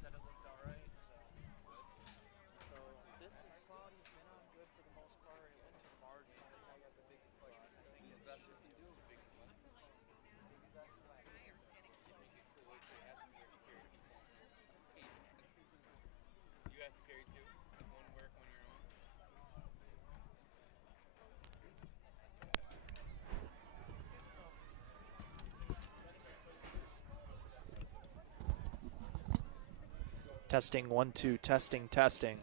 said it looked all right. So this is quality's been on good for the most part. It went to the margin. I think I got the biggest butt. I think it's Best you can do. biggest butt. You have to carry two. One work, one your own. Testing 1 2 testing testing.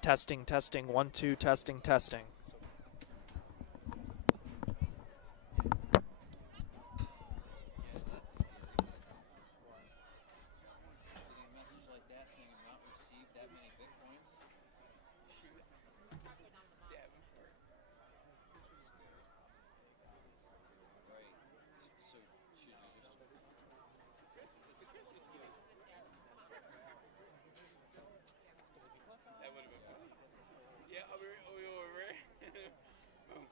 Testing testing 1 2 testing testing. That would have been fun. Yeah, I'll be over.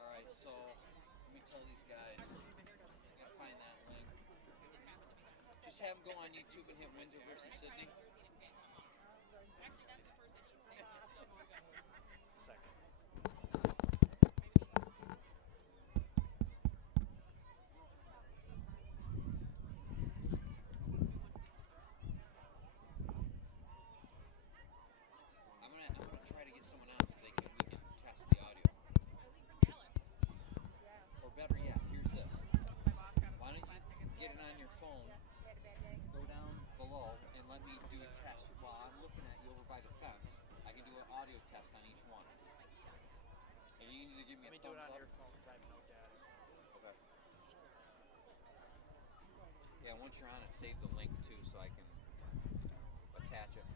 Alright, so let me tell these guys. I gotta find that link. Just have them go on YouTube and hit Windsor versus Sidney. Second. I'm gonna try to get someone else so we can test the audio. Or better yet, here's this. Why don't you get it on your phone, go down below, and let me do a test while I'm looking at you over by the fence. I can do an audio test on each one. And you can either give me Let me a do thumbs it on up. your phone because I have no data. Okay. Yeah, once you're on it, save the link too so I can attach it.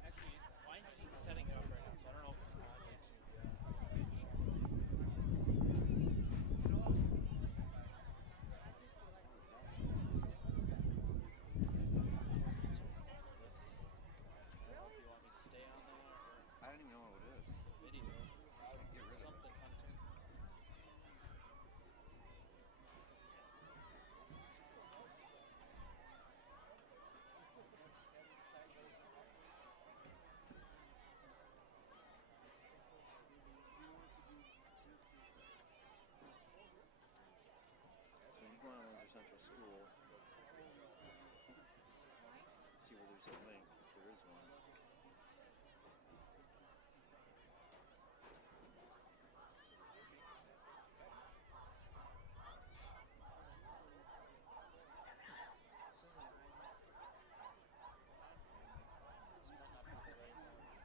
Actually, Weinstein's setting it up right now, so I don't know if it's on YouTube yet. I don't even know what it is. Video. Get rid of it. Something hunting. So you go on Windsor Central School. Let's see where there's a link. If there is one.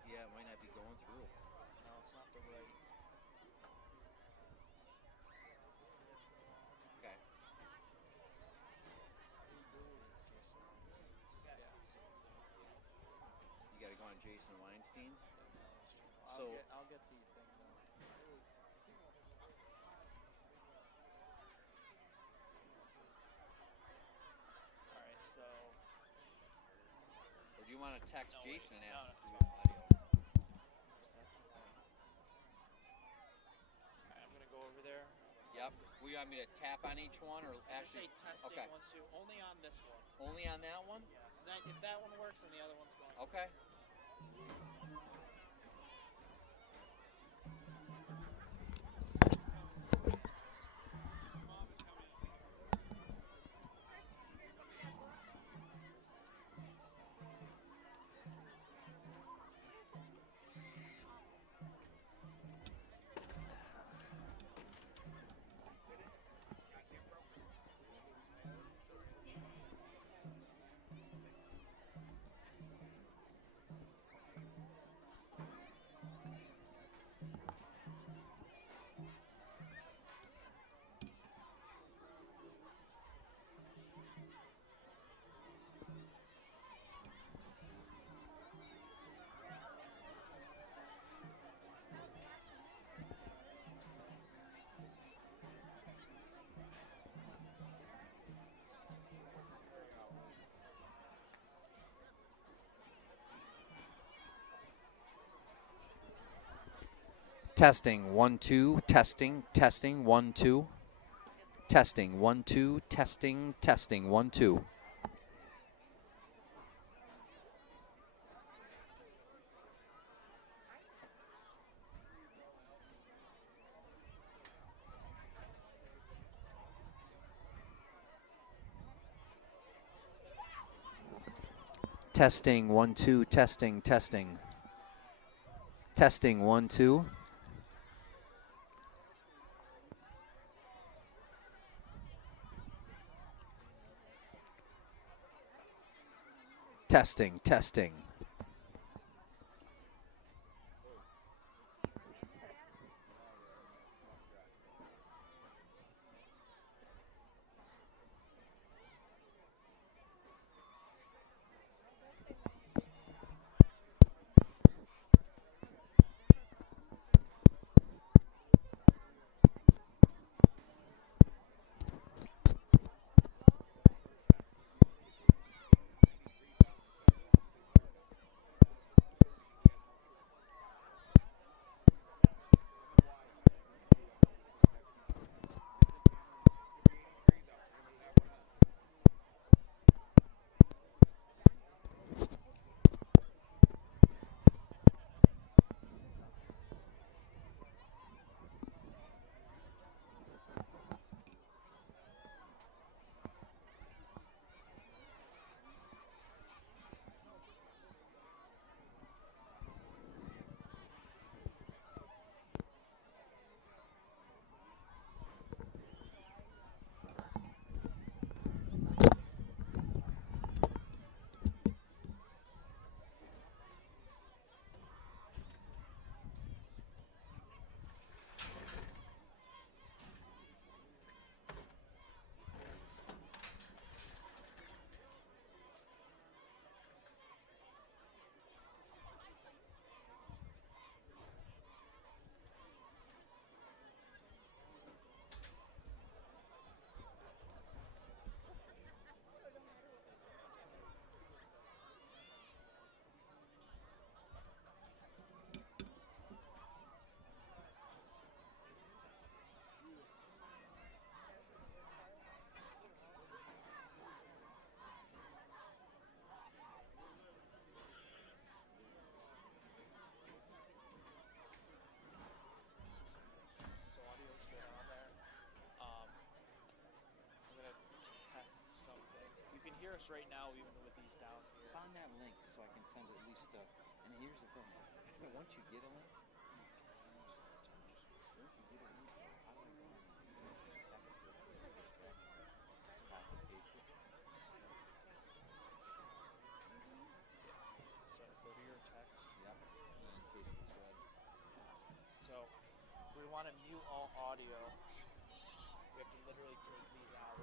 Yeah, it might not be going through. No, it's not the right. Okay. You gotta go on Jason Weinstein's. So I'll get the thing though. Alright, so. or do you want to text No, Jason and ask no, him to do audio? Alright, I'm gonna go over there. Yep. Will you want me to tap on each one or Just say actually? testing Okay. 1 2. Only on this one. Only on that one? Yeah. Because if that one works, then the other one's going. Okay. Testing 1 2. Testing. Testing 1 2. Testing 1 2. Testing. Testing 1 2. Testing 1 2. Testing. Testing. Testing 1 2. Testing. Testing. So audio's good on there. I'm gonna test something. You can hear us right now even with these down here. Find that link so I can send at least. And here's the thing: once you get a link, once you get a link, how do I go on and use the text here? Just copy and paste it. So go to your text. Yep. And then paste the thread. So we want to mute all audio. We have to literally take these out.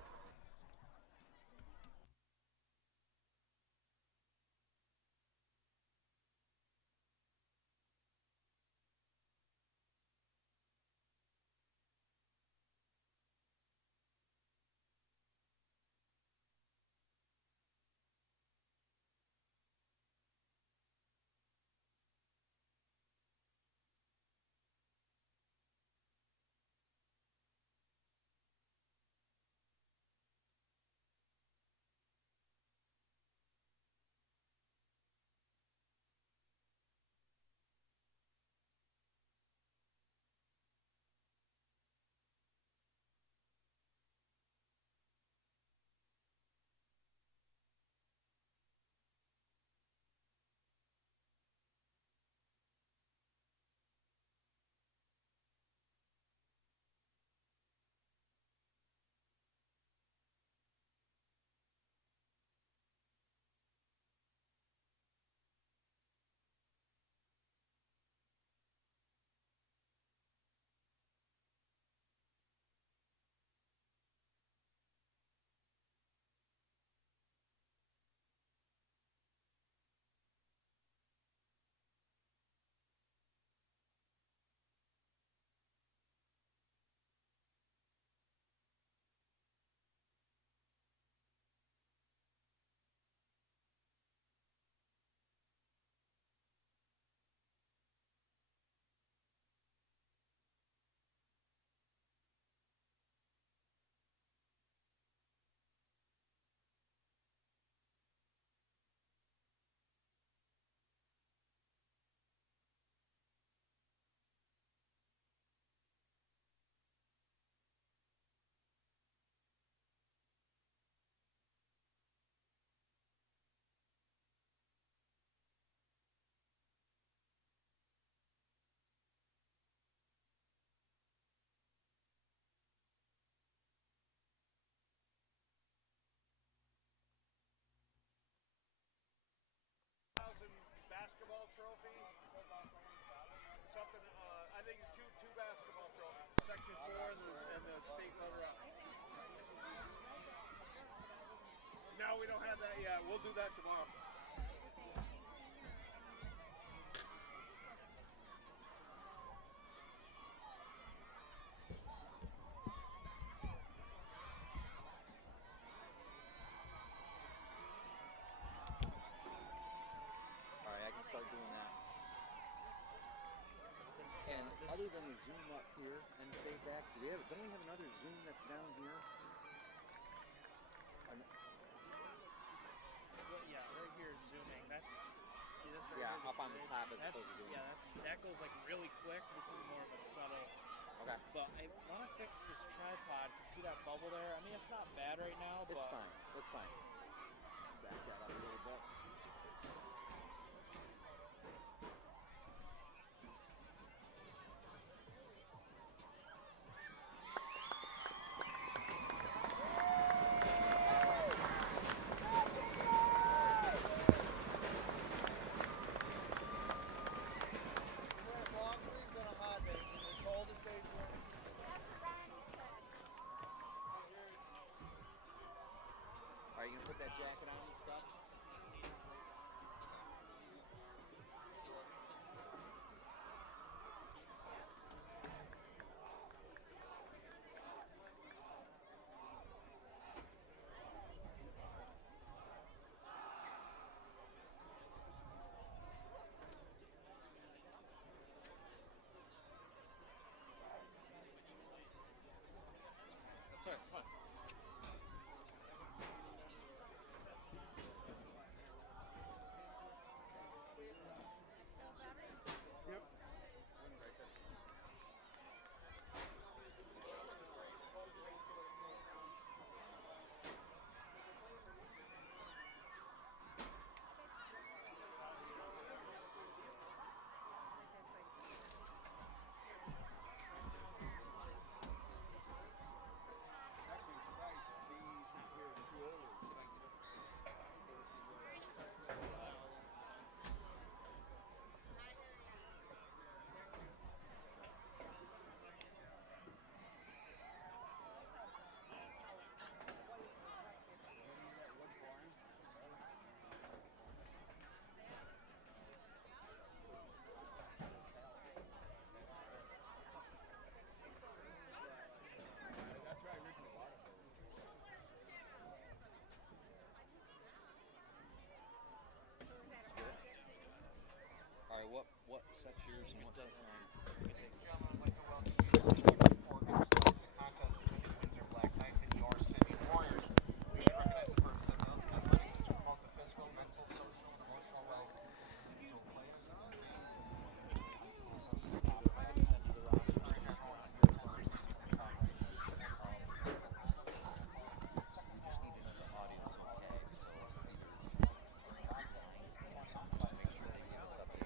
we don't have that yet. We'll do that tomorrow. All right, I can start doing that. And other than the zoom up here and fade back, don't we have another zoom that's down here? Well, yeah, right here is zooming. That's see this right Yeah, here. up on the top as that's, opposed to doing yeah, that goes like really quick. This is more of a subtle. Okay. But I want to fix this tripod. See that bubble there? I mean, it's not bad right now, It's but fine. It's fine. Back that up a little bit. Are you gonna put that jacket on and stuff? That's all right. Fine. All right, what set's yours and what set's mine? Ladies and gentlemen, I'd like to welcome you to the Super 4 Consulting Contest between the Windsor Black Knights and your Sidney Warriors. We should recognize the purpose of athletics is to promote the physical, mental, social, and emotional well-being of individual players and their families. High school association right here everyone is good to our Windsor and celebration as a sport called We just need to know the audio's okay, so bring up the lines to make sure they get us up to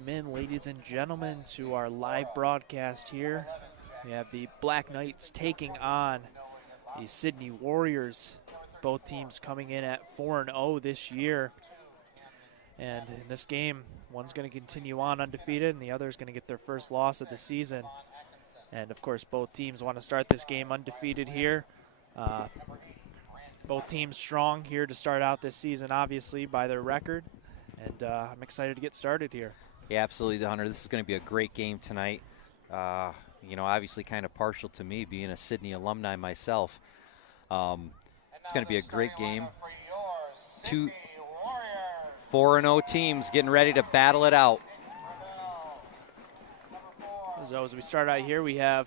Welcome in, ladies and gentlemen, to our live broadcast here. We have the Black Knights taking on the Sidney Warriors. Both teams coming in at 4-0 this year. And in this game, one's going to continue on undefeated, and the other is going to get their first loss of the season. And, of course, both teams want to start this game undefeated here. Both teams strong here to start out this season, obviously, by their record. And I'm excited to get started here. Yeah, absolutely, Hunter. This is going to be a great game tonight. You know, obviously kind of partial to me being a Sidney alumni myself. It's going to be a great game. 4-0 teams getting ready to battle it out. So as we start out here, we have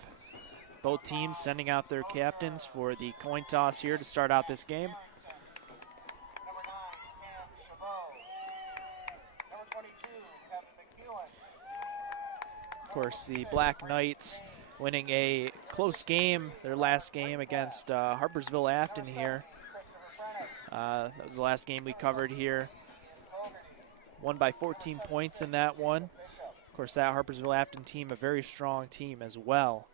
both teams sending out their captains for the coin toss here to start out this game. Of course, the Black Knights winning a close game, their last game against Harpersville Afton here. That was the last game we covered here. Won by 14 points in that one. Of course, that Harpersville Afton team, a very strong team as well.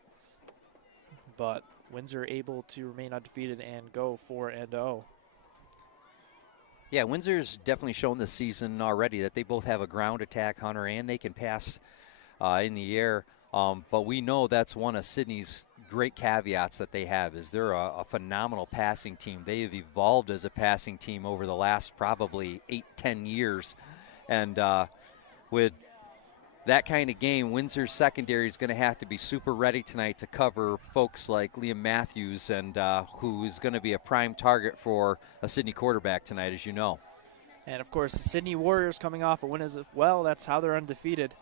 But Windsor able to remain undefeated and go 4-0. Yeah, Windsor's definitely shown this season already that they both have a ground attack, Hunter, and they can pass in the air. But we know that's one of Sidney's great caveats that they have is they're a phenomenal passing team. They have evolved as a passing team over the last probably 8-10 years. And with that kind of game, Windsor's secondary is going to have to be super ready tonight to cover folks like Liam Matthews, and who is going to be a prime target for a Sidney quarterback tonight, as you know. And, of course, the Sidney Warriors coming off a win as well. That's how they're undefeated.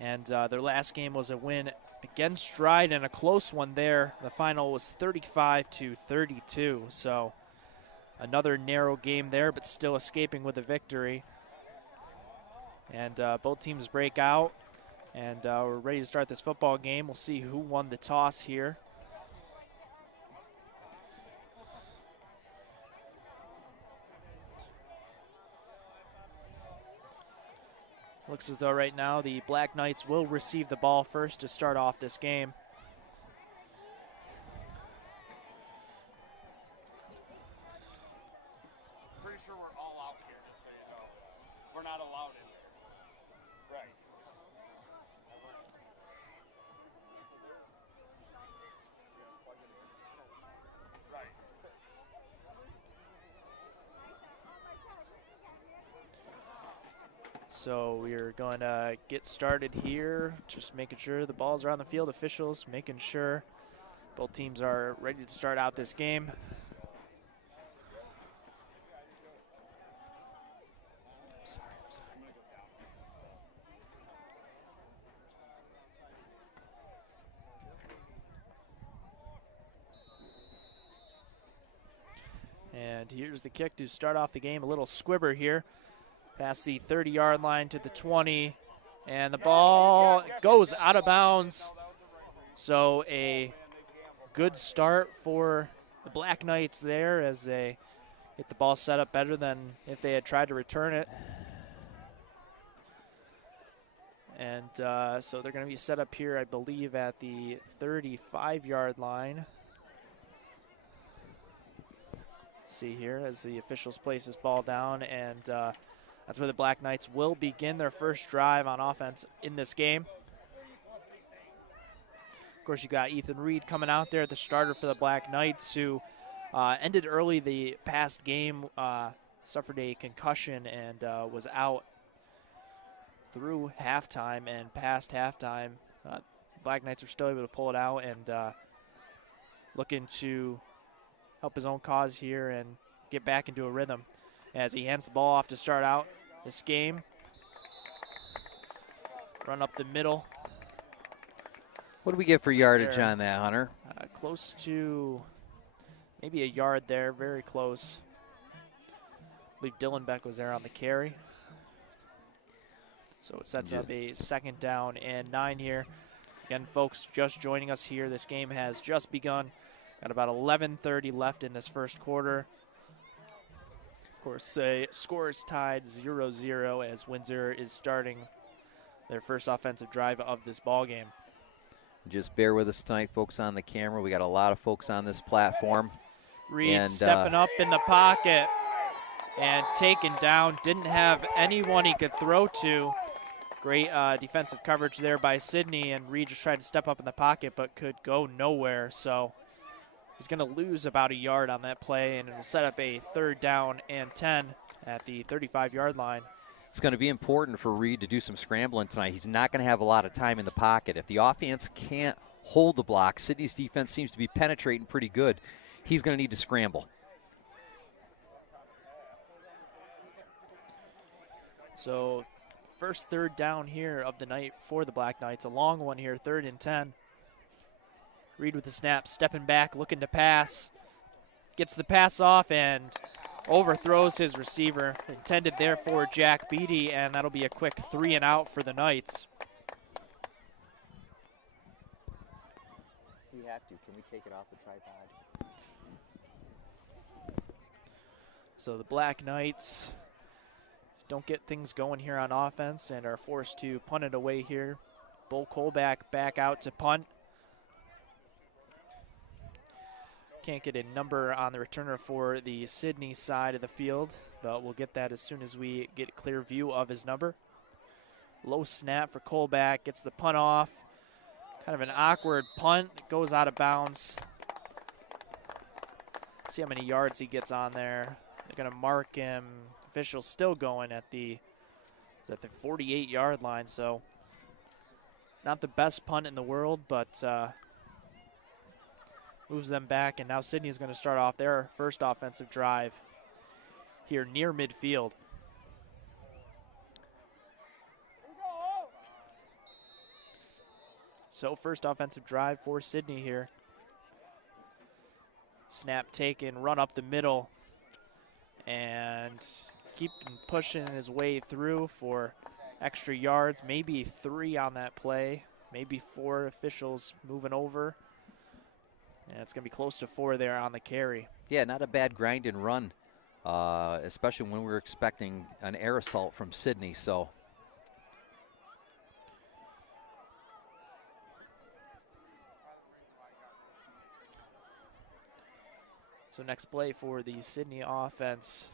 And their last game was a win against Stride, and a close one there. The final was 35-32. So another narrow game there, but still escaping with a victory. And both teams break out, and we're ready to start this football game. We'll see who won the toss here. Looks as though right now the Black Knights will receive the ball first to start off this game. Pretty sure we're all out here, just so you know. We're not allowed in there. Right. Right. So we're going to get started here, just making sure the balls are on the field. Officials making sure both teams are ready to start out this game. And here's the kick to start off the game. A little squibber here. Past the 30-yard line to the 20. And the ball goes out of bounds. So a good start for the Black Knights there as they get the ball set up better than if they had tried to return it. And so they're going to be set up here, I believe, at the 35-yard line. See here as the officials place this ball down, and that's where the Black Knights will begin their first drive on offense in this game. Of course, you got Ethan Reed coming out there, the starter for the Black Knights, who ended early the past game, suffered a concussion, and was out through halftime. And past halftime, Black Knights were still able to pull it out and looking to help his own cause here and get back into a rhythm as he hands the ball off to start out this game. Run up the middle. What do we get for yardage on that, Hunter? Close to maybe a yard there, very close. I believe Dylan Beck was there on the carry. So it sets up a 2nd down and 9 here. Again, folks, just joining us here, this game has just begun. Got about 11:30 left in this first quarter. Of course, score is tied 0-0 as Windsor is starting their first offensive drive of this ball game. Just bear with us tonight, folks on the camera. We got a lot of folks on this platform. Reed And, stepping up in the pocket and taken down. Didn't have anyone he could throw to. Great defensive coverage there by Sidney, and Reed just tried to step up in the pocket but could go nowhere. So he's going to lose about a yard on that play, and it'll set up a 3rd down and 10 at the 35-yard line. It's going to be important for Reed to do some scrambling tonight. He's not going to have a lot of time in the pocket. If the offense can't hold the block, Sidney's defense seems to be penetrating pretty good. He's going to need to scramble. So first 3rd down here of the night for the Black Knights. A long one here, 3rd and 10. Reed with the snap, stepping back, looking to pass. Gets the pass off and overthrows his receiver. Intended there for Jack Beatty, and that'll be a quick 3 and out for the Knights. We have to. Can we take it off the tripod? So the Black Knights don't get things going here on offense and are forced to punt it away here. Bull Colback back out to punt. Can't get a number on the returner for the Sidney side of the field, but we'll get that as soon as we get a clear view of his number. Low snap for Colback, gets the punt off. Kind of an awkward punt, goes out of bounds. See how many yards he gets on there. They're going to mark him. Official still going at the 48-yard line, so not the best punt in the world, but moves them back, and now Sidney's going to start off their first offensive drive here near midfield. So first offensive drive for Sidney here. Snap taken, run up the middle, and keep pushing his way through for extra yards, maybe 3 on that play, maybe 4. Officials moving over. And it's going to be close to 4 there on the carry. Yeah, not a bad grind and run, especially when we were expecting an air assault from Sidney. So next play for the Sidney offense.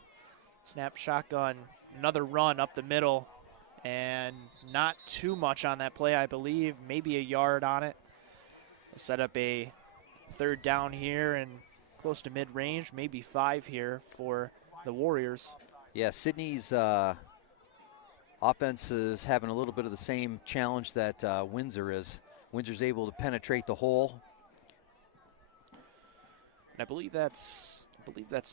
Snap shotgun, another run up the middle, and not too much on that play, I believe. Maybe a yard on it. Set up a 3rd down here and close to mid-range, maybe 5 here for the Warriors. yeah, Sidney's offense is having a little bit of the same challenge that Windsor is. Windsor's able to penetrate the hole. And I believe that's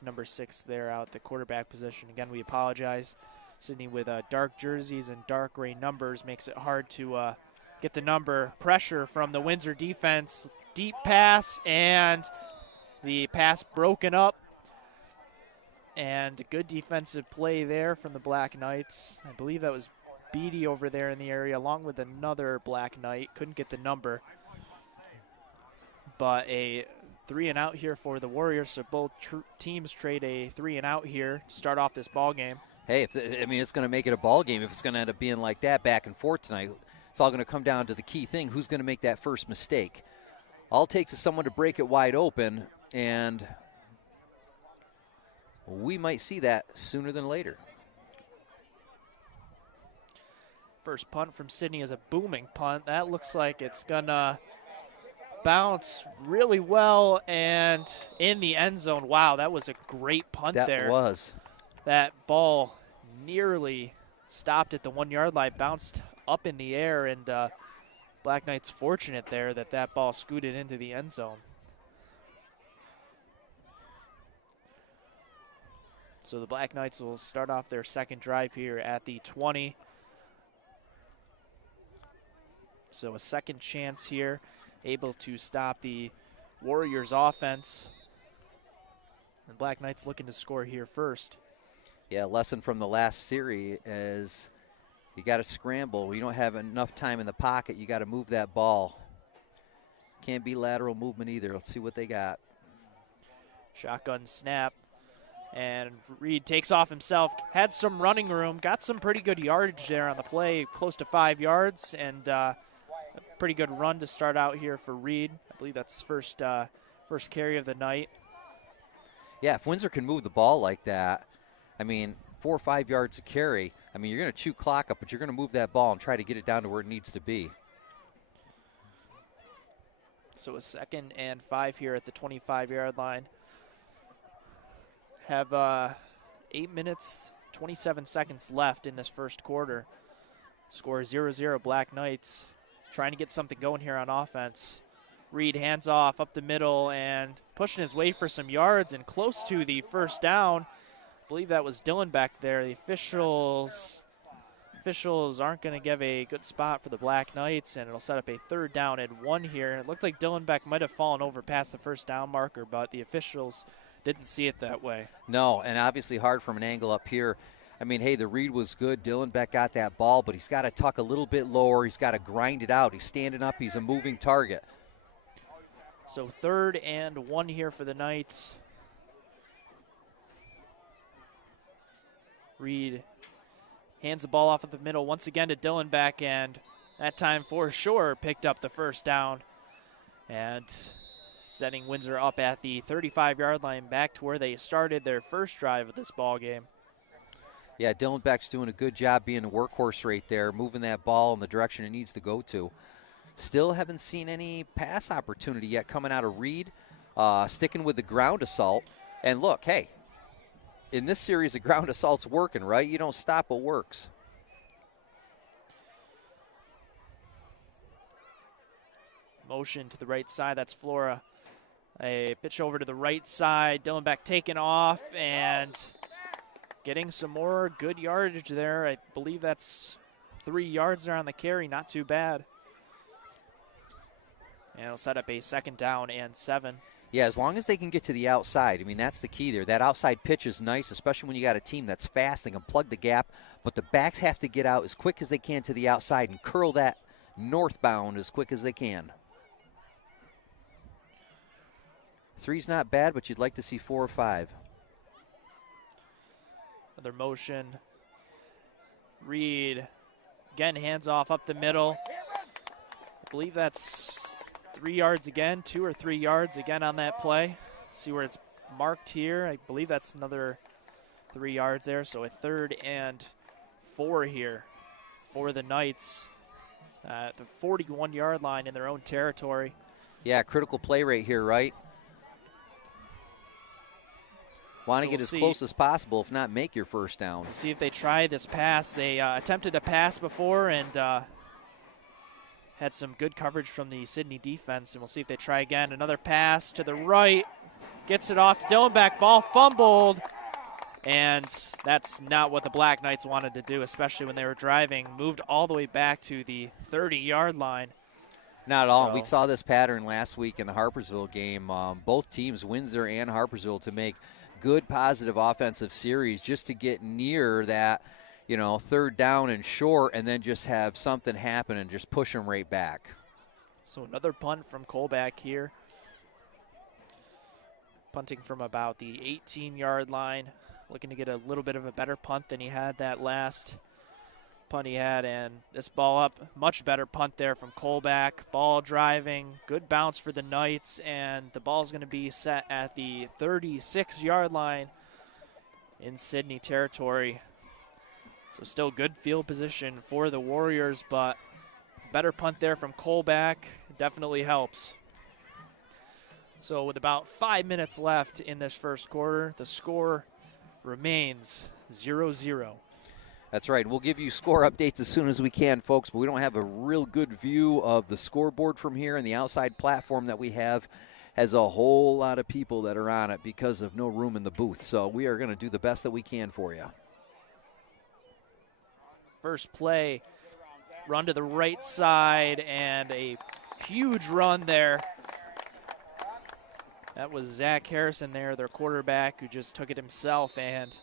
number 6 there out the quarterback position. Again, we apologize. Sidney with dark jerseys and dark gray numbers makes it hard to get the number. Pressure from the Windsor defense. Deep pass, and the pass broken up. And good defensive play there from the Black Knights. I believe that was Beatty over there in the area, along with another Black Knight. Couldn't get the number. But a 3 and out here for the Warriors, so both teams trade a 3 and out here to start off this ball game. Hey, it's going to make it a ball game if it's going to end up being like that back and forth tonight. It's all going to come down to the key thing: who's going to make that first mistake. All it takes is someone to break it wide open, and we might see that sooner than later. First punt from Sidney is a booming punt. That looks like it's going to bounce really well and in the end zone. Wow, that was a great punt there. That was. That ball nearly stopped at the 1-yard line, bounced up in the air, and Black Knights fortunate there that ball scooted into the end zone. So the Black Knights will start off their second drive here at the 20. So a second chance here, able to stop the Warriors offense. And Black Knights looking to score here first. Yeah, lesson from the last series is you got to scramble. You don't have enough time in the pocket. You got to move that ball. Can't be lateral movement either. Let's see what they got. Shotgun snap. And Reed takes off himself, had some running room, got some pretty good yardage there on the play, close to 5 yards, and a pretty good run to start out here for Reed. I believe that's first carry of the night. Yeah, if Windsor can move the ball like that, I mean, 4 or 5 yards a carry, I mean, you're going to chew clock up, but you're going to move that ball and try to get it down to where it needs to be. So a 2nd and 5 here at the 25-yard line. Have 8 minutes, 27 seconds left in this first quarter. Score 0-0 Black Knights. Trying to get something going here on offense. Reed hands off up the middle and pushing his way for some yards and close to the first down. I believe that was Dylan back there. The officials aren't going to give a good spot for the Black Knights, and it'll set up a 3rd down and 1 here. And it looked like Dylan Beck might have fallen over past the first down marker, but the officials didn't see it that way. No, and obviously hard from an angle up here. I mean, hey, the read was good. Dylan Beck got that ball, but he's got to tuck a little bit lower. He's got to grind it out. He's standing up. He's a moving target. So 3rd and 1 here for the Knights. Reed hands the ball off at the middle once again to Dylan Beck, and that time for sure picked up the first down. And setting Windsor up at the 35-yard line, back to where they started their first drive of this ball game. Yeah, Dylan Beck's doing a good job being a workhorse right there, moving that ball in the direction it needs to go to. Still haven't seen any pass opportunity yet coming out of Reed, sticking with the ground assault. And look, hey, in this series, the ground assault's working, right? You don't stop what works. Motion to the right side, that's Flora. A pitch over to the right side. Dylan Beck taking off and getting some more good yardage there. I believe that's 3 yards there on the carry. Not too bad. And it'll set up a 2nd down and 7. Yeah, as long as they can get to the outside. I mean, that's the key there. That outside pitch is nice, especially when you got a team that's fast. They can plug the gap. But the backs have to get out as quick as they can to the outside and curl that northbound as quick as they can. 3's not bad, but you'd like to see 4 or 5. Another motion. Reed, again, hands off up the middle. I believe that's 3 yards again, 2 or 3 yards again on that play. See where it's marked here. I believe that's another 3 yards there. So a 3rd and 4 here for the Knights at the 41-yard line in their own territory. Yeah, critical play right here, right? Want to get as close as possible, if not make your first down. We'll see if they try this pass. They attempted a pass before and had some good coverage from the Sidney defense, and we'll see if they try again. Another pass to the right. Gets it off to Dylan Beck. Ball fumbled, and that's not what the Black Knights wanted to do, especially when they were driving. Moved all the way back to the 30-yard line. Not at all. We saw this pattern last week in the Harpersville game. Both teams, Windsor and Harpersville, to make good positive offensive series just to get near that, 3rd down and short, and then just have something happen and just push them right back. So another punt from Colback here. Punting from about the 18-yard line. Looking to get a little bit of a better punt than he had that last punt he had, and this ball up, much better punt there from Colback. Ball driving, good bounce for the Knights, and the ball's going to be set at the 36-yard line in Sidney territory. So still good field position for the Warriors, but better punt there from Colback definitely helps. So with about 5 minutes left in this first quarter, the score remains 0-0. That's right. We'll give you score updates as soon as we can, folks, but we don't have a real good view of the scoreboard from here, and the outside platform that we have has a whole lot of people that are on it because of no room in the booth. So we are going to do the best that we can for you. First play, run to the right side, and a huge run there. That was Zach Harrison there, their quarterback, who just took it himself and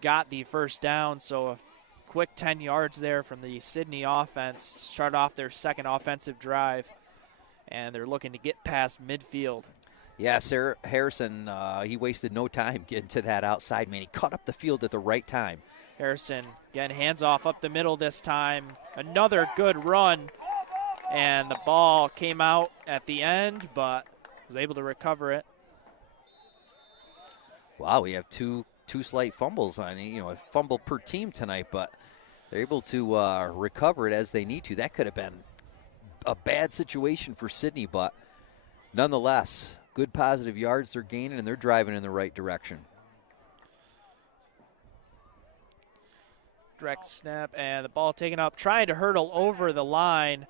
got the first down. So a quick 10 yards there from the Sidney offense to start off their second offensive drive, and they're looking to get past midfield. Yeah, Sarah Harrison, he wasted no time getting to that outside man. He cut up the field at the right time. Harrison, again, hands off up the middle this time. Another good run. And the ball came out at the end, but was able to recover it. Wow, we have two slight fumbles on, a fumble per team tonight, but they're able to recover it as they need to. That could have been a bad situation for Sidney, but nonetheless, good positive yards they're gaining, and they're driving in the right direction. Direct snap, and the ball taken up, trying to hurdle over the line,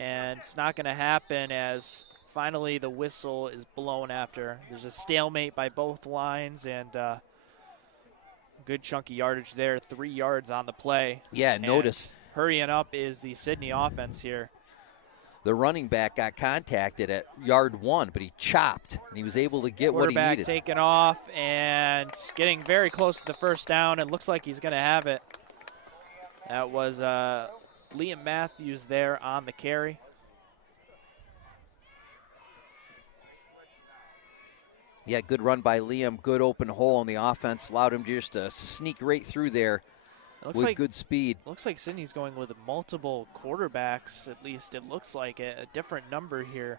and it's not going to happen as finally the whistle is blown after. There's a stalemate by both lines, and good chunky yardage there, 3 yards on the play. Yeah, notice. Hurrying up is the Sidney offense here. The running back got contacted at yard 1, but he chopped, and he was able to get what he Quarterback needed. taken off and getting very close to the first down, and looks like he's going to have it. That was Liam Matthews there on the carry. Yeah, good run by Liam. Good open hole in the offense. Allowed him just to sneak right through there with good speed. Looks like Sidney's going with multiple quarterbacks, at least it looks like it. A different number here.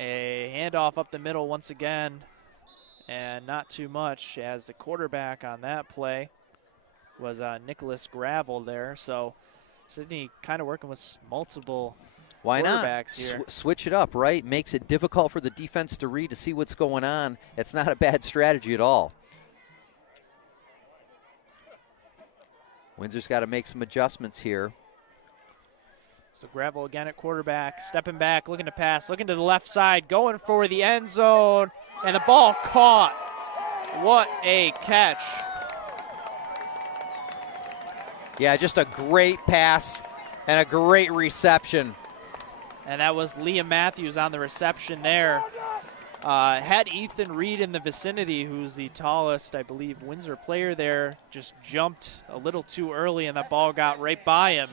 A handoff up the middle once again, and not too much, as the quarterback on that play was Nicholas Gravel there. So Sidney kind of working with multiple Why not? quarterbacks here. Switch it up, right? Makes it difficult for the defense to read, to see what's going on. It's not a bad strategy at all. Windsor's got to make some adjustments here. So Gravel again at quarterback, stepping back, looking to pass, looking to the left side, going for the end zone, and the ball caught. What a catch. Yeah, just a great pass and a great reception. And that was Liam Matthews on the reception there. Had Ethan Reed in the vicinity, who's the tallest, I believe, Windsor player there, just jumped a little too early, and that ball got right by him.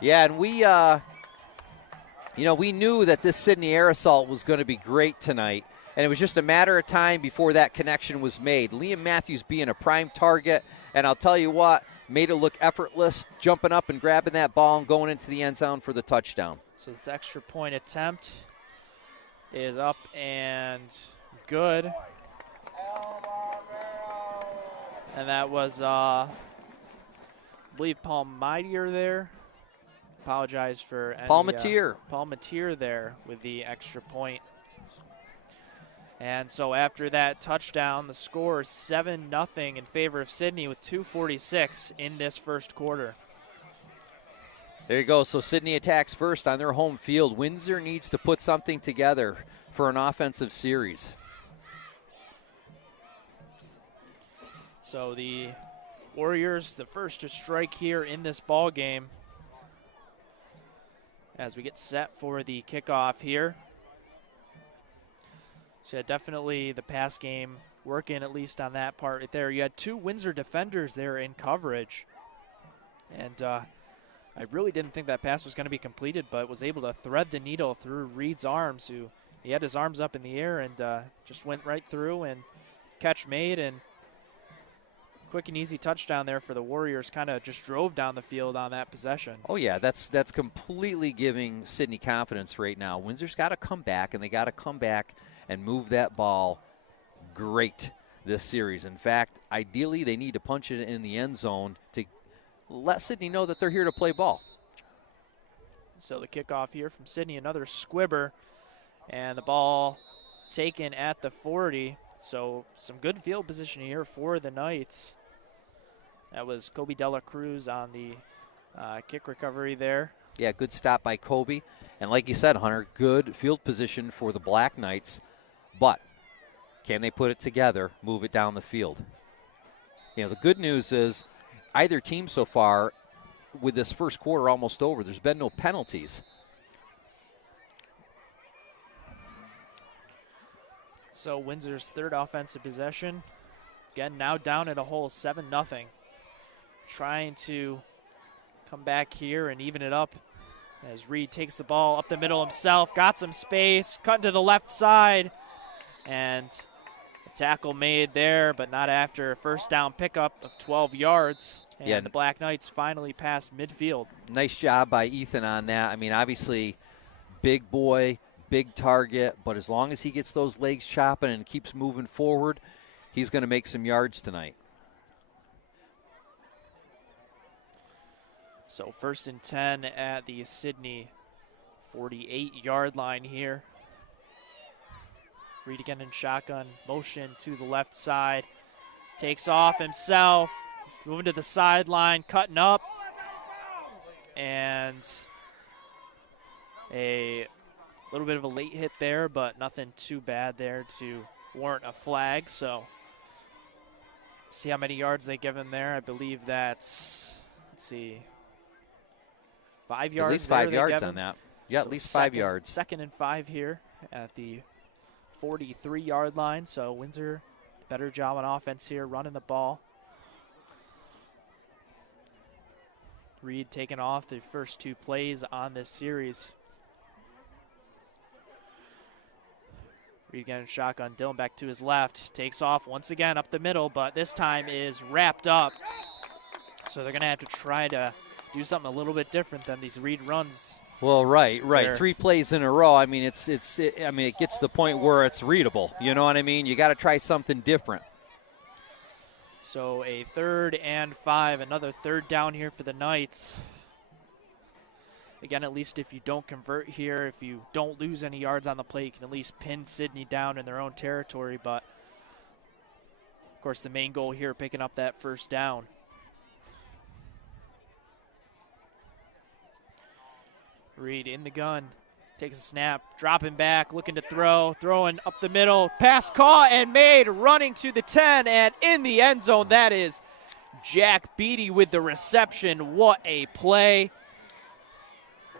Yeah, and we knew that this Sidney air assault was going to be great tonight, and it was just a matter of time before that connection was made. Liam Matthews being a prime target, and I'll tell you what, made it look effortless, jumping up and grabbing that ball and going into the end zone for the touchdown. So this extra point attempt is up and good. And that was, I believe, Paul Midier there. Apologize for any, Paul Matier. Paul Matier there with the extra point. And so after that touchdown, the score is 7-0 in favor of Sidney with 2:46 in this first quarter. There you go. So Sidney attacks first on their home field. Windsor needs to put something together for an offensive series. So the Warriors, the first to strike here in this ball game, as we get set for the kickoff here. So yeah, definitely the pass game working, at least on that part right there. You had 2 Windsor defenders there in coverage. And I really didn't think that pass was going to be completed, but was able to thread the needle through Reed's arms, who he had his arms up in the air and just went right through, and catch made, and quick and easy touchdown there for the Warriors. Kind of just drove down the field on that possession. Oh, yeah, that's completely giving Sidney confidence right now. Windsor's got to come back, and they got to come back and move that ball great this series. In fact, ideally, they need to punch it in the end zone to let Sidney know that they're here to play ball. So the kickoff here from Sidney, another squibber, and the ball taken at the 40. So some good field position here for the Knights. That was Kobe Dela Cruz on the kick recovery there. Yeah, good stop by Kobe. And like you said, Hunter, good field position for the Black Knights. But can they put it together, move it down the field? You know, the good news is either team so far, with this first quarter almost over, there's been no penalties. So Windsor's third offensive possession. Again, now down at a whole 7-0. Trying to come back here and even it up as Reed takes the ball up the middle himself, got some space, cut to the left side, and a tackle made there, but not after a first down pickup of 12 yards. And the Black Knights finally passed midfield. Nice job by Ethan on that. I mean, obviously, big boy, big target, but as long as he gets those legs chopping and keeps moving forward, he's going to make some yards tonight. So 1st and 10 at the Sidney 48-yard line here. Reed again in shotgun, motion to the left side. Takes off himself, moving to the sideline, cutting up. And a little bit of a late hit there, but nothing too bad there to warrant a flag. So see how many yards they give him there. I believe that's, let's see, 5 yards. At least 5 yards on that. Yeah, so at least 5 yards. 2nd and 5 here at the 43-yard line. So Windsor, better job on offense here, running the ball. Reed taking off the first 2 plays on this series. Reed again in shotgun, Dillon back to his left, takes off once again up the middle, but this time is wrapped up. So they're going to have to try to do something a little bit different than these Reed runs. Well, right. There. 3 plays in a row. I mean, it gets to the point where it's readable. You know what I mean? You got to try something different. So a 3rd and 5, another 3rd down here for the Knights. Again, at least if you don't convert here, if you don't lose any yards on the play, you can at least pin Sidney down in their own territory. But, of course, the main goal here, picking up that 1st down. Reed in the gun, takes a snap, dropping back, looking to throw, throwing up the middle, pass caught and made, running to the 10 and in the end zone. That is Jack Beatty with the reception. What a play.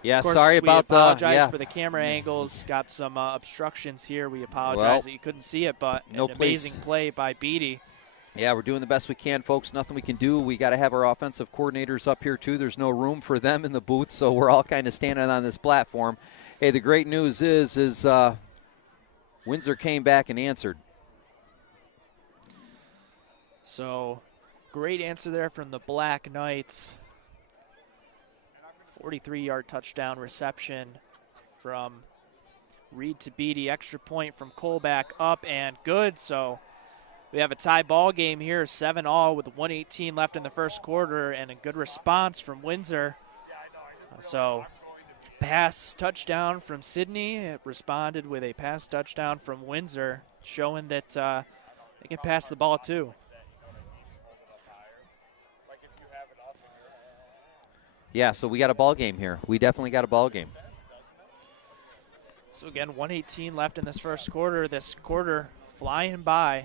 Yeah, course, sorry about we apologize for the camera angles. Got some obstructions here. We apologize that you couldn't see it, but an amazing play by Beatty. Yeah, we're doing the best we can, folks. Nothing we can do. We got to have our offensive coordinators up here, too. There's no room for them in the booth, so we're all kind of standing on this platform. Hey, the great news is Windsor came back and answered. So, great answer there from the Black Knights. 43-yard touchdown reception from Reed to Beatty. Extra point from Colback, up and good. So we have a tie ball game here, 7-all with 1:18 left in the first quarter, and a good response from Windsor. So pass touchdown from Sidney. It responded with a pass touchdown from Windsor, showing that they can pass the ball too. Yeah, so we got a ball game here. We definitely got a ball game. So again, 1:18 left in this first quarter. This quarter flying by.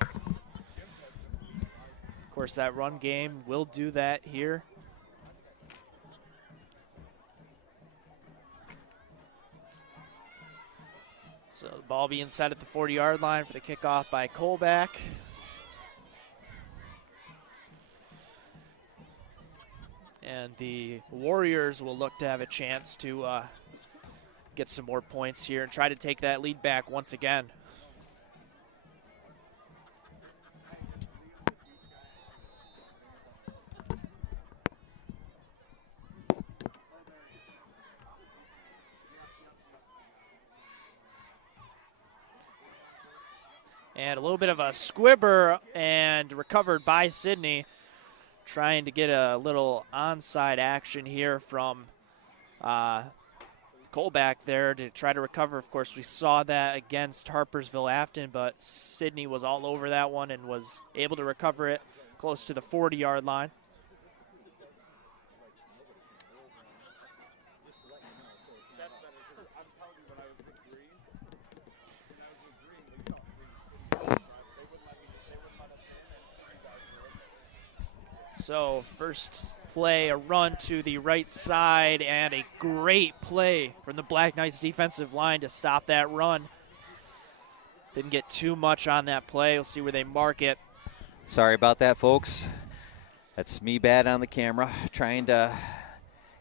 Of course, that run game will do that here. So the ball being set at the 40-yard line for the kickoff by Colback. And the Warriors will look to have a chance to get some more points here and try to take that lead back once again. And a little bit of a squibber and recovered by Sidney. Trying to get a little onside action here from Colback there to try to recover. Of course, we saw that against Harpersville Afton, but Sidney was all over that one and was able to recover it close to the 40-yard line. So first play, a run to the right side, and a great play from the Black Knights defensive line to stop that run. Didn't get too much on that play. We'll see where they mark it. Sorry about that, folks. That's me bad on the camera, trying to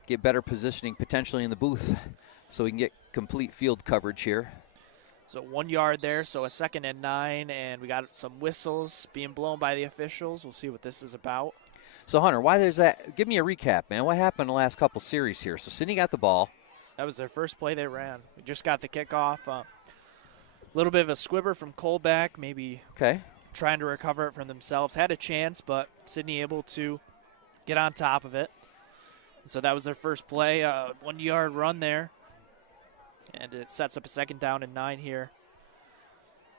get better positioning potentially in the booth so we can get complete field coverage here. So 1 yard there, so a 2nd and 9, and we got some whistles being blown by the officials. We'll see what this is about. So, Hunter, why there's that? Give me a recap, man. What happened in the last couple series here? So, Sidney got the ball. That was their first play they ran. We just got the kickoff. A little bit of a squibber from Colback, maybe trying to recover it from themselves. Had a chance, but Sidney able to get on top of it. And so that was their first play, 1 yard run there. And it sets up a 2nd down and 9 here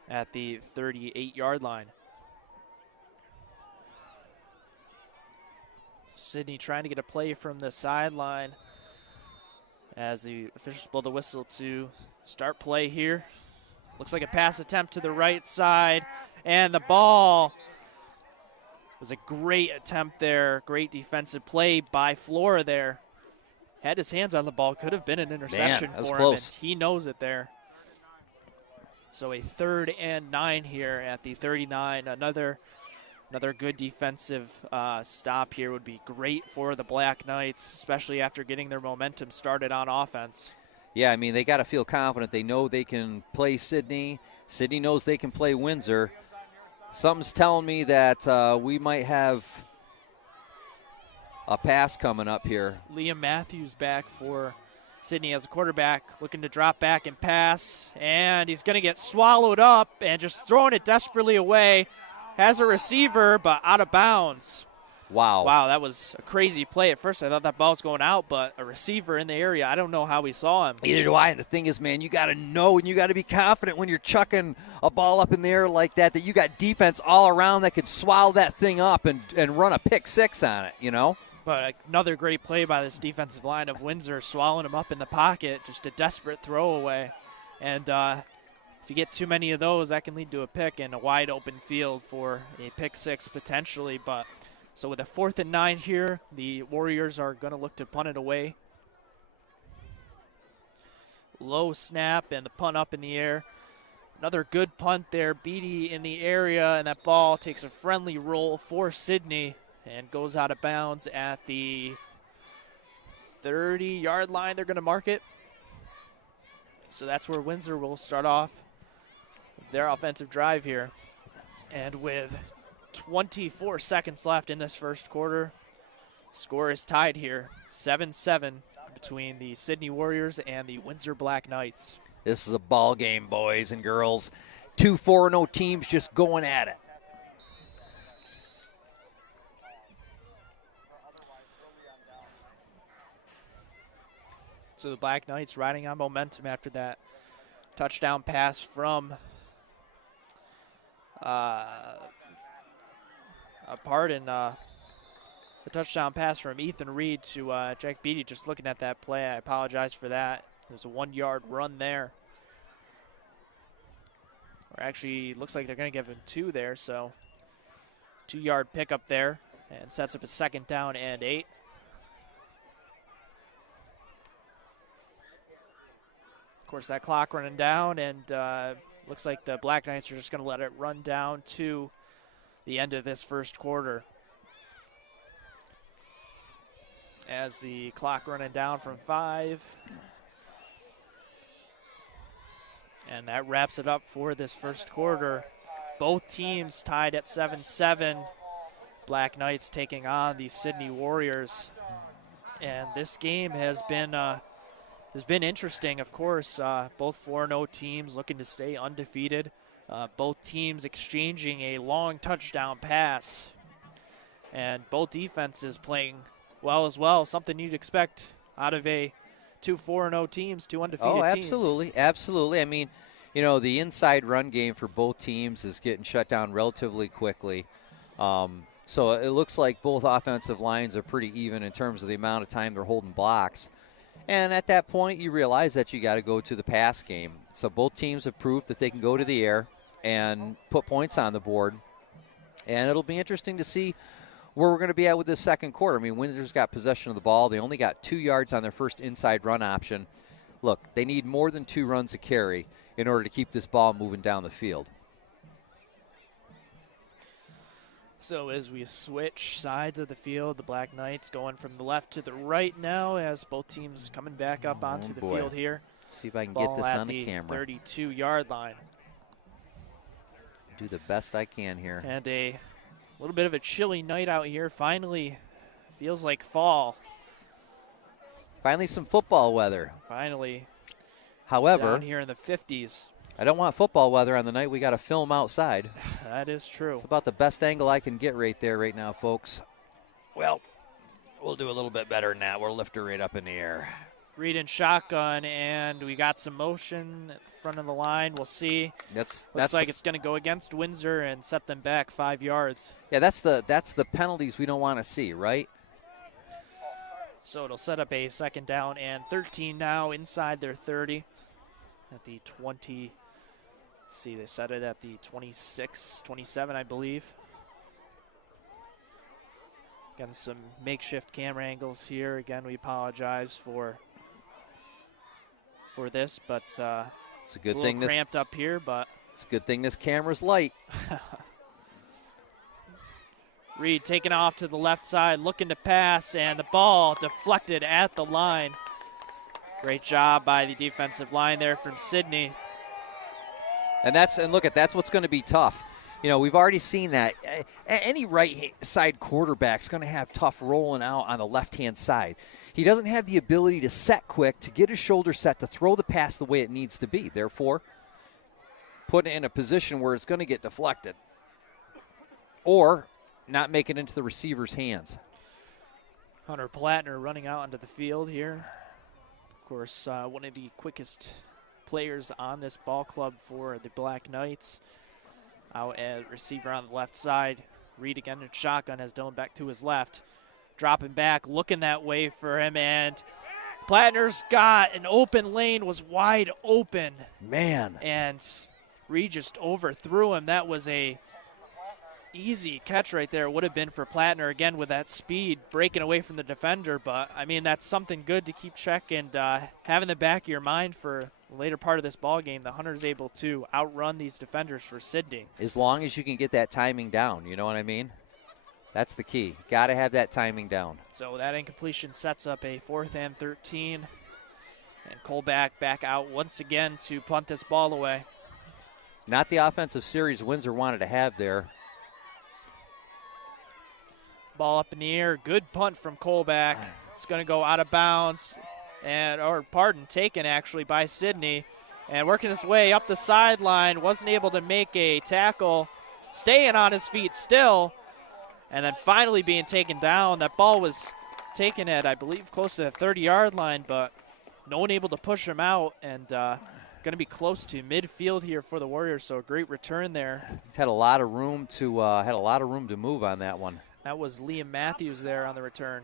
at the 38-yard line. Sidney trying to get a play from the sideline as the officials blow the whistle to start play here. Looks like a pass attempt to the right side, and the ball was a great attempt there. Great defensive play by Flora there. Had his hands on the ball, could have been an interception for him, and he knows it there. So a 3rd and 9 here at the 39. Another good defensive stop here would be great for the Black Knights, especially after getting their momentum started on offense. Yeah, I mean, they got to feel confident. They know they can play Sidney. Sidney knows they can play Windsor. Something's telling me that we might have a pass coming up here. Liam Matthews back for Sidney as a quarterback, looking to drop back and pass, and he's going to get swallowed up and just throwing it desperately away. Has a receiver, but out of bounds. Wow, that was a crazy play. At first, I thought that ball was going out, but a receiver in the area, I don't know how we saw him. Either do I. And the thing is, man, you got to know and you got to be confident when you're chucking a ball up in the air like that you got defense all around that could swallow that thing up and run a pick six on it, you know? But another great play by this defensive line of Windsor, swallowing him up in the pocket, just a desperate throwaway. And if you get too many of those, that can lead to a pick and a wide open field for a pick six potentially. But so with a 4th and 9 here, the Warriors are going to look to punt it away. Low snap and the punt up in the air. Another good punt there, Beatty in the area, and that ball takes a friendly roll for Sidney and goes out of bounds at the 30-yard line. They're going to mark it. So that's where Windsor will start off their offensive drive here. And with 24 seconds left in this first quarter, score is tied here, 7-7 between the Sidney Warriors and the Windsor Black Knights. This is a ball game, boys and girls. 2 4-0 teams just going at it. So the Black Knights riding on momentum after that touchdown pass from the touchdown pass from Ethan Reed to Jack Beatty. Just looking at that play, I apologize for that. There's a 1-yard run there. Or actually, looks like they're going to give him 2 there, so 2-yard pickup there, and sets up a 2nd down and 8. Of course, that clock running down, and looks like the Black Knights are just going to let it run down to the end of this first quarter. As the clock running down from 5. And that wraps it up for this first quarter. Both teams tied at 7-7. Black Knights taking on the Sidney Warriors. And this game has been interesting, of course. Both 4-0 teams looking to stay undefeated. Both teams exchanging a long touchdown pass. And both defenses playing well as well. Something you'd expect out of a 2 4-0 teams, 2 undefeated teams. Oh, absolutely, absolutely. I mean, you know, the inside run game for both teams is getting shut down relatively quickly. So it looks like both offensive lines are pretty even in terms of the amount of time they're holding blocks. And at that point, you realize that you got to go to the pass game. So both teams have proved that they can go to the air and put points on the board. And it'll be interesting to see where we're going to be at with this second quarter. I mean, Windsor's got possession of the ball. They only got 2 yards on their first inside run option. Look, they need more than 2 runs a carry in order to keep this ball moving down the field. So as we switch sides of the field, the Black Knights going from the left to the right now as both teams coming back up onto the boy. field here. See if I can Ball get this at on the the camera. 32-yard line. Do the best I can here. And a little bit of a chilly night out here. Finally feels like fall. Finally some football weather. Finally However, down here in the 50s. I don't want football weather on the night we got to film outside. That is true. It's about the best angle I can get right there right now, folks. Well, we'll do a little bit better than that. We'll lift her right up in the air. Reed in shotgun, and we got some motion at the front of the line. We'll see. Looks like it's going to go against Windsor and set them back 5 yards. Yeah, that's the penalties we don't want to see, right? So it'll set up a 2nd down and 13 now inside their 30 at the 20. Let's see, they set it at the 26, 27, I believe. Again, some makeshift camera angles here. Again, we apologize for this, but It's a good it's a thing little cramped up here, but it's a good thing this camera's light. Reed taking off to the left side, looking to pass, and the ball deflected at the line. Great job by the defensive line there from Sidney. And look at that's what's going to be tough. You know, we've already seen that. Any right side quarterback's going to have tough rolling out on the left-hand side. He doesn't have the ability to set quick, to get his shoulder set, to throw the pass the way it needs to be. Therefore, put it in a position where it's going to get deflected or not make it into the receiver's hands. Hunter Plattner running out onto the field here. Of course, one of the quickest players on this ball club for the Black Knights. Out at receiver on the left side. Reed again in shotgun has Dylan back to his left. Dropping back, looking that way for him, and Plattner's got an open lane, was wide open. Man. And Reed just overthrew him. That was a easy catch right there. Would have been for Plattner again with that speed, breaking away from the defender. But, I mean, that's something good to keep check and have in the back of your mind for the later part of this ball game. The Hunter's able to outrun these defenders for Sidney. As long as you can get that timing down, you know what I mean? That's the key. Got to have that timing down. So that incompletion sets up a 4th and 13. And Colback back out once again to punt this ball away. Not the offensive series Windsor wanted to have there. Ball up in the air. Good punt from Colback. It's going to go out of bounds. Taken actually by Sidney. And working his way up the sideline. Wasn't able to make a tackle. Staying on his feet still. And then finally being taken down. That ball was taken at, I believe, close to the 30-yard line, but no one able to push him out. And going to be close to midfield here for the Warriors. So a great return there. He's had a lot of room to move on that one. That was Liam Matthews there on the return.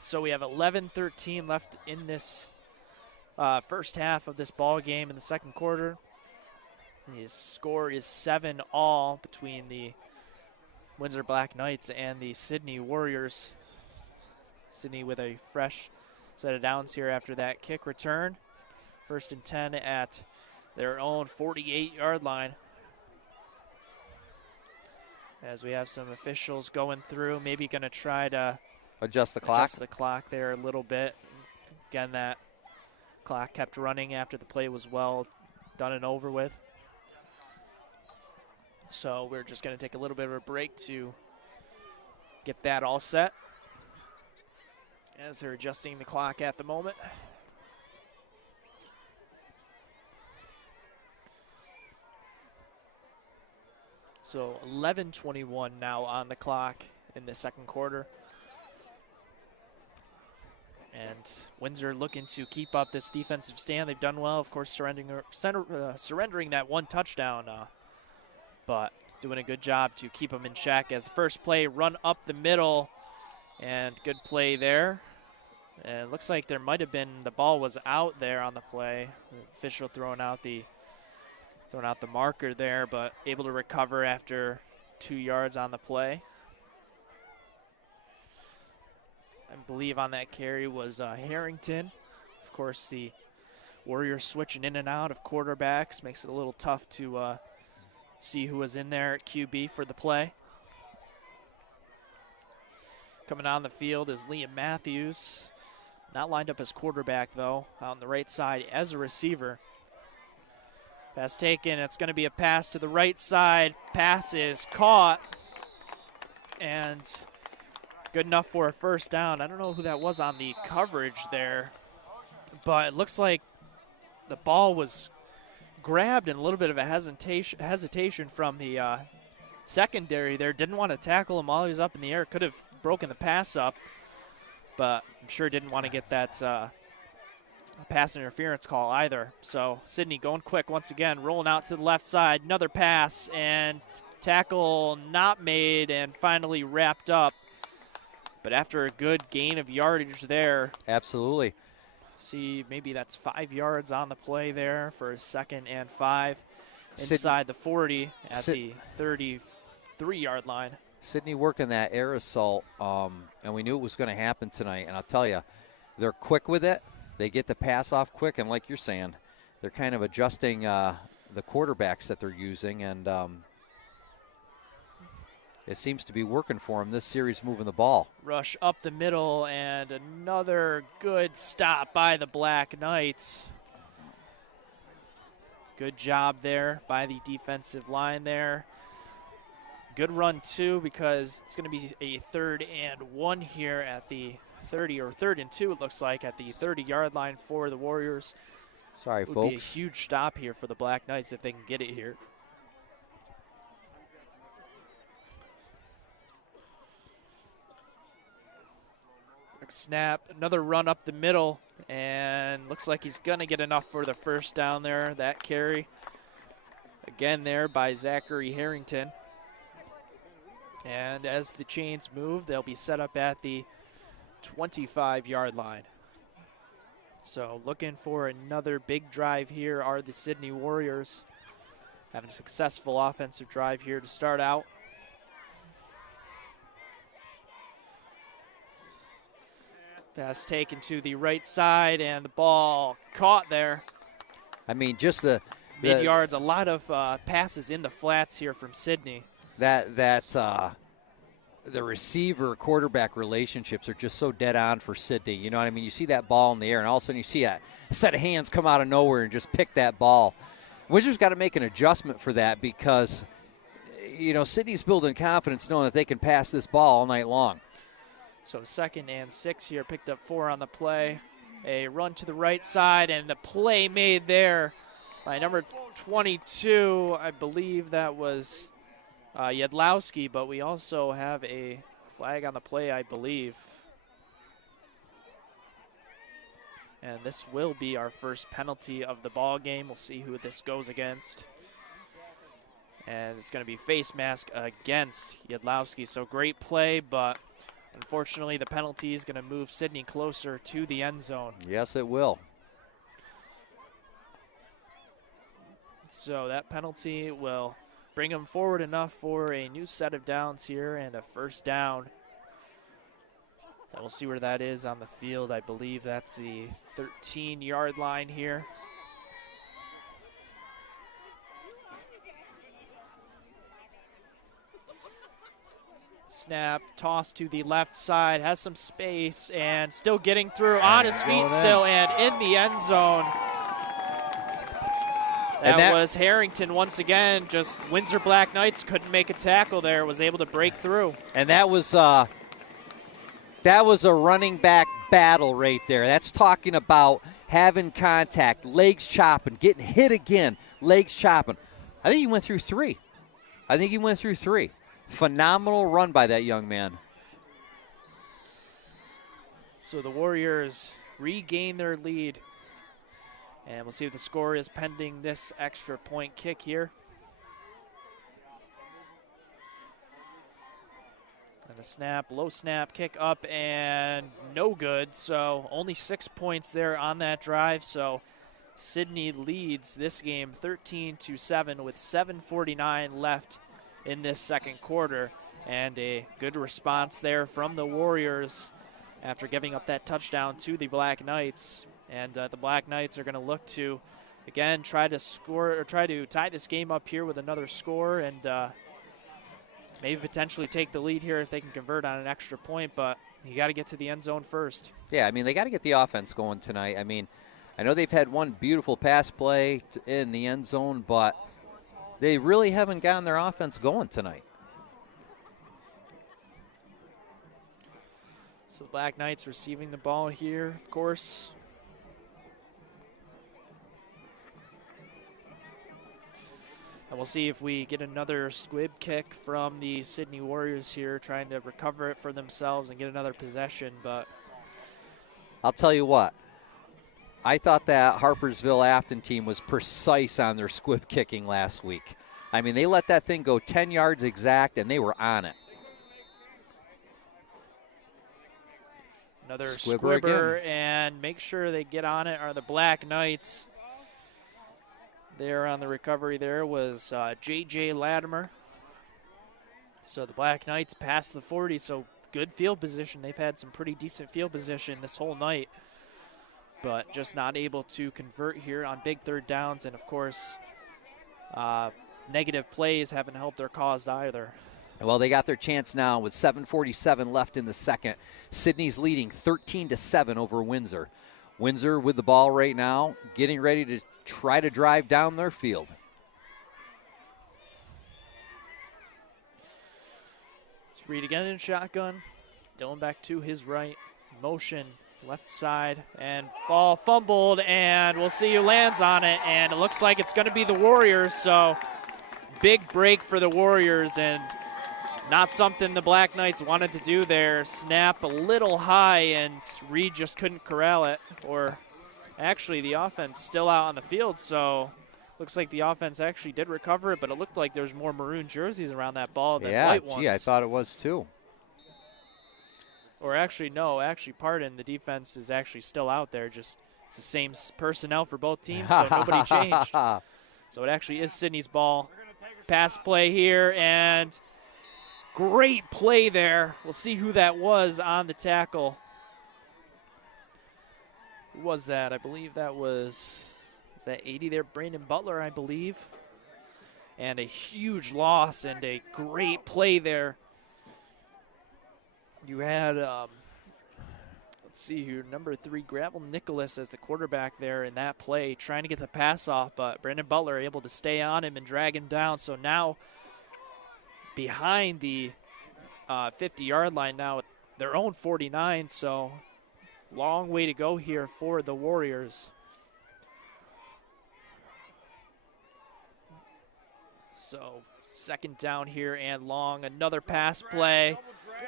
So we have 11-13 left in this first half of this ball game in the second quarter. The score is 7-all between the Windsor Black Knights and the Sidney Warriors. Sidney with a fresh set of downs here after that kick return. 1st and 10 at their own 48-yard line. As we have some officials going through, maybe going to try to adjust the clock. Adjust the clock there a little bit. Again, that clock kept running after the play was well done and over with. So we're just going to take a little bit of a break to get that all set as they're adjusting the clock at the moment. So 11:21 now on the clock in the second quarter. And Windsor looking to keep up this defensive stand. They've done well, of course, surrendering that one touchdown, but doing a good job to keep them in check. As the first play, run up the middle, and good play there. And it looks like there might have been, the ball was out there on the play. The official throwing out the marker there, but able to recover after 2 yards on the play. I believe on that carry was Harrington. Of course, the Warriors switching in and out of quarterbacks makes it a little tough to see who was in there at QB for the play. Coming on the field is Liam Matthews. Not lined up as quarterback, though, on the right side as a receiver. Pass taken. It's going to be a pass to the right side. Pass is caught. And good enough for a first down. I don't know who that was on the coverage there, but it looks like the ball was grabbed and a little bit of a hesitation from the secondary there. Didn't want to tackle him while he was up in the air. Could have broken the pass up, but I'm sure didn't want to get that pass interference call either. So Sidney going quick once again, rolling out to the left side. Another pass, and tackle not made and finally wrapped up. But after a good gain of yardage there. Absolutely. See, maybe that's 5 yards on the play there for a 2nd and 5 inside the 40 at the 33-yard line. Sidney working that air assault, and we knew it was going to happen tonight. And I'll tell you, they're quick with it. They get the pass off quick, and like you're saying, they're kind of adjusting the quarterbacks that they're using, and it seems to be working for them this series, moving the ball. Rush up the middle, and another good stop by the Black Knights. Good job there by the defensive line there. Good run, too, because it's going to be a 3rd and 1 here at the 30, or 3rd and 2, it looks like, at the 30-yard line for the Warriors. Sorry, it would folks. be a huge stop here for the Black Knights if they can get it here. Snap, another run up the middle, and looks like he's going to get enough for the first down there. That carry, again there by Zachary Harrington. And as the chains move, they'll be set up at the 25-yard line. So looking for another big drive here are the Sidney Warriors. Having a successful offensive drive here to start out. Pass taken to the right side, and the ball caught there. I mean, just the mid-yards, a lot of passes in the flats here from Sidney. The receiver quarterback relationships are just so dead on for Sidney. You know what I mean? You see that ball in the air, and all of a sudden you see a set of hands come out of nowhere and just pick that ball. Wizards got to make an adjustment for that because, you know, Sidney's building confidence knowing that they can pass this ball all night long. So 2nd and 6 here, picked up 4 on the play. A run to the right side, and the play made there by number 22. I believe that was Yedlowski, but we also have a flag on the play, I believe. And this will be our first penalty of the ball game. We'll see who this goes against. And it's going to be face mask against Yedlowski. So great play, but unfortunately the penalty is going to move Sidney closer to the end zone. Yes, it will. So that penalty will bring him forward enough for a new set of downs here and a first down. And we'll see where that is on the field. I believe that's the 13-yard line here. Snap, toss to the left side, has some space, and still getting through on his feet still, and in the end zone. That was Harrington once again. Just Windsor Black Knights couldn't make a tackle there, was able to break through. And that was a running back battle right there. That's talking about having contact, legs chopping, getting hit again, legs chopping. I think he went through three. Phenomenal run by that young man. So the Warriors regain their lead. And we'll see what the score is pending this extra point kick here. And the snap, low snap, kick up, and no good. So only 6 points there on that drive. So Sidney leads this game 13-7 with 7:49 left in this second quarter. And a good response there from the Warriors after giving up that touchdown to the Black Knights. And the Black Knights are going to look to, again, try to score or try to tie this game up here with another score and maybe potentially take the lead here if they can convert on an extra point. But you got to get to the end zone first. Yeah, I mean, they got to get the offense going tonight. I mean, I know they've had one beautiful pass play in the end zone, but they really haven't gotten their offense going tonight. So the Black Knights receiving the ball here, of course. And we'll see if we get another squib kick from the Sidney Warriors here, trying to recover it for themselves and get another possession. But I'll tell you what, I thought that Harpersville-Afton team was precise on their squib kicking last week. I mean, they let that thing go 10 yards exact, and they were on it. Another Squibber squibber, again. and make sure they get on it are the Black Knights. There on the recovery there was J.J. Latimer. So the Black Knights passed the 40, so good field position. They've had some pretty decent field position this whole night, but just not able to convert here on big third downs. And, of course, negative plays haven't helped their cause either. Well, they got their chance now with 7:47 left in the second. Sidney's leading 13-7 over Windsor. Windsor with the ball right now, getting ready to try to drive down their field. Let's read again in shotgun. Dylan back to his right. Motion, left side, and ball fumbled, and we'll see who lands on it, and it looks like it's going to be the Warriors, so big break for the Warriors, and not something the Black Knights wanted to do there. Snap a little high, and Reed just couldn't corral it. Or actually, the offense still out on the field, so looks like the offense actually did recover it, but it looked like there's more maroon jerseys around that ball than white ones. Yeah, I thought it was too. Or actually, no, pardon, the defense is actually still out there. Just it's the same personnel for both teams, so nobody changed. So it actually is Sidney's ball. Pass play here, and great play there. We'll see who that was on the tackle. Who was that? I believe that was that 80 there? Brandon Butler, I believe. And a huge loss and a great play there. You had, let's see here, number 3, Gravel Nicholas as the quarterback there in that play, trying to get the pass off, but Brandon Butler able to stay on him and drag him down. So now behind the 50-yard line now at their own 49, so long way to go here for the Warriors. So second down here and long, another pass play,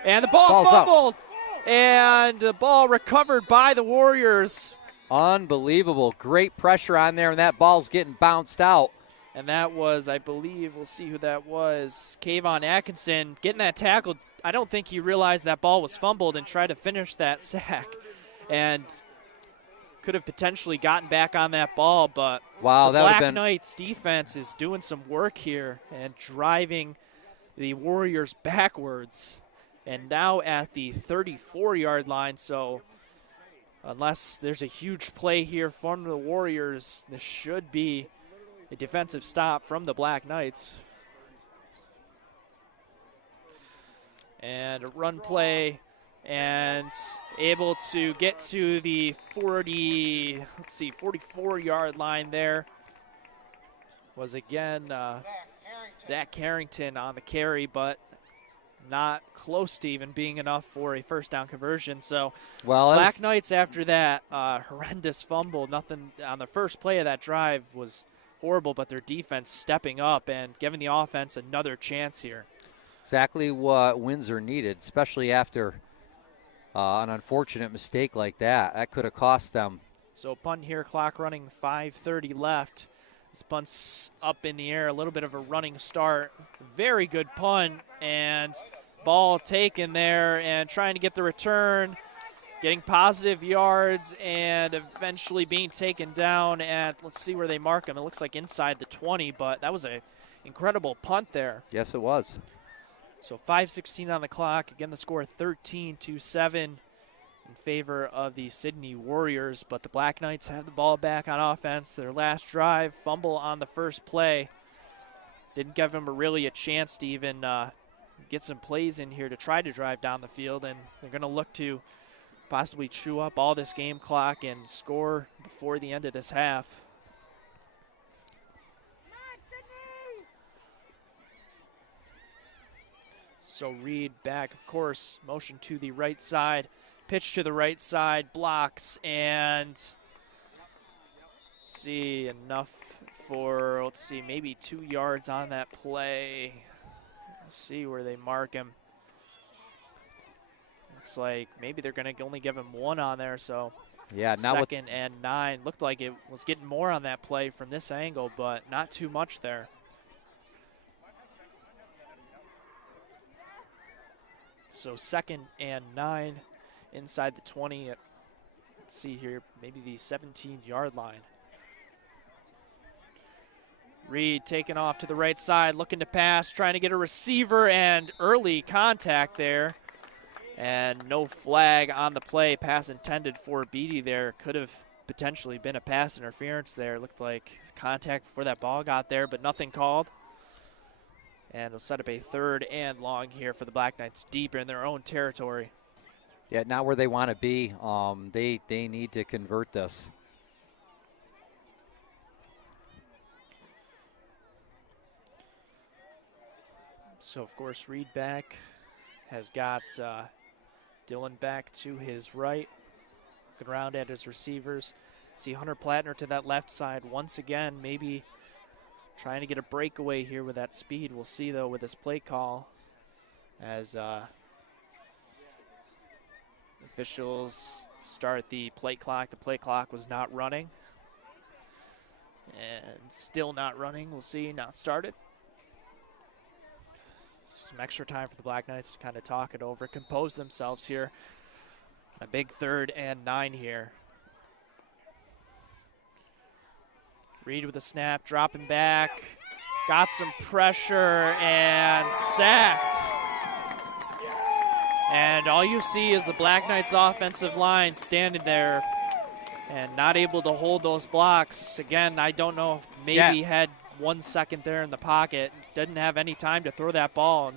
and the ball fumbled, and the ball recovered by the Warriors. Unbelievable. Great pressure on there, and that ball's getting bounced out. And that was, I believe, we'll see who that was, Kayvon Atkinson getting that tackle. I don't think he realized that ball was fumbled and tried to finish that sack, and could have potentially gotten back on that ball, but wow, the that Black been... Knights defense is doing some work here and driving the Warriors backwards, and now at the 34-yard line. So unless there's a huge play here from the Warriors, this should be a defensive stop from the Black Knights. And a run play, and able to get to the 44-yard line there. Was again Zach Carrington on the carry, but not close to even being enough for a first down conversion. So Black Knights after that horrendous fumble, nothing on the first play of that drive was horrible, but their defense stepping up and giving the offense another chance here. Exactly what Windsor needed, especially after an unfortunate mistake like that. That could have cost them. So punt here, clock running, 5:30 left. This punt's up in the air, a little bit of a running start. Very good punt, and ball taken there, and trying to get the return, getting positive yards, and eventually being taken down at, let's see where they mark him. It looks like inside the 20, but that was an incredible punt there. Yes, it was. So 5:16 on the clock. Again, the score 13-7 in favor of the Sidney Warriors, but the Black Knights have the ball back on offense. Their last drive, fumble on the first play. Didn't give them really a chance to even get some plays in here to try to drive down the field, and they're going to look to possibly chew up all this game clock and score before the end of this half. So Reed back, of course, motion to the right side, pitch to the right side, blocks, and see enough for, let's see, maybe 2 yards on that play. Let's see where they mark him. Looks like maybe they're going to only give him 1 on there, so yeah, not second and 9. Looked like it was getting more on that play from this angle, but not too much there. So second and 9 inside the 20 at, let's see here, maybe the 17-yard line. Reed taking off to the right side, looking to pass, trying to get a receiver, and early contact there. And no flag on the play. Pass intended for Beatty there. Could have potentially been a pass interference there. Looked like contact before that ball got there, but nothing called. And we'll set up a 3rd and long here for the Black Knights, deep in their own territory. Yeah, not where they want to be. They need to convert this. So, of course, Reed back has got Dylan back to his right. Looking around at his receivers. See Hunter Plattner to that left side once again, maybe trying to get a breakaway here with that speed. We'll see, though, with this play call as officials start the play clock. The play clock was not running. And still not running. We'll see, not started. Some extra time for the Black Knights to kind of talk it over, compose themselves here. A big 3rd and 9 here. Reed with a snap, dropping back. Got some pressure and sacked. And all you see is the Black Knights offensive line standing there and not able to hold those blocks. Again, I don't know, maybe had 1 second there in the pocket. Didn't have any time to throw that ball.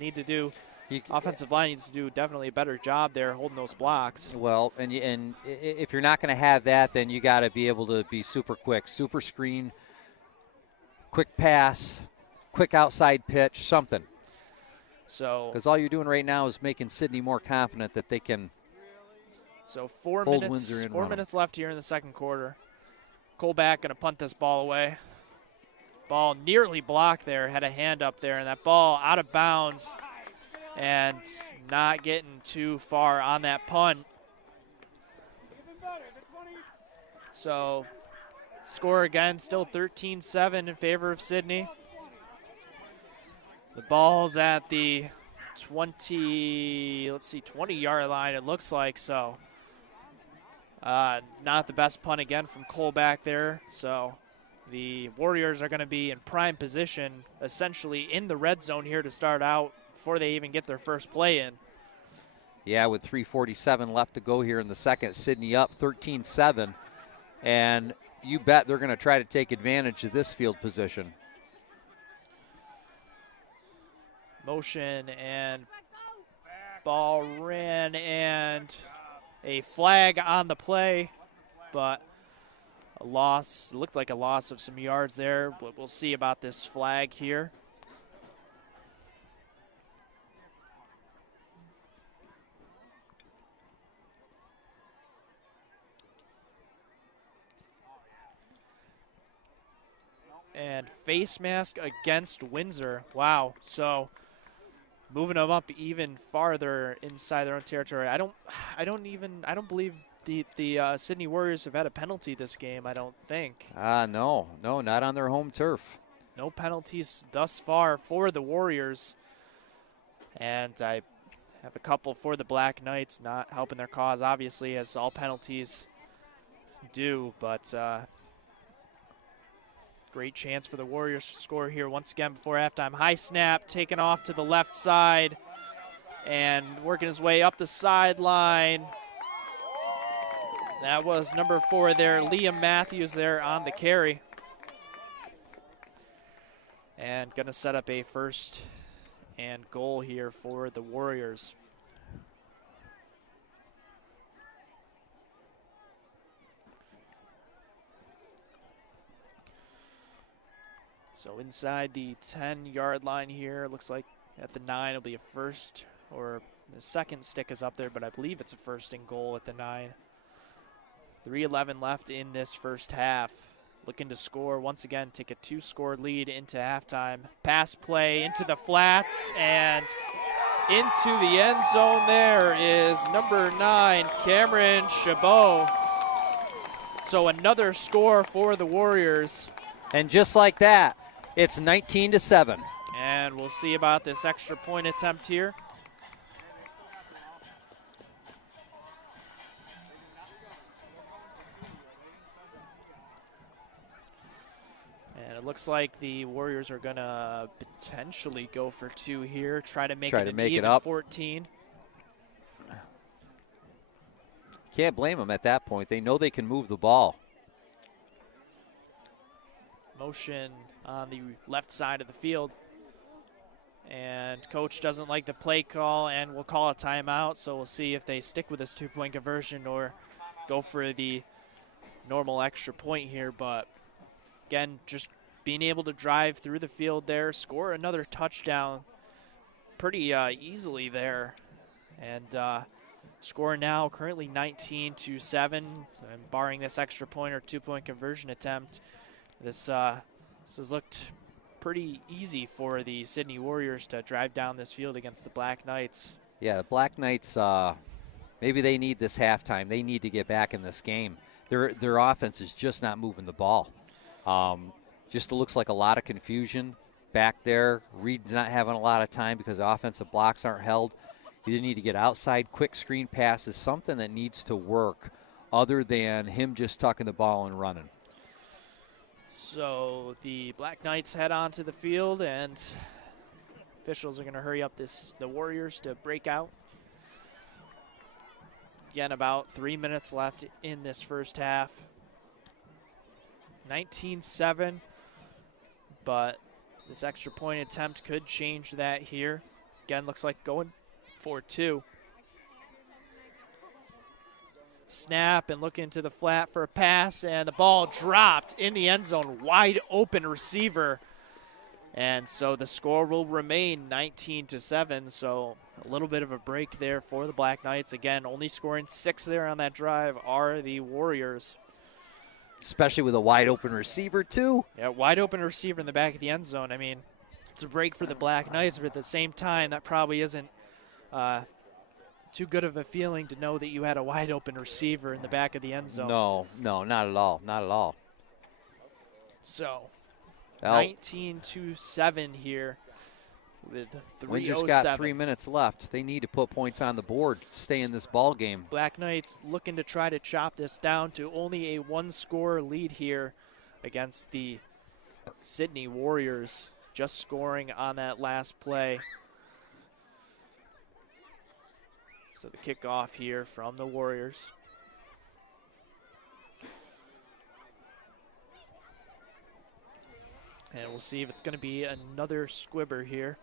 Offensive line needs to do definitely a better job there holding those blocks. Well, and if you're not going to have that, then you got to be able to be super quick, super screen, quick pass, quick outside pitch, something. So, because all you're doing right now is making Sidney more confident that they can. So 4 hold minutes. Windsor in 4 minutes left here in the second quarter. Colback going to punt this ball away. Ball nearly blocked there, had a hand up there, and that ball out of bounds and not getting too far on that punt. So score again, still 13-7 in favor of Sidney. The ball's at the 20-yard line, it looks like, so. Not the best punt again from Colback there, so the Warriors are going to be in prime position, essentially in the red zone here to start out before they even get their first play in. Yeah, with 3:47 left to go here in the second, Sidney up 13-7, and you bet they're going to try to take advantage of this field position. Motion and ball ran, and a flag on the play, but a loss. It looked like a loss of some yards there, but we'll see about this flag here. And face mask against Windsor. Wow. So moving them up even farther inside their own territory. I don't believe the Sidney Warriors have had a penalty this game, I don't think. No, not on their home turf. No penalties thus far for the Warriors. And I have a couple for the Black Knights, not helping their cause, obviously, as all penalties do. But great chance for the Warriors to score here once again before halftime. High snap, taken off to the left side, and working his way up the sideline. That was number 4 there, Liam Matthews there on the carry. And going to set up a first and goal here for the Warriors. So inside the 10-yard line here, looks like at the 9 it'll be a first, or the second stick is up there, but I believe it's a first and goal at the 9. 3:11 left in this first half. Looking to score once again, take a 2-score lead into halftime. Pass play into the flats and into the end zone. There is number 9, Cameron Chabot. So another score for the Warriors. And just like that, it's 19-7. And we'll see about this extra point attempt here. And it looks like the Warriors are going to potentially go for 2 here, try to make it even up. 14. Can't blame them at that point. They know they can move the ball. Motion on the left side of the field. And coach doesn't like the play call and will call a timeout. So we'll see if they stick with this 2-point conversion or go for the normal extra point here. But again, just being able to drive through the field there, score another touchdown pretty easily there. And score now currently 19-7. And barring this extra point or 2-point conversion attempt, this has looked pretty easy for the Sidney Warriors to drive down this field against the Black Knights. Yeah, the Black Knights, maybe they need this halftime. They need to get back in this game. Their offense is just not moving the ball. Just looks like a lot of confusion back there. Reed's not having a lot of time because the offensive blocks aren't held. You need to get outside quick screen passes, something that needs to work other than him just tucking the ball and running. So the Black Knights head onto the field, and officials are going to hurry up the Warriors to break out. Again, about 3 minutes left in this first half. 19-7, but this extra point attempt could change that here. Again, looks like going for 2. Snap and look into the flat for a pass, and the ball dropped in the end zone. Wide open receiver. And so the score will remain 19-7. So a little bit of a break there for the Black Knights. Again, only scoring 6 there on that drive are the Warriors. Especially with a wide open receiver, too. Yeah, wide open receiver in the back of the end zone. I mean, it's a break for the Black Knights, but at the same time, that probably isn't too good of a feeling to know that you had a wide open receiver in the back of the end zone. No, not at all. Not at all. So, 19-7 here with 3:07. Windsor's got 3 minutes left. They need to put points on the board to stay in this ball game. Black Knights looking to try to chop this down to only a 1-score lead here against the Sidney Warriors, just scoring on that last play. So the kickoff here from the Warriors. And we'll see if it's going to be another squibber here.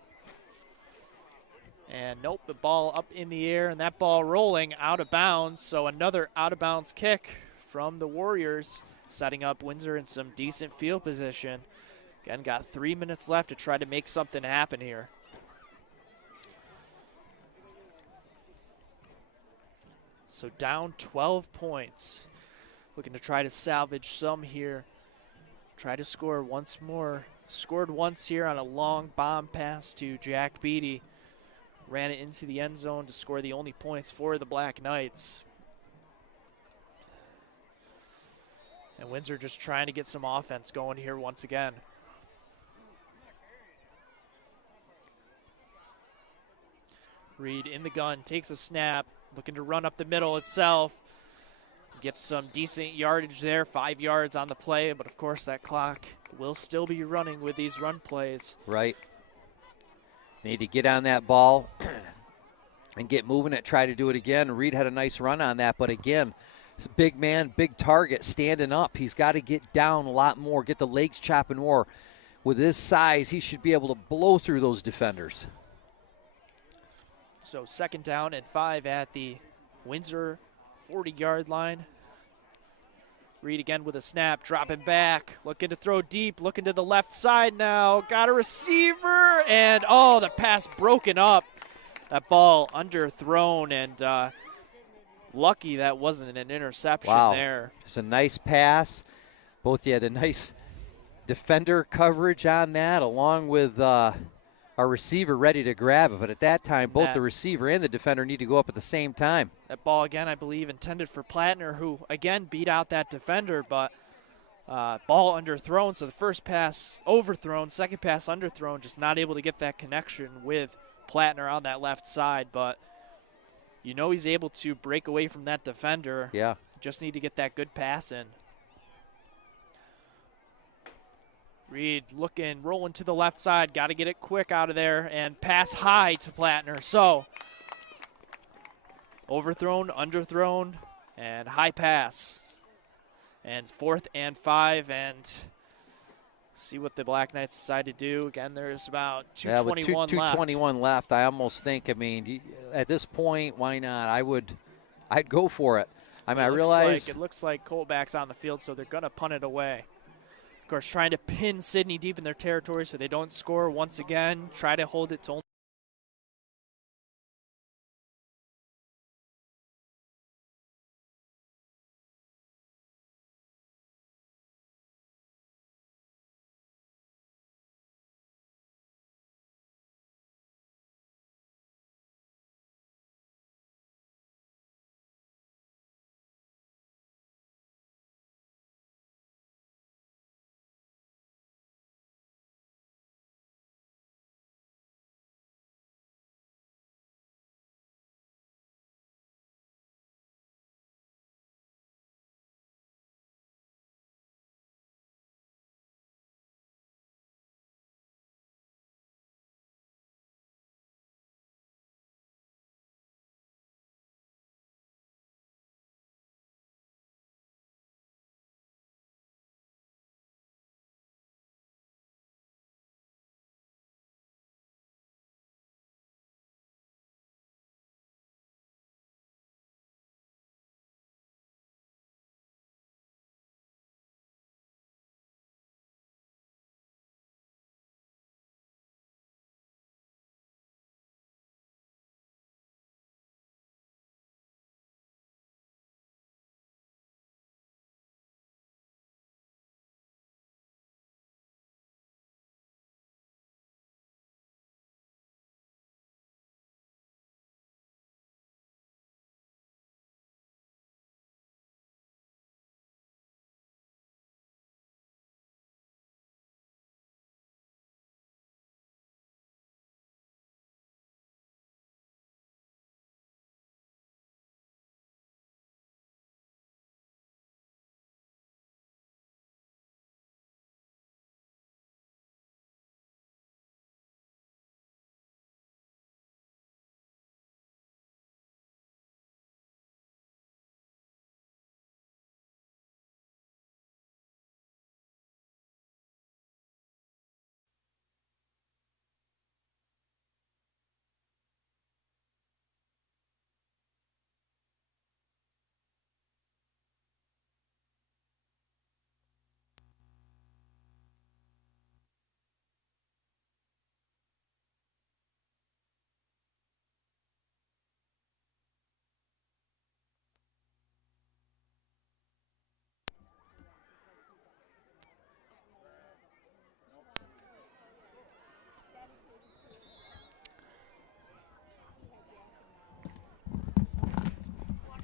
And nope, the ball up in the air, and that ball rolling out of bounds. So another out of bounds kick from the Warriors, setting up Windsor in some decent field position. Again, got 3 minutes left to try to make something happen here. So down 12 points. Looking to try to salvage some here. Try to score once more. Scored once here on a long bomb pass to Jack Beatty. Ran it into the end zone to score the only points for the Black Knights. And Windsor just trying to get some offense going here once again. Reed in the gun, takes a snap. Looking to run up the middle himself. Gets some decent yardage there, 5 yards on the play, but of course that clock will still be running with these run plays. Right. Need to get on that ball and get moving it, try to do it again. Reed had a nice run on that, but again, It's a big man, big target, standing up. He's got to get down a lot more, get the legs chopping more. With his size, he should be able to blow through those defenders. So 2nd down and 5 at the Windsor 40-yard line. Reed again with a snap, dropping back, looking to throw deep, looking to the left side now. Got a receiver, and the pass broken up. That ball underthrown, and lucky that wasn't an interception there. It's a nice pass. Both you had a nice defender coverage on that, along with our receiver ready to grab it. But at that time, both the receiver and the defender need to go up at the same time. That ball, again, I believe, intended for Plattner, who, again, beat out that defender, but ball underthrown. So the first pass overthrown, second pass underthrown, just not able to get that connection with Plattner on that left side. But you know he's able to break away from that defender. Yeah. Just need to get that good pass in. Reed looking, rolling to the left side. Got to get it quick out of there and pass high to Plattner. So overthrown, underthrown, and high pass. And 4th and 5, and see what the Black Knights decide to do. Again, there's about 2:21 left. 2:21 left. I almost think, at this point, why not? I'd go for it. I realize it looks like Colback's on the field, so they're going to punt it away. Of course, trying to pin Sidney deep in their territory so they don't score once again. Try to hold it to only.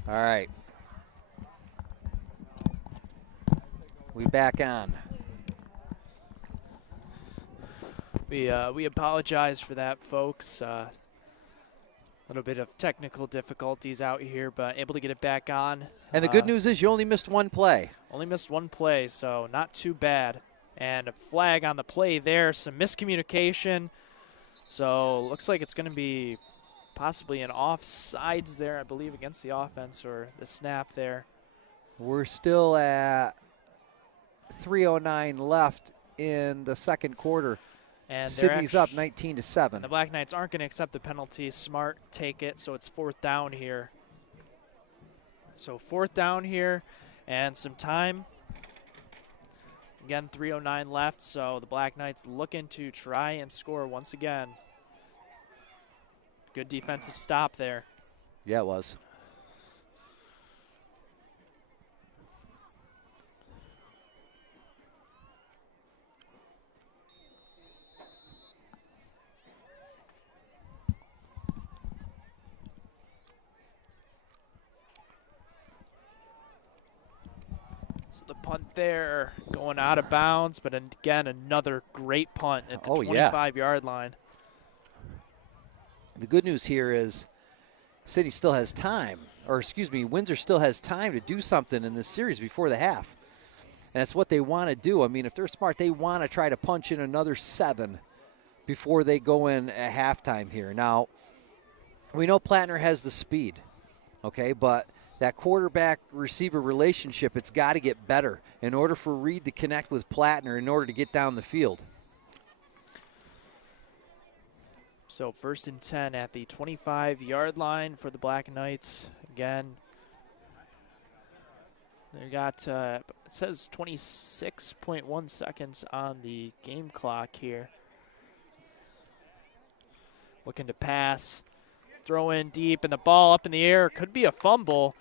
All right. We back on. We apologize for that, folks. A little bit of technical difficulties out here, but able to get it back on. And the good news is you only missed one play. Only missed one play, so not too bad. And a flag on the play there, some miscommunication. So looks like it's going to be possibly an offsides there, I believe, against the offense, or the snap there. We're still at 3:09 left in the second quarter. And Sidney's up 19-7. The Black Knights aren't going to accept the penalty. Smart take it, so it's 4th down here. So 4th down here and some time. Again, 3:09 left, so the Black Knights looking to try and score once again. Good defensive stop there. Yeah, it was. So the punt there going out of bounds, but again, another great punt at the 25-yard line. The good news here is City still has time, or excuse me, Windsor still has time to do something in this series before the half. And that's what they want to do. I mean, if they're smart, they want to try to punch in another 7 before they go in at halftime here. Now, we know Plattner has the speed, okay, but that quarterback-receiver relationship, it's got to get better in order for Reed to connect with Plattner in order to get down the field. So 1st and 10 at the 25-yard line for the Black Knights. Again, they got, it says 26.1 seconds on the game clock here. Looking to pass, throw in deep, and the ball up in the air. Could be a fumble,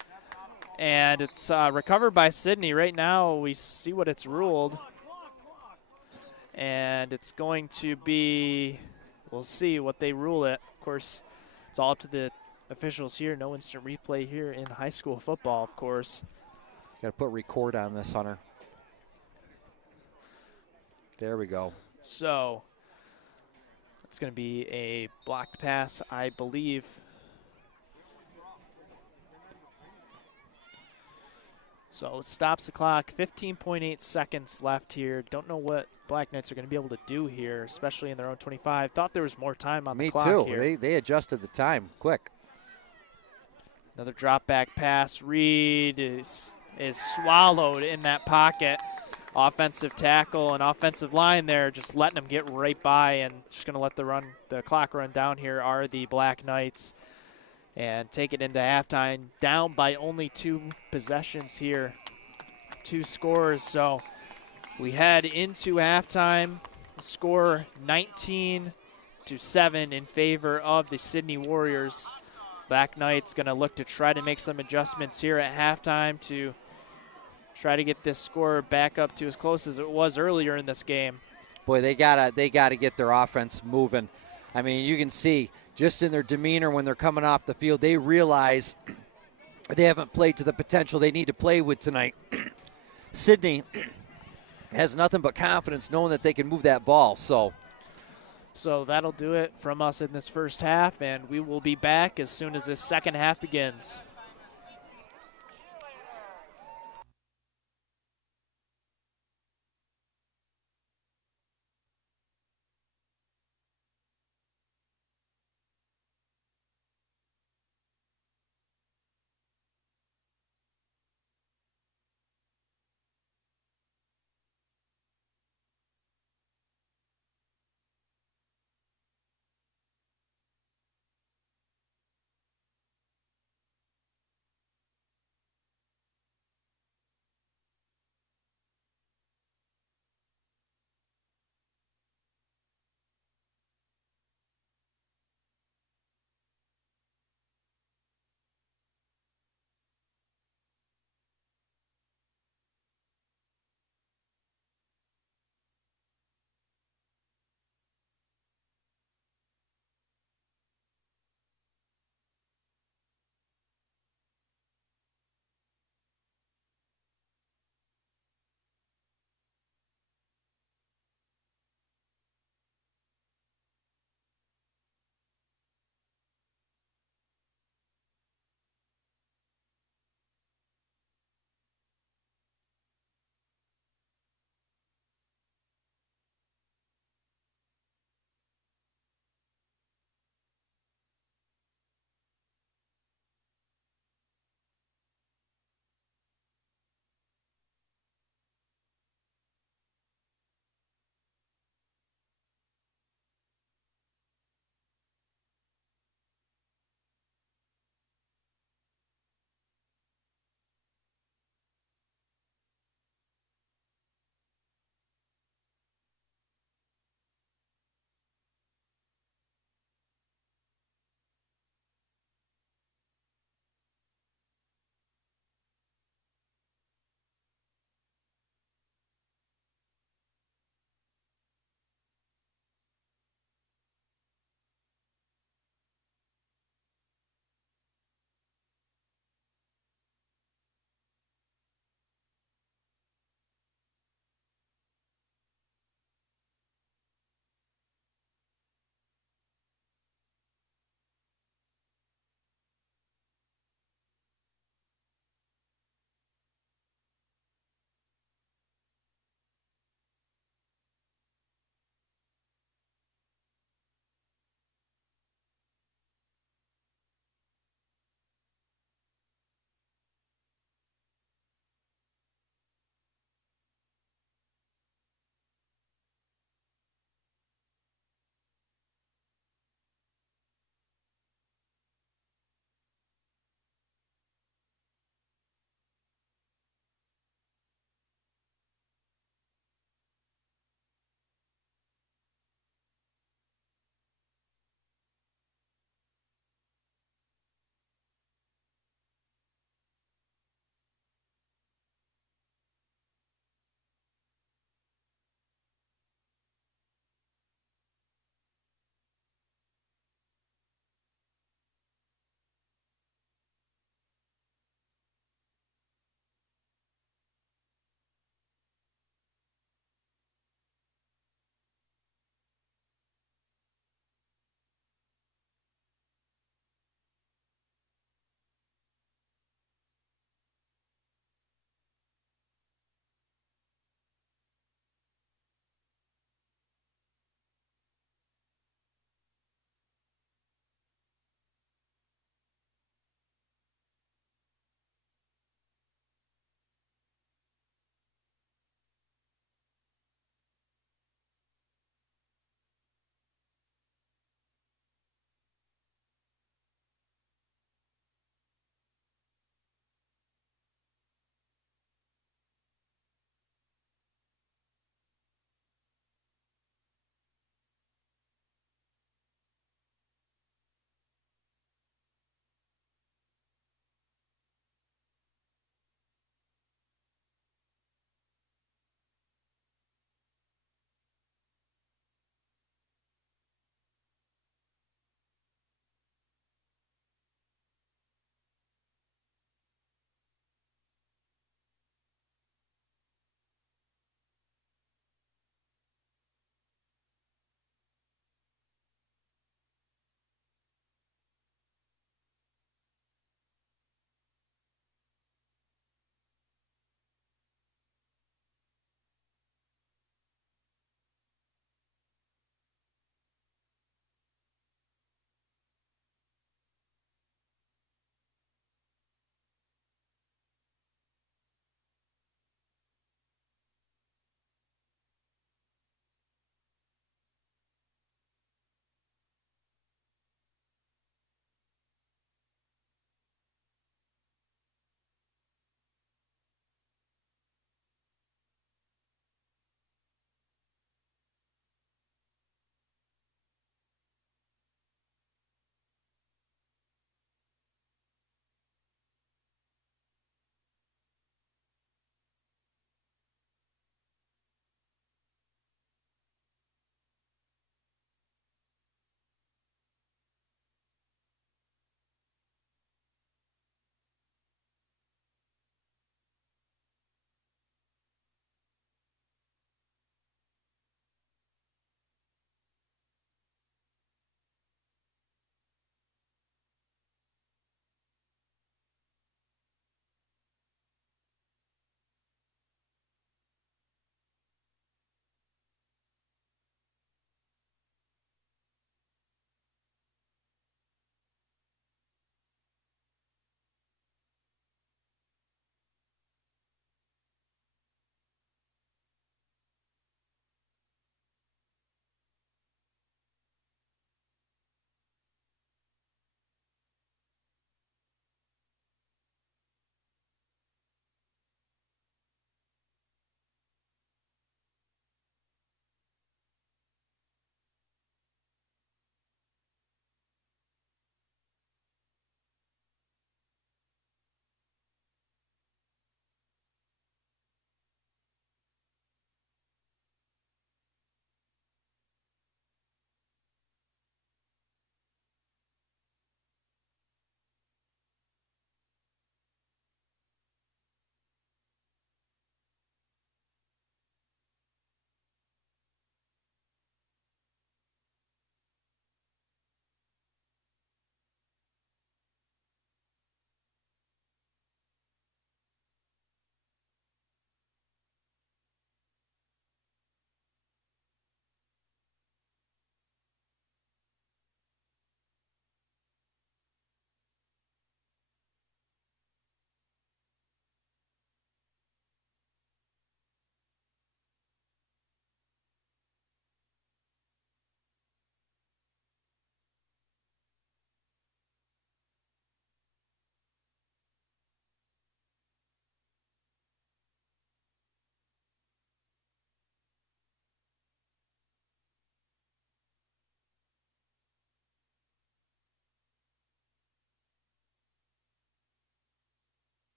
and it's recovered by Sidney. Right now we see what it's ruled, and it's going to be... We'll see what they rule it. Of course, it's all up to the officials here. No instant replay here in high school football, of course. Got to put record on this, Hunter. There we go. So it's going to be a blocked pass, I believe. So it stops the clock. 15.8 seconds left here. Don't know what Black Knights are going to be able to do here, especially in their own 25. Thought there was more time on the clock Me too. here. They adjusted the time quick. Another drop back pass. Reed is swallowed in that pocket. Offensive tackle and offensive line there, just letting them get right by, and just going to let the clock run down here are the Black Knights. And take it into halftime, down by only 2 possessions here, 2 scores. So we head into halftime, score 19-7 in favor of the Sidney Warriors. Black Knights going to look to try to make some adjustments here at halftime to try to get this score back up to as close as it was earlier in this game. Boy, they gotta get their offense moving. I mean, you can see just in their demeanor when they're coming off the field, they realize they haven't played to the potential they need to play with tonight. Sidney has nothing but confidence knowing that they can move that ball. So that'll do it from us in this first half, and we will be back as soon as this second half begins.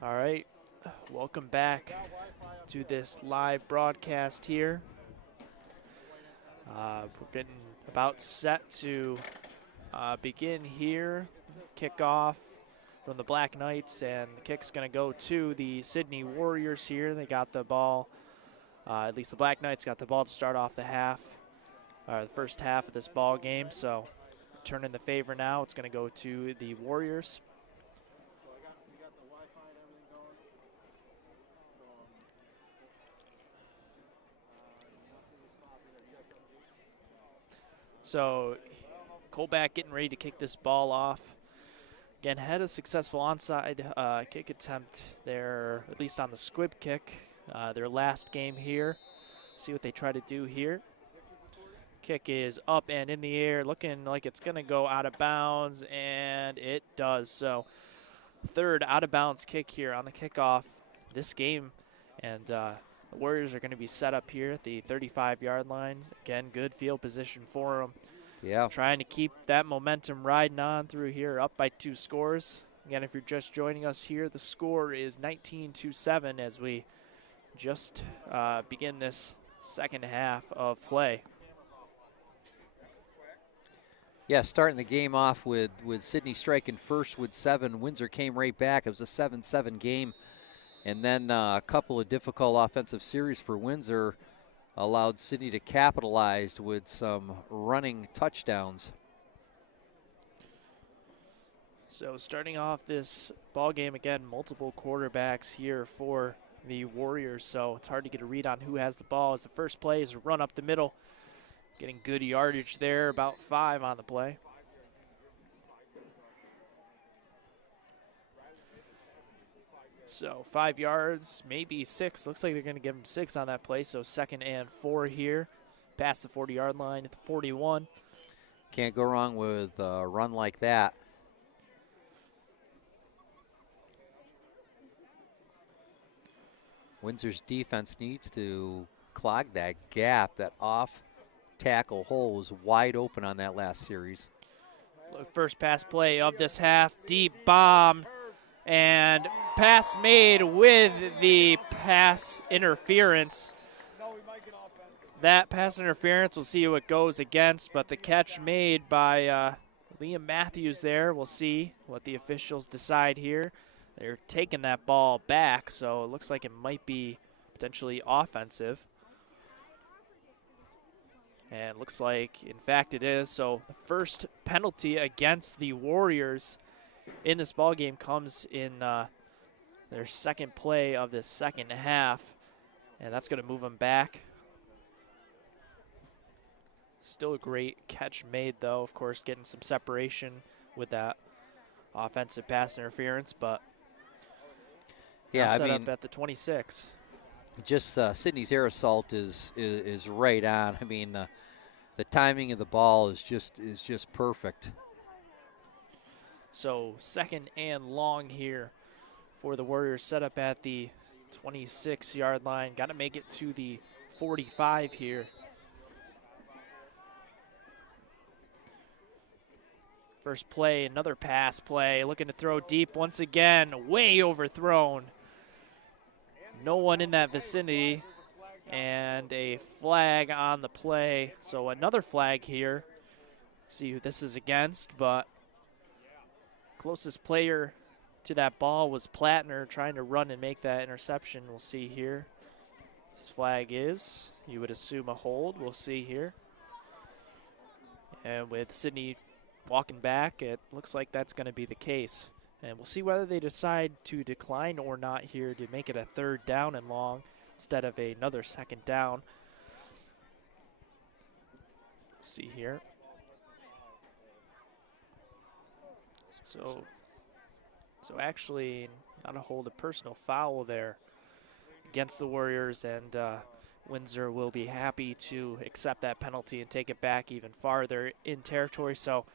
All right, welcome back to this live broadcast here. We're getting about set to begin here. Kickoff from the Black Knights, and the kick's going to go to the Sidney Warriors here. They got the ball, at least the Black Knights got the ball to start off the first half of this ball game. So turning the favor now, it's going to go to the Warriors. So Colback getting ready to kick this ball off. Again, had a successful onside kick attempt there, at least on the squib kick, their last game here. See what they try to do here. Kick is up and in the air, looking like it's going to go out of bounds, and it does. So third out of bounds kick here on the kickoff this game, and the Warriors are going to be set up here at the 35-yard line. Again, good field position for them. Yeah. Trying to keep that momentum riding on through here, up by 2 scores. Again, if you're just joining us here, the score is 19-7 as we just begin this second half of play. Yeah, starting the game off with Sidney striking first with 7. Windsor came right back. It was a 7-7 game. And then a couple of difficult offensive series for Windsor allowed Sidney to capitalize with some running touchdowns. So starting off this ball game, again, multiple quarterbacks here for the Warriors, so it's hard to get a read on who has the ball. As the first play is a run up the middle, getting good yardage there, about 5 on the play. So 5 yards, maybe 6. Looks like they're going to give him 6 on that play. So 2nd and 4 here, past the 40-yard line at the 41. Can't go wrong with a run like that. Windsor's defense needs to clog that gap. That off tackle hole was wide open on that last series. First pass play of this half, deep bomb. And pass made with the pass interference. That pass interference, we'll see who it goes against, but the catch made by Liam Matthews there. We'll see what the officials decide here. They're taking that ball back, so it looks like it might be potentially offensive. And it looks like, in fact, it is. So the first penalty against the Warriors in this ball game comes in their second play of this second half, and that's going to move them back. Still a great catch made, though, of course, getting some separation with that offensive pass interference, but yeah, set up at the 26. Just Sidney's air assault is right on. I mean, the timing of the ball is just perfect. So 2nd and long here for the Warriors, set up at the 26-yard line. Got to make it to the 45 here. First play, another pass play, looking to throw deep once again, way overthrown. No one in that vicinity, and a flag on the play. So another flag here. See who this is against, but closest player to that ball was Plattner, trying to run and make that interception. We'll see here. This flag is, you would assume, a hold. We'll see here. And with Sidney walking back, it looks like that's going to be the case. And we'll see whether they decide to decline or not here to make it a 3rd down and long instead of another 2nd down. See here. So actually, not a hold, a personal foul there against the Warriors, and Windsor will be happy to accept that penalty and take it back even farther in territory. So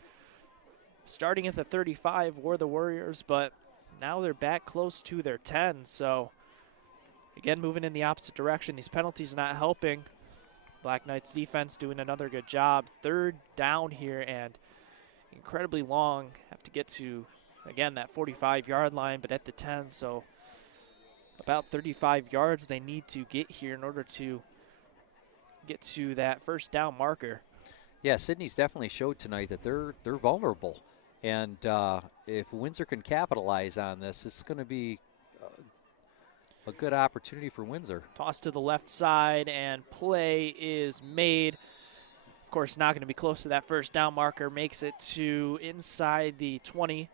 starting at the 35 were the Warriors, but now they're back close to their 10. So again, moving in the opposite direction. These penalties not helping. Black Knights defense doing another good job. 3rd down here and incredibly long. Have to get to again, that 45-yard line, but at the 10, so about 35 yards they need to get here in order to get to that first down marker. Yeah, Sidney's definitely showed tonight that they're vulnerable. And if Windsor can capitalize on this, it's going to be a good opportunity for Windsor. Toss to the left side, and play is made. Of course, not going to be close to that first down marker. Makes it to inside the 20.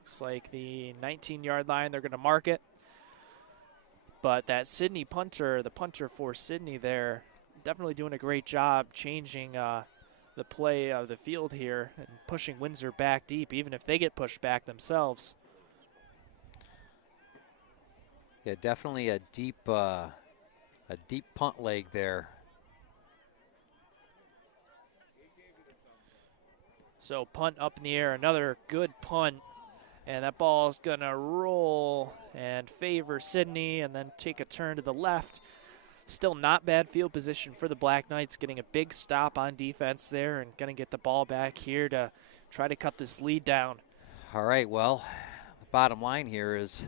Looks like the 19-yard line. They're going to mark it. But that Sidney punter, the punter for Sidney there, definitely doing a great job changing the play of the field here and pushing Windsor back deep, even if they get pushed back themselves. Yeah, definitely a deep punt leg there. So punt up in the air, another good punt, and that ball is going to roll and favor Sidney and then take a turn to the left. Still not bad field position for the Black Knights, getting a big stop on defense there and going to get the ball back here to try to cut this lead down. All right, well, the bottom line here is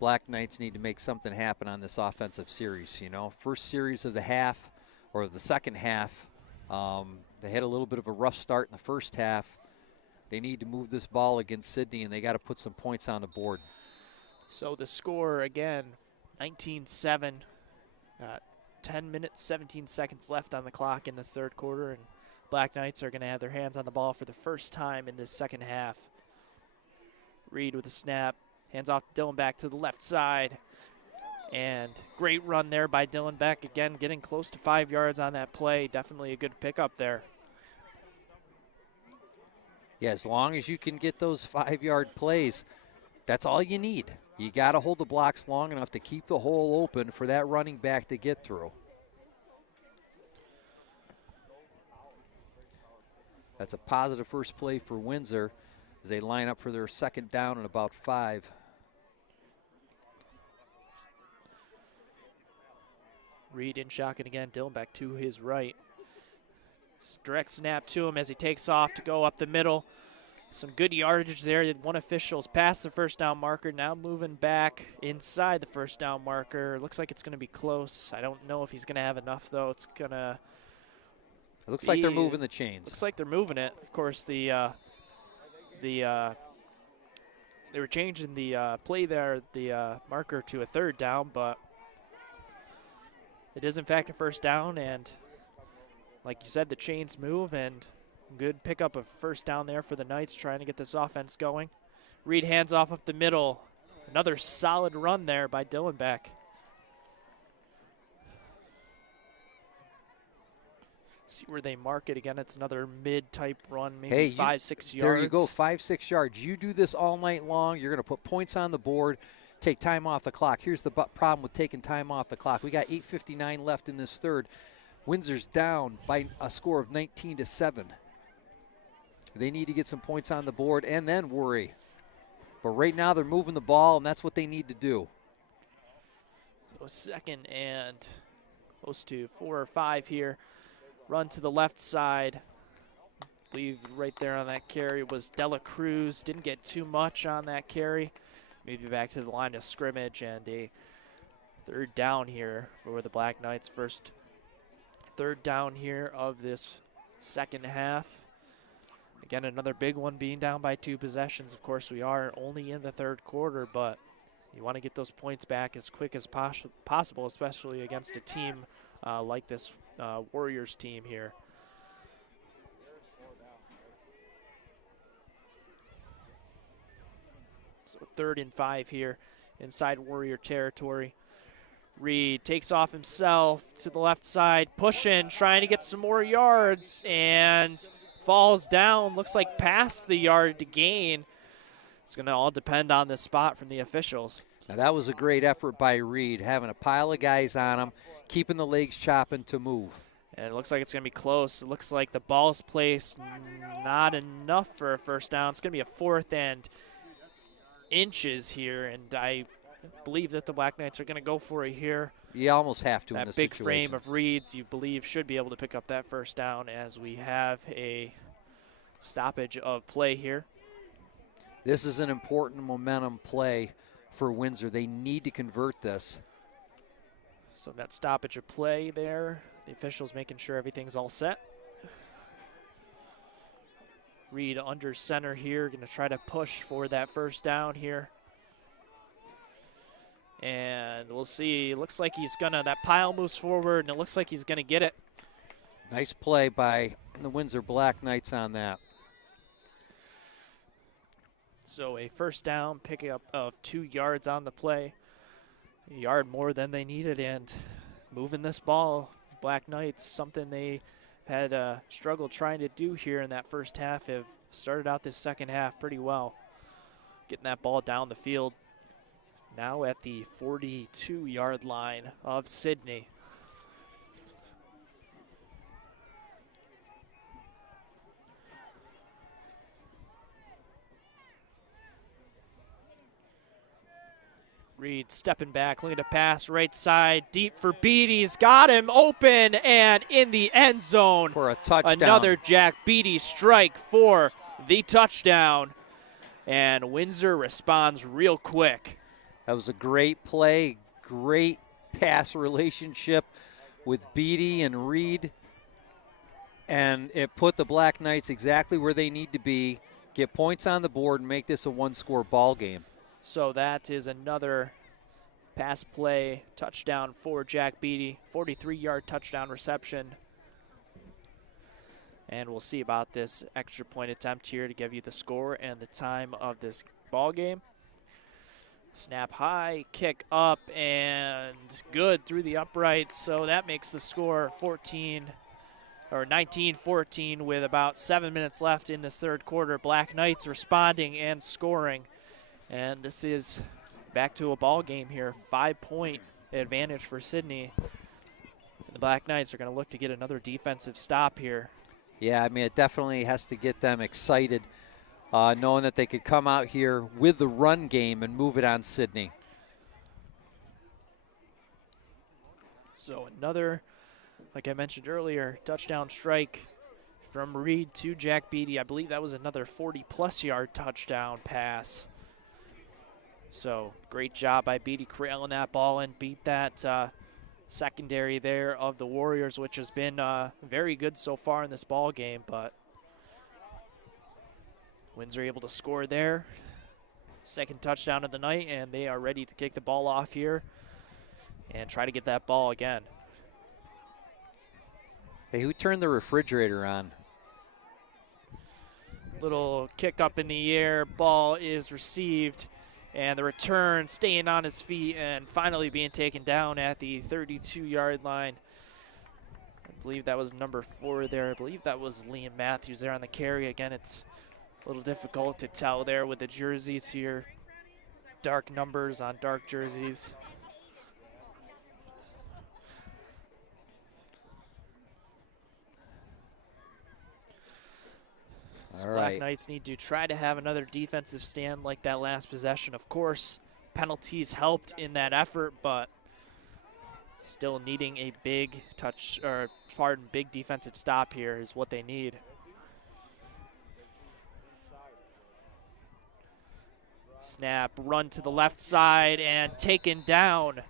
Black Knights need to make something happen on this offensive series. You know, first series of the half, or the second half, they had a little bit of a rough start in the first half. They need to move this ball against Sidney, and they got to put some points on the board. So the score, again, 19-7. 10 minutes, 17 seconds left on the clock in this third quarter, and Black Knights are going to have their hands on the ball for the first time in this second half. Reed with a snap, hands off to Dylan back to the left side, and great run there by Dylan Beck, again getting close to 5 yards on that play. Definitely a good pickup there. Yeah, as long as you can get those 5-yard plays, that's all you need. You got to hold the blocks long enough to keep the hole open for that running back to get through. That's a positive first play for Windsor as they line up for their second down and about 5. Reed in shotgun again, Dylan back to his right. Direct snap to him as he takes off to go up the middle. Some good yardage there. One official's past the first down marker, now moving back inside the first down marker. Looks like it's going to be close. I don't know if he's going to have enough, though. It's going to It looks like they're moving the chains. Looks like they're moving it. Of course, they were changing the play there, the marker to a third down, but it is in fact a first down, and like you said, the chains move, and good pickup of first down there for the Knights trying to get this offense going. Reed hands off up the middle. Another solid run there by Dylan Beck. See where they mark it again. It's another mid-type run, maybe 5-6 yards. There you go, 5-6 yards. You do this all night long. You're going to put points on the board, take time off the clock. Here's the problem with taking time off the clock. We got 8:59 left in this third. Windsor's down by a score of 19-7. They need to get some points on the board and then worry. But right now they're moving the ball, and that's what they need to do. So second and close to 4 or 5 here. Run to the left side. I believe right there on that carry was Dela Cruz. Didn't get too much on that carry. Maybe back to the line of scrimmage, and a third down here for the Black Knights. First third down here of this second half. Again, another big one, being down by 2 possessions. Of course, we are only in the third quarter, but you want to get those points back as quick as possible, especially against a team like this Warriors team here. So 3rd and 5 here inside Warrior territory. Reed takes off himself to the left side, pushing, trying to get some more yards, and falls down. Looks like past the yard to gain. It's going to all depend on the spot from the officials. Now that was a great effort by Reed, having a pile of guys on him, keeping the legs chopping to move. And it looks like it's going to be close. It looks like the ball's placed not enough for a first down. It's going to be a 4th and inches here, and I believe that the Black Knights are going to go for it here. You almost have to in that this big situation. Frame of Reed's, you believe, should be able to pick up that first down as we have a stoppage of play here. This is an important momentum play for Windsor. They need to convert this. So that stoppage of play there. The officials making sure everything's all set. Reed under center here, going to try to push for that first down here. And we'll see. Looks like he's going to, that pile moves forward, and it looks like he's going to get it. Nice play by the Windsor Black Knights on that. So a first down, picking up of 2 yards on the play. A yard more than they needed, and moving this ball, Black Knights, something they had struggled trying to do here in that first half, have started out this second half pretty well. Getting that ball down the field. Now at the 42-yard line of Sidney. Reed stepping back, looking to pass right side, deep for Beatty. He's got him open and in the end zone. For a touchdown. Another Jack Beatty strike for the touchdown. And Windsor responds real quick. That was a great play, great pass relationship with Beatty and Reed. And it put the Black Knights exactly where they need to be, get points on the board, and make this a one-score ball game. So that is another pass play touchdown for Jack Beatty, 43-yard touchdown reception. And we'll see about this extra point attempt here to give you the score and the time of this ball game. Snap high, kick up, and good through the uprights. So that makes the score 19-14 with about 7 minutes left in this third quarter. Black Knights responding and scoring. And this is back to a ball game here. 5-point advantage for Sidney. The Black Knights are going to look to get another defensive stop here. Yeah, I mean, it definitely has to get them excited, knowing that they could come out here with the run game and move it on Sidney. So another, like I mentioned earlier, touchdown strike from Reed to Jack Beatty. I believe that was another 40-plus yard touchdown pass. So great job by Beatty corralling that ball and beat that secondary there of the Warriors, which has been very good so far in this ball game. But Windsor able to score there. Second touchdown of the night, and they are ready to kick the ball off here and try to get that ball again. Hey, who turned the refrigerator on? Little kick up in the air, ball is received, and the return staying on his feet and finally being taken down at the 32-yard line. I believe that was number 4 there. I believe that was Liam Matthews there on the carry. Again, it's a little difficult to tell there with the jerseys here. Dark numbers on dark jerseys. All Black right. Knights need to try to have another defensive stand like that last possession. Of course, penalties helped in that effort, but still needing a big big defensive stop here is what they need. Snap, run to the left side, and taken down.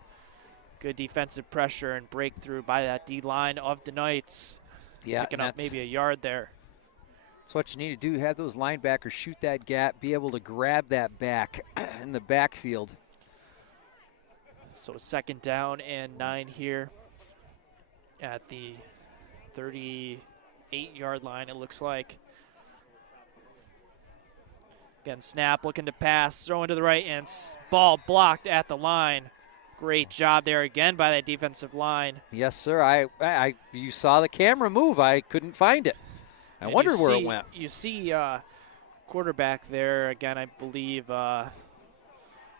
Good defensive pressure and breakthrough by that D-line of the Knights. Yeah, picking up maybe a yard there. That's what you need to do, have those linebackers shoot that gap, be able to grab that back in the backfield. So a second down and 9 here at the 38-yard line, it looks like. Again, snap, looking to pass, throwing to the right, and ball blocked at the line. Great job there again by that defensive line. Yes, sir. You saw the camera move. I couldn't find it. I wondered where it went. You see quarterback there. Again, I believe, again,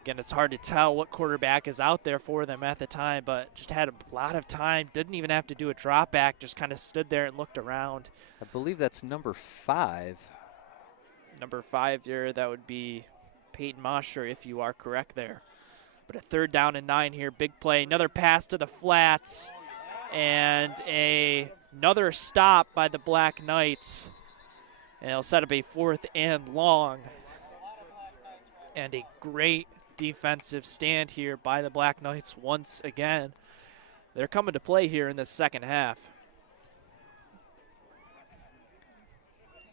it's hard to tell what quarterback is out there for them at the time, but just had a lot of time. Didn't even have to do a drop back. Just kind of stood there and looked around. I believe that's number 5. Number 5 there, that would be Peyton Mosher, if you are correct there. But a third down and 9 here. Big play. Another pass to the flats. And another stop by the Black Knights. And it'll set up a 4th and long. And a great defensive stand here by the Black Knights once again. They're coming to play here in the second half.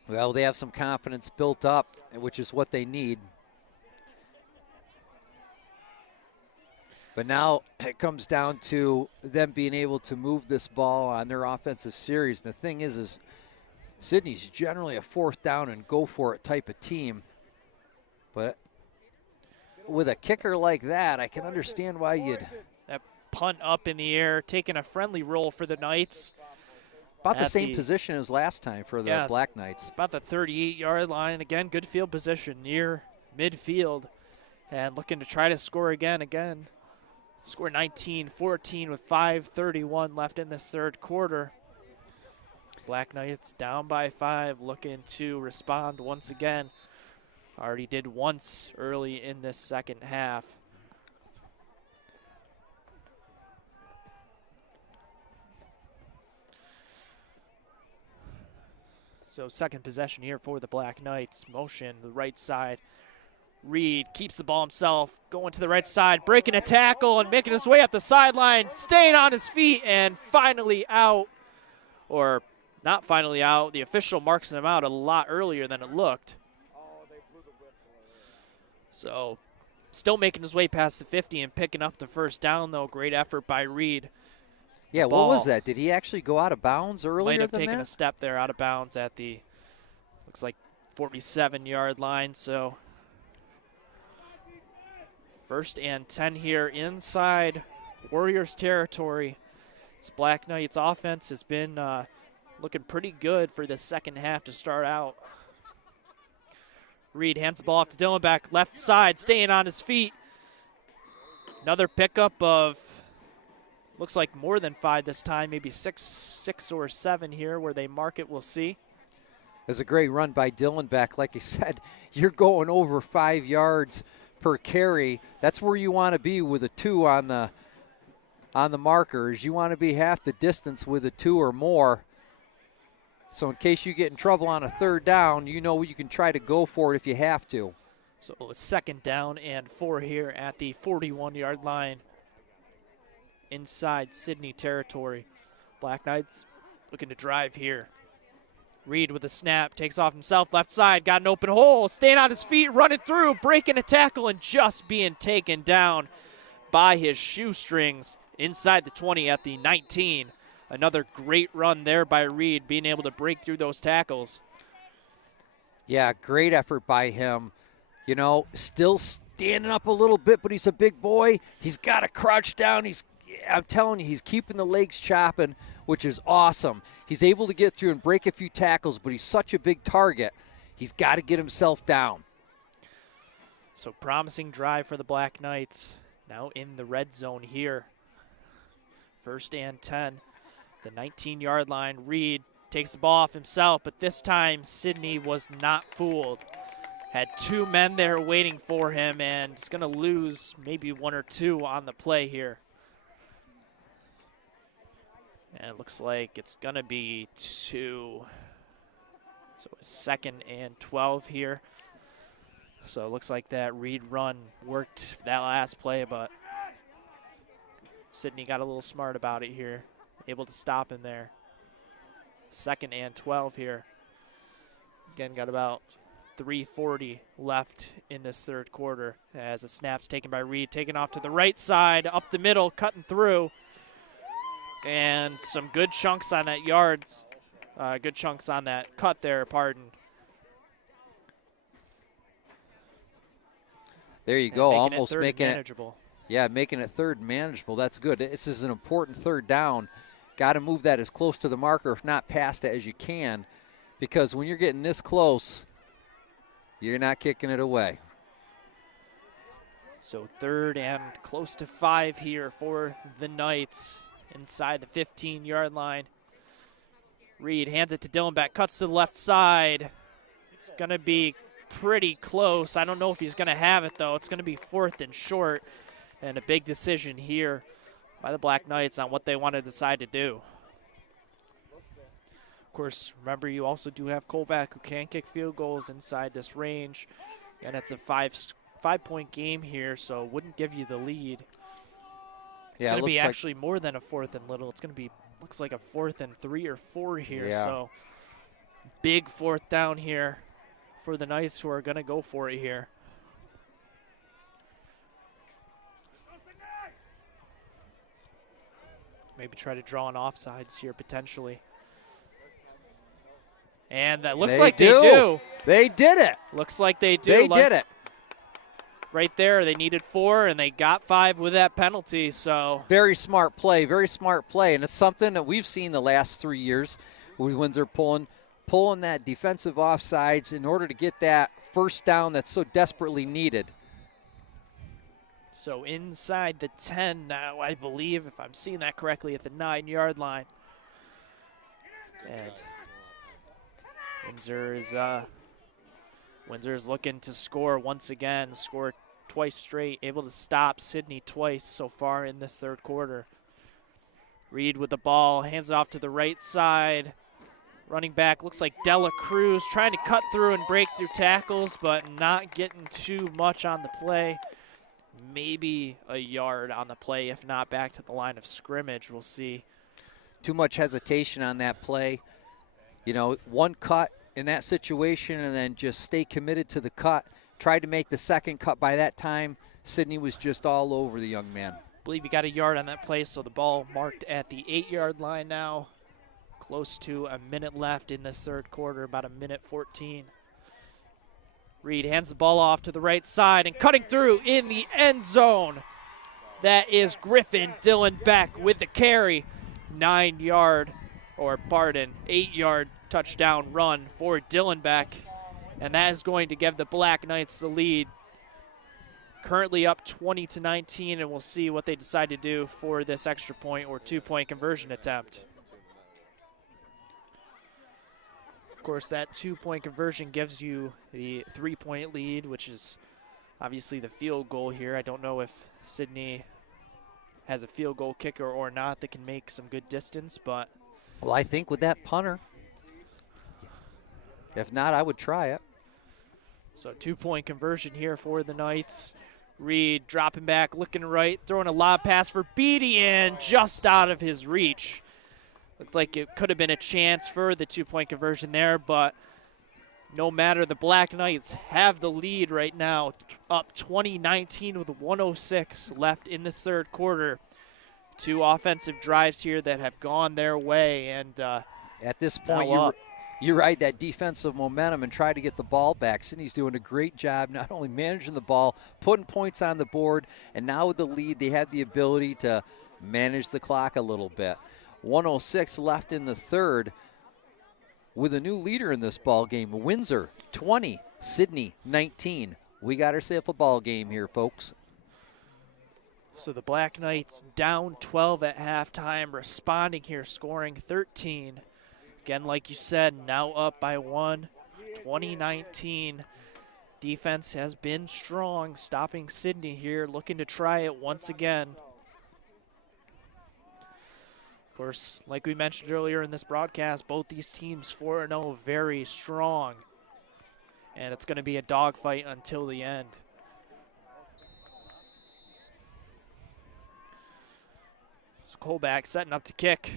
Well, they have some confidence built up, which is what they need. But now it comes down to them being able to move this ball on their offensive series. And the thing is Sidney's generally a fourth down and go for it type of team. But with a kicker like that, I can understand why you'd. That punt up in the air, taking a friendly roll for the Knights. About the same position as last time for the Black Knights. About the 38-yard line. Again, good field position near midfield. And looking to try to score again. Score 19-14 with 5:31 left in this third quarter. Black Knights down by 5, looking to respond once again. Already did once early in this second half. So second possession here for the Black Knights. Motion, the right side. Reed keeps the ball himself, going to the right side, breaking a tackle and making his way up the sideline, staying on his feet and finally out. Or not finally out. The official marks him out a lot earlier than it looked. So still making his way past the 50 and picking up the first down, though. Great effort by Reed. Yeah, what was that? Did he actually go out of bounds earlier Might have than taken that? a step there out of bounds at the, looks like, 47-yard line. So first and 10 here inside Warriors territory. This Black Knights offense has been looking pretty good for the second half to start out. Reed hands the ball off to Dillenbeck, left side, staying on his feet. Another pickup of, looks like more than 5 this time, maybe six or 7 here where they mark it, we'll see. It was a great run by Dillenbeck. Like you said, you're going over 5 yards per carry. That's where you want to be with a 2 on the markers. You want to be half the distance with a 2 or more. So in case you get in trouble on a third down, you know you can try to go for it if you have to. So a second down and 4 here at the 41-yard line inside Sidney territory. Black Knights looking to drive here. Reed with a snap, takes off himself, left side, got an open hole, staying on his feet, running through, breaking a tackle, and just being taken down by his shoestrings inside the 20 at the 19. Another great run there by Reed, being able to break through those tackles. Yeah, great effort by him. You know, still standing up a little bit, but he's a big boy. He's got to crouch down. I'm telling you, he's keeping the legs chopping, which is awesome. He's able to get through and break a few tackles, but he's such a big target. He's got to get himself down. So promising drive for the Black Knights. Now in the red zone here. First and 10. The 19-yard line. Reed takes the ball off himself, but this time Sidney was not fooled. Had 2 men there waiting for him, and is going to lose maybe 1 or 2 on the play here. And it looks like it's going to be 2. So a second and 12 here. So it looks like that Reed run worked that last play, but Sidney got a little smart about it here. Able to stop him there. Second and 12 here. Again, got about 3:40 left in this third quarter as the snap's taken by Reed, taken off to the right side, up the middle, cutting through. And some good chunks on that yards. Good chunks on that cut there, pardon. There you go, making almost it making manageable. Yeah, making it third manageable. That's good. This is an important third down. Got to move that as close to the marker, if not past it, as you can, because when you're getting this close, you're not kicking it away. So third and close to 5 here for the Knights inside the 15-yard line. Reed hands it to Dillenbeck, cuts to the left side. It's going to be pretty close. I don't know if he's going to have it, though. It's going to be 4th and short, and a big decision here by the Black Knights on what they want to decide to do. Of course, remember, you also do have Colback, who can kick field goals inside this range. And it's a 5-point game here, so wouldn't give you the lead. It's Yeah, going to be looks like- actually more than a 4th and little. It's going to be, looks like a 4th and 3 or 4 here. Yeah. So big 4th down here for the Knights, who are going to go for it here. Maybe try to draw an offsides here potentially. And that looks like they do. They did it. Looks like they do. They did it. Right there, they needed 4, and they got 5 with that penalty. So Very smart play, and it's something that we've seen the last 3 years with Windsor pulling that defensive offsides in order to get that first down that's so desperately needed. So inside the 10 now, I believe, if I'm seeing that correctly, at the 9-yard line. And Windsor is looking to score once again, score twice straight, able to stop Sidney twice so far in this third quarter. Reed with the ball, hands it off to the right side. Running back looks like Dela Cruz trying to cut through and break through tackles, but not getting too much on the play. Maybe a yard on the play, if not back to the line of scrimmage. We'll see. Too much hesitation on that play. You know, one cut in that situation and then just stay committed to the cut. Tried to make the second cut. By that time, Sidney was just all over the young man. I believe he got a yard on that play, so the ball marked at the 8-yard line now. Close to a minute left in this third quarter, about a minute 14. Reed hands the ball off to the right side and cutting through in the end zone. That is Griffin Dylan Beck with the carry. 8-yard touchdown run for Dylan Beck. And that is going to give the Black Knights the lead. Currently up 20-19, and we'll see what they decide to do for this extra point or 2-point conversion attempt. Of course, that 2-point conversion gives you the 3-point lead, which is obviously the field goal here. I don't know if Sidney has a field goal kicker or not that can make some good distance, but... Well, I think with that punter, if not, I would try it. So 2-point conversion here for the Knights. Reed dropping back, looking right, throwing a lob pass for Beatty, and just out of his reach. Looked like it could have been a chance for the 2-point conversion there, but no matter, the Black Knights have the lead right now, up 20-19 with 1:06 left in this third quarter. 2 offensive drives here that have gone their way, and at this point, you're right, that defensive momentum and try to get the ball back. Sidney's doing a great job not only managing the ball, putting points on the board, and now with the lead, they have the ability to manage the clock a little bit. 1:06 left in the third with a new leader in this ball game. Windsor 20, Sidney 19. We got ourselves a ball game here, folks. So the Black Knights down 12 at halftime, responding here, scoring 13. Again, like you said, now up by 1, 20-19. Defense has been strong, stopping Sidney here, looking to try it once again. Of course, like we mentioned earlier in this broadcast, both these teams 4-0, very strong. And it's going to be a dogfight until the end. So Colback setting up to kick.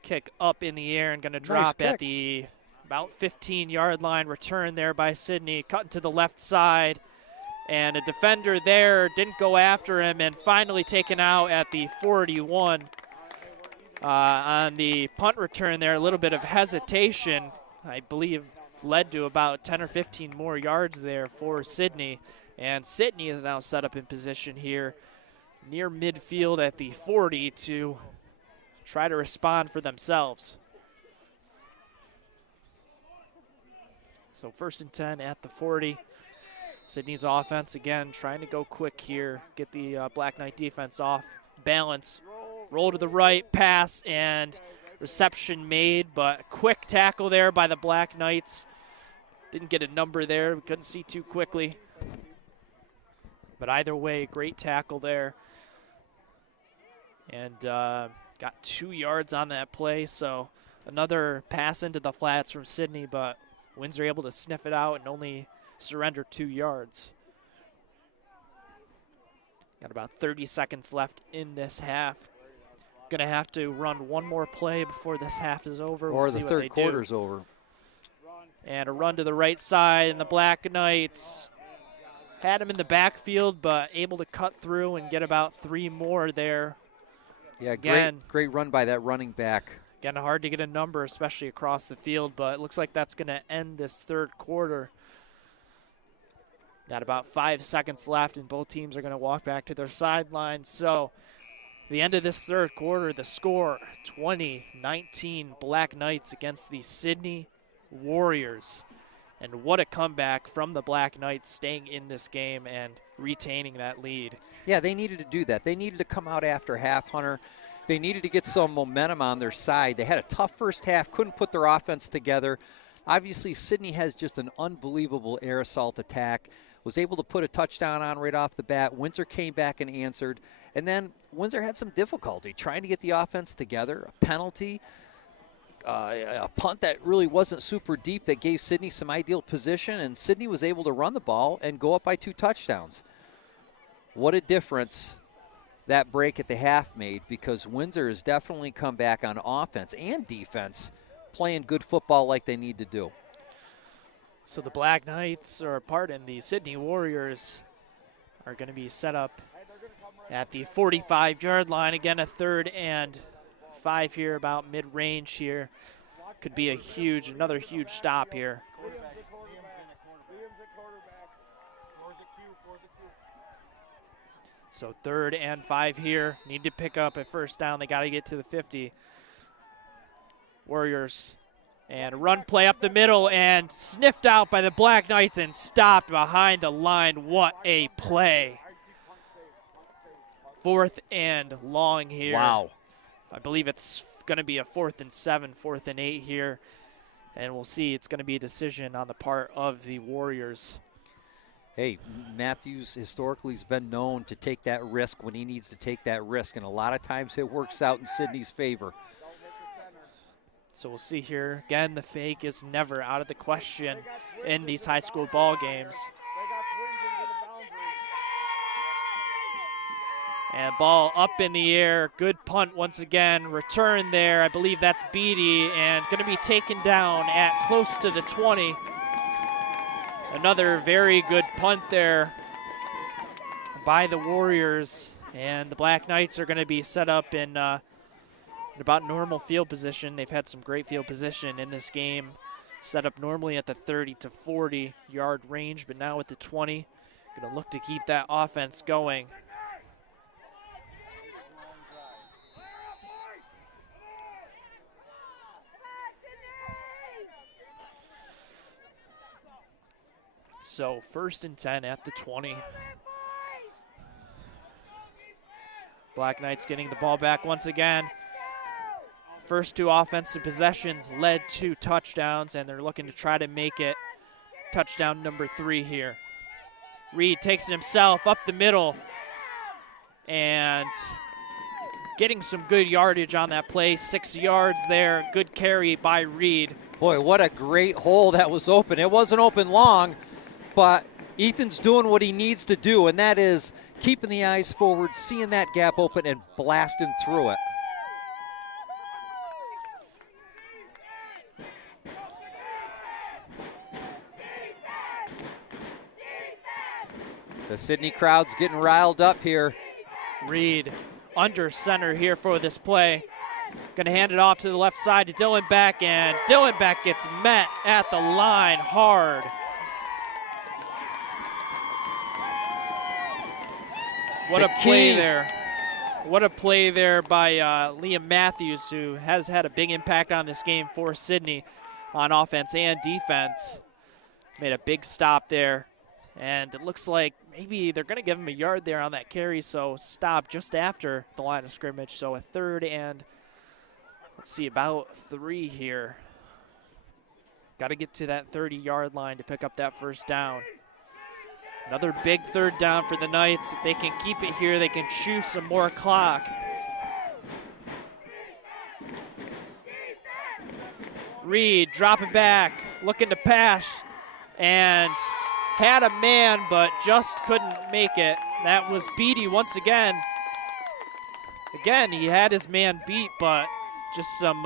Kick up in the air and going to drop at the about 15-yard line. Return there by Sidney, cutting to the left side. And a defender there didn't go after him, and finally taken out at the 41. On the punt return there, a little bit of hesitation, I believe, led to about 10 or 15 more yards there for Sidney. And Sidney is now set up in position here near midfield at the 40 to try to respond for themselves. So 1st and 10 at the 40. Sidney's offense, again, trying to go quick here, get the Black Knight defense off balance. Roll to the right, pass, and reception made, but quick tackle there by the Black Knights. Didn't get a number there. We couldn't see too quickly. But either way, great tackle there. And got 2 yards on that play, so another pass into the flats from Sidney, but Windsor able to sniff it out and only surrender 2 yards. Got about 30 seconds left in this half. Going to have to run one more play before this half is over. Or the third quarter's over. And a run to the right side, and the Black Knights had him in the backfield, but able to cut through and get about 3 more there. Yeah, Again, great run by that running back. Again, hard to get a number, especially across the field, but it looks like that's going to end this third quarter. Got about 5 seconds left, and both teams are going to walk back to their sidelines. So the end of this third quarter, the score, 20-19 Black Knights against the Sidney Warriors. And what a comeback from the Black Knights, staying in this game and retaining that lead. Yeah, they needed to do that. They needed to come out after half, Hunter. They needed to get some momentum on their side. They had a tough first half, couldn't put their offense together. Obviously, Sidney has just an unbelievable air assault attack. Was able to put a touchdown on right off the bat. Windsor came back and answered. And then Windsor had some difficulty trying to get the offense together. A penalty, a punt that really wasn't super deep that gave Sidney some ideal position. And Sidney was able to run the ball and go up by 2 touchdowns. What a difference that break at the half made, because Windsor has definitely come back on offense and defense, playing good football like they need to do. So the Black Knights, the Sidney Warriors are going to be set up at the 45-yard line. Again, a 3rd and 5 here, about mid-range here. Could be another huge stop here. So 3rd and 5 here. Need to pick up a first down. They got to get to the 50. Warriors, and a run play up the middle, and sniffed out by the Black Knights and stopped behind the line. What a play. 4th and long here. Wow. I believe it's going to be a 4th and 7, 4th and 8 here. And we'll see. It's going to be a decision on the part of the Warriors. Hey, Matthews historically has been known to take that risk when he needs to take that risk, and a lot of times it works out in Sidney's favor. So we'll see here. Again, the fake is never out of the question in these high school ball games. And ball up in the air. Good punt once again. Return there. I believe that's Beatty, and going to be taken down at close to the 20. Another very good punt there by the Warriors. And the Black Knights are going to be set up in about normal field position. They've had some great field position in this game. Set up normally at the 30 to 40 yard range, but now at the 20. Going to look to keep that offense going. So 1st and 10 at the 20. Black Knights getting the ball back once again. First 2 offensive possessions led to touchdowns, and they're looking to try to make it touchdown number 3 here. Reed takes it himself up the middle and getting some good yardage on that play. 6 yards there. Good carry by Reed. Boy, what a great hole that was open. It wasn't open long, but Ethan's doing what he needs to do, and that is keeping the eyes forward, seeing that gap open, and blasting through it. The Sidney crowd's getting riled up here. Reed under center here for this play. Going to hand it off to the left side to Dylan Beck, and Dylan Beck gets met at the line hard. What a play there. What a play there by Liam Matthews, who has had a big impact on this game for Sidney on offense and defense. Made a big stop there. And it looks like maybe they're going to give him a yard there on that carry, so stop just after the line of scrimmage. So a 3rd and, let's see, about 3 here. Got to get to that 30-yard line to pick up that first down. Another big 3rd down for the Knights. If they can keep it here, they can chew some more clock. Reed dropping back, looking to pass, and had a man, but just couldn't make it. That was Beatty once again. Again, he had his man beat, but just some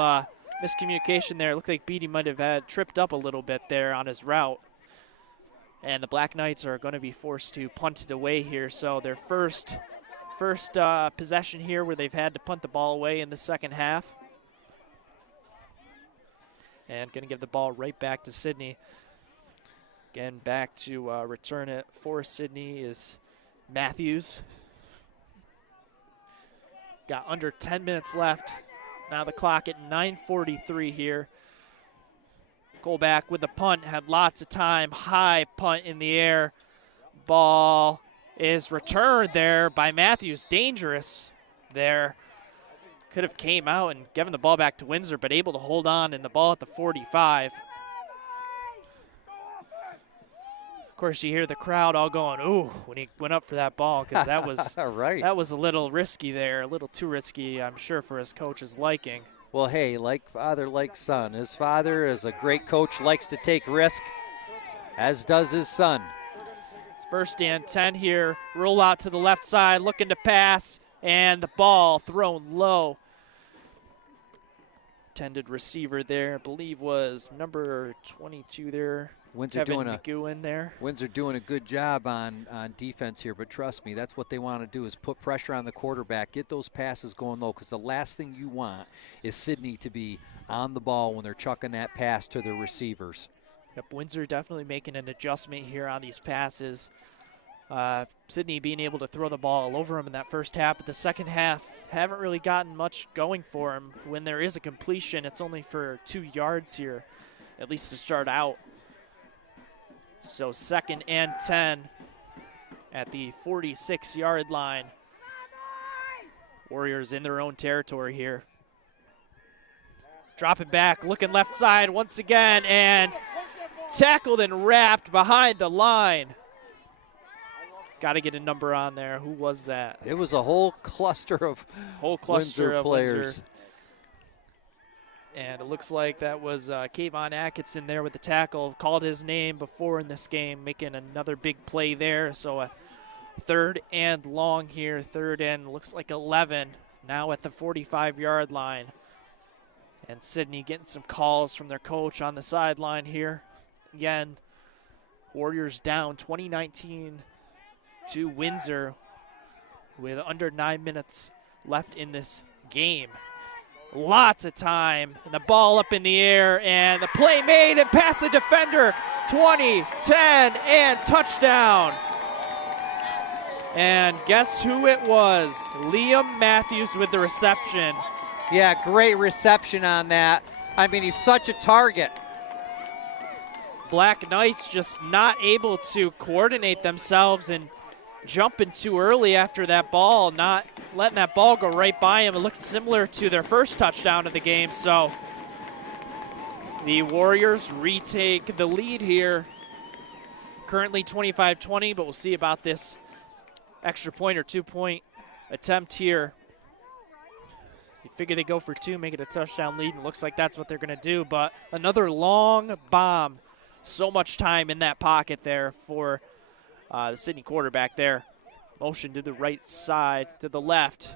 miscommunication there. It looked like Beatty might have had tripped up a little bit there on his route. And the Black Knights are going to be forced to punt it away here. So their first possession here where they've had to punt the ball away in the second half. And going to give the ball right back to Sidney. Again, back to return it for Sidney is Matthews. Got under 10 minutes left. Now the clock at 9:43 here. Colback with the punt, had lots of time. High punt in the air. Ball is returned there by Matthews. Dangerous there. Could have came out and given the ball back to Windsor, but able to hold on in the ball at the 45. Of course, you hear the crowd all going, ooh, when he went up for that ball, because that was right. That was a little risky there, a little too risky, I'm sure, for his coach's liking. Well, hey, like father, like son. His father is a great coach, likes to take risk, as does his son. First and 10 here, roll out to the left side, looking to pass, and the ball thrown low. Intended receiver there, I believe was number 22 there. Windsor Kevin McGowan there. Windsor doing a good job on defense here, but trust me, that's what they want to do is put pressure on the quarterback, get those passes going low, because the last thing you want is Sidney to be on the ball when they're chucking that pass to their receivers. Yep, Windsor definitely making an adjustment here on these passes. Sidney being able to throw the ball all over him in that first half, but the second half haven't really gotten much going for him. When there is a completion, it's only for 2 yards here, at least to start out. So 2nd and 10 at the 46-yard line. Warriors in their own territory here. Dropping back, looking left side once again, and tackled and wrapped behind the line. Got to get a number on there. Who was that? It was a whole cluster of Windsor players. Windsor. And it looks like that was Kayvon Atkinson there with the tackle. Called his name before in this game, making another big play there. So a 3rd and long here. 3rd and looks like 11. Now at the 45-yard line. And Sidney getting some calls from their coach on the sideline here. Again, Warriors down 2019 to Windsor with under 9 minutes left in this game. Lots of time, and the ball up in the air, and the play made and past the defender. 20, 10, and touchdown. And guess who it was? Liam Matthews with the reception. Yeah, great reception on that. I mean, he's such a target. Black Knights just not able to coordinate themselves and jumping too early after that ball, not letting that ball go right by him. It looked similar to their first touchdown of the game. So the Warriors retake the lead here. Currently 25-20, but we'll see about this extra point or 2-point attempt here. You'd figure they go for 2, make it a touchdown lead, and it looks like that's what they're going to do. But another long bomb. So much time in that pocket there for the Sidney quarterback there. Motion to the right side, to the left,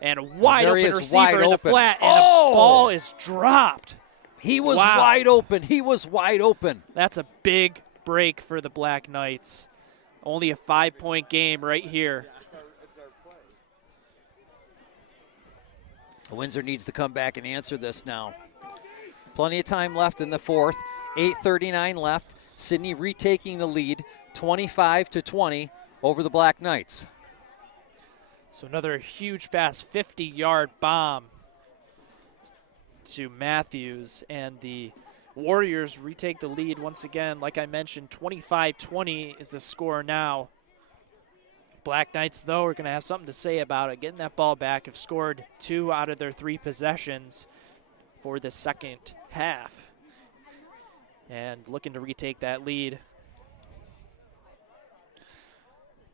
and a wide open receiver in the flat, and the ball is dropped. He was wide open. He was wide open. That's a big break for the Black Knights. Only a 5-point game right here. Windsor needs to come back and answer this now. Plenty of time left in the 4th. 8:39 left. Sidney retaking the lead, 25-20 over the Black Knights. So another huge pass, 50-yard bomb to Matthews, and the Warriors retake the lead once again. Like I mentioned, 25-20 is the score now. Black Knights, though, are going to have something to say about it. Getting that ball back, have scored 2 out of their 3 possessions for the second half. And looking to retake that lead.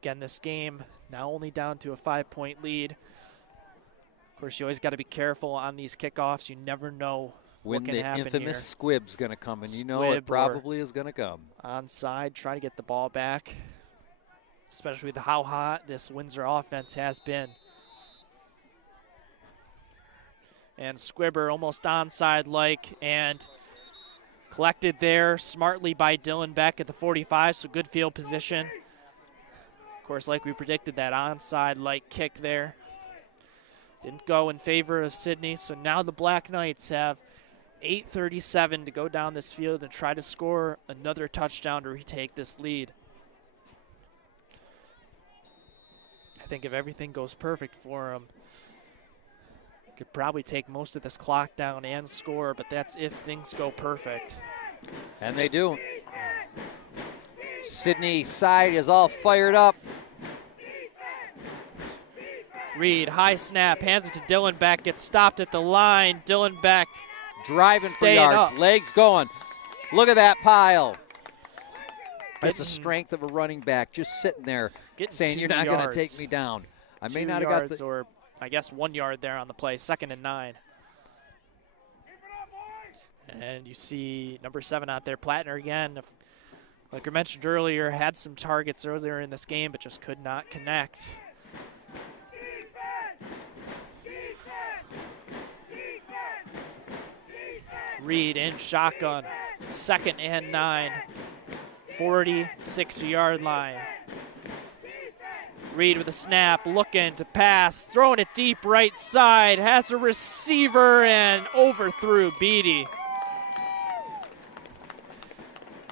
Again, this game now only down to a 5-point lead. Of course, you always got to be careful on these kickoffs. You never know when what can the happen infamous here. squib's going to come, and you know Squib it probably is going to come. Onside, try to get the ball back, especially with how hot this Windsor offense has been. And Squibber almost onside-like, and collected there smartly by Dylan Beck at the 45, so good field position. Of course, like we predicted, that onside-like kick there didn't go in favor of Sidney, so now the Black Knights have 8:37 to go down this field and try to score another touchdown to retake this lead. I think if everything goes perfect for them, could probably take most of this clock down and score, but that's if things go perfect. And they do. Sidney side is all fired up. Reed, high snap, hands it to Dylan Beck, gets stopped at the line. Dylan Beck driving for staying yards, up. legs going. Look at that pile. That's the Getting- strength of a running back, just sitting there Getting saying, 2 you're not going to yards. take me down. I may 2 not have got yards, the... or I guess 1 yard there on the play, 2nd and 9. And you see number 7 out there, Plattner again. Like I mentioned earlier, had some targets earlier in this game, but just could not connect. Reed in shotgun, 2nd and 9, 46-yard line. Reed with a snap, looking to pass, throwing it deep right side, has a receiver and overthrew Beatty.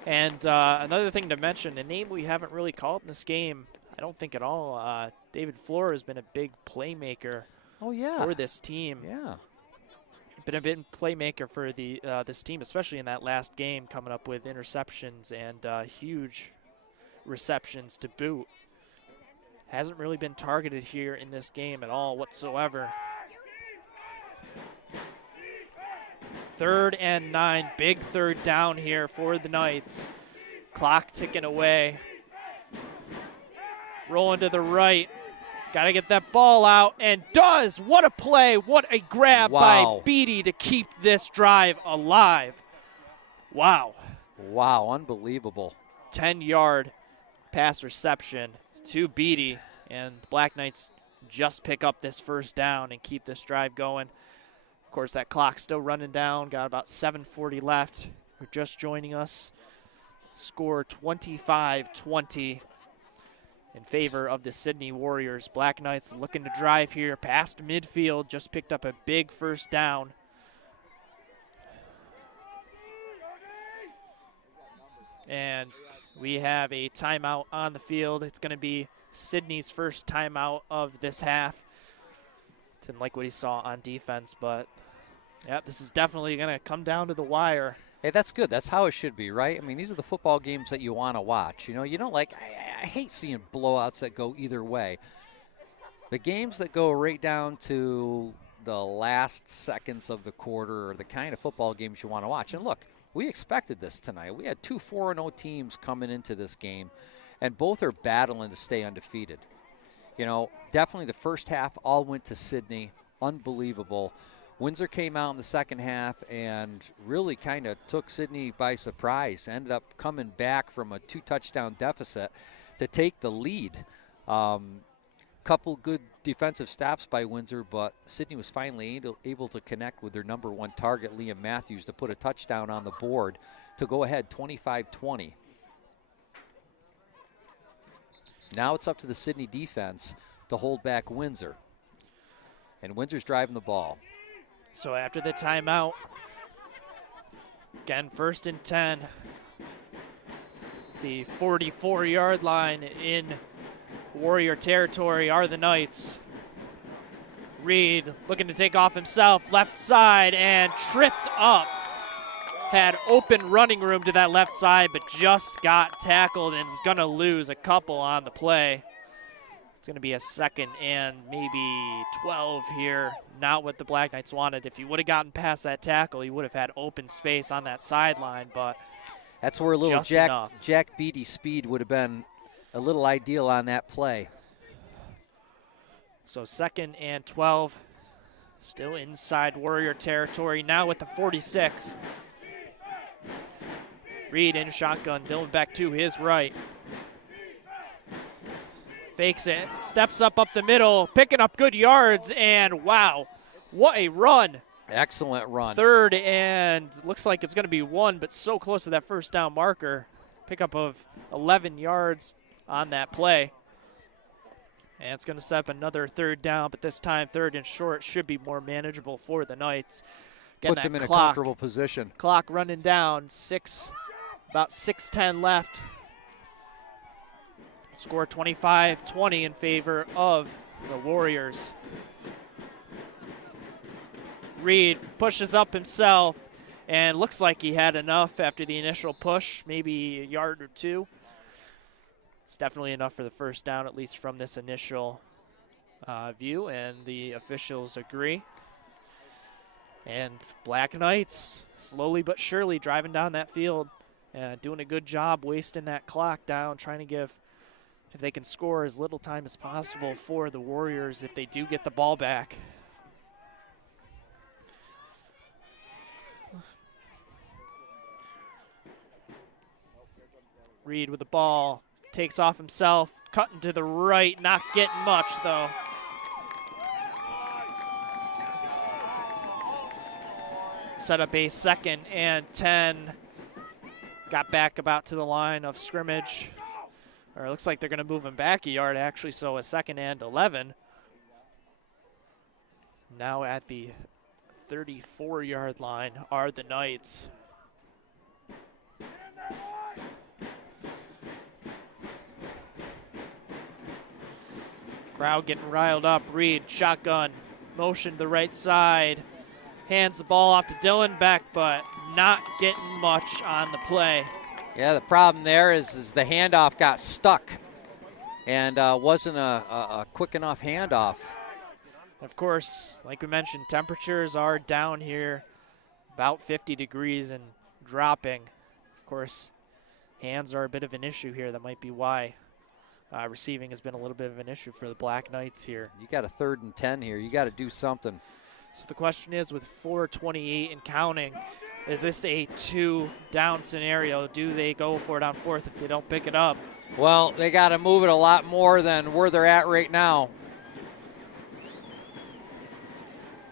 And another thing to mention, a name we haven't really called in this game, I don't think at all, David Floor has been a big playmaker for this team. Yeah. Been a big playmaker for the this team, especially in that last game, coming up with interceptions and huge receptions to boot. Hasn't really been targeted here in this game at all whatsoever. 3rd and 9, big 3rd down here for the Knights. Clock ticking away. Rolling to the right. Got to get that ball out, and does. What a play. What a grab by Beatty to keep this drive alive. Wow. Wow, unbelievable. 10-yard pass reception to Beatty, and the Black Knights just pick up this 1st down and keep this drive going. Of course, that clock's still running down. Got about 7:40 left. You're just joining us. Score 25-20 in favor of the Sidney Warriors. Black Knights looking to drive here past midfield. Just picked up a big 1st down. And we have a timeout on the field. It's going to be Sidney's first timeout of this half. Didn't like what he saw on defense, but yeah, this is definitely going to come down to the wire. Hey, that's good. That's how it should be, right? I mean, these are the football games that you want to watch. You know, you don't like, I hate seeing blowouts that go either way. The games that go right down to the last seconds of the quarter are the kind of football games you want to watch. And look, we expected this tonight. We had 2 4-0 teams coming into this game, and both are battling to stay undefeated. You know, definitely the first half all went to Sidney. Unbelievable. Windsor came out in the second half and really kind of took Sidney by surprise. Ended up coming back from a 2-touchdown deficit to take the lead. Couple good defensive stops by Windsor, but Sidney was finally able to connect with their number 1 target, Liam Matthews, to put a touchdown on the board to go ahead 25-20. Now it's up to the Sidney defense to hold back Windsor. And Windsor's driving the ball. So after the timeout, again, 1st and 10. The 44-yard line in Warrior territory are the Knights. Reed looking to take off himself, left side, and tripped up. Had open running room to that left side, but just got tackled and is going to lose a couple on the play. It's going to be a 2nd and maybe 12 here. Not what the Black Knights wanted. If he would have gotten past that tackle, he would have had open space on that sideline, but that's where a little just enough. Jack Beatty's speed would have been a little ideal on that play. So 2nd and 12. Still inside Warrior territory now with the 46. Reed in shotgun, Dylan Beck to his right. Fakes it, steps up the middle, picking up good yards, and wow, what a run. Excellent run. Third, and looks like it's going to be 1, but so close to that first down marker. Pickup of 11 yards on that play. And it's going to set up another third down, but this time third and short should be more manageable for the Knights. Puts them in a comfortable position. Clock running down, about 6:10 left. Score 25-20 in favor of the Warriors. Reed pushes up himself and looks like he had enough after the initial push, maybe a yard or two. It's definitely enough for the first down, at least from this initial view, and the officials agree. And Black Knights slowly but surely driving down that field, doing a good job wasting that clock down, trying to give, if they can score, as little time as possible for the Warriors if they do get the ball back. Reed with the ball, takes off himself, cutting to the right, not getting much though. Set up a 2nd and 10. Got back about to the line of scrimmage. Or it looks like they're going to move him back a yard actually, so a 2nd and 11. Now at the 34-yard line are the Knights. Crowd getting riled up. Reed, shotgun, motion to the right side. Hands the ball off to Dylan Beck, but not getting much on the play. Yeah, the problem there is the handoff got stuck and wasn't a quick enough handoff. Of course, like we mentioned, temperatures are down here about 50 degrees and dropping. Of course, hands are a bit of an issue here. That might be why receiving has been a little bit of an issue for the Black Knights here. You got a 3rd and 10 here. You got to do something. So the question is, with 4:28 and counting, is this a 2-down scenario? Do they go for it on 4th if they don't pick it up? Well, they got to move it a lot more than where they're at right now.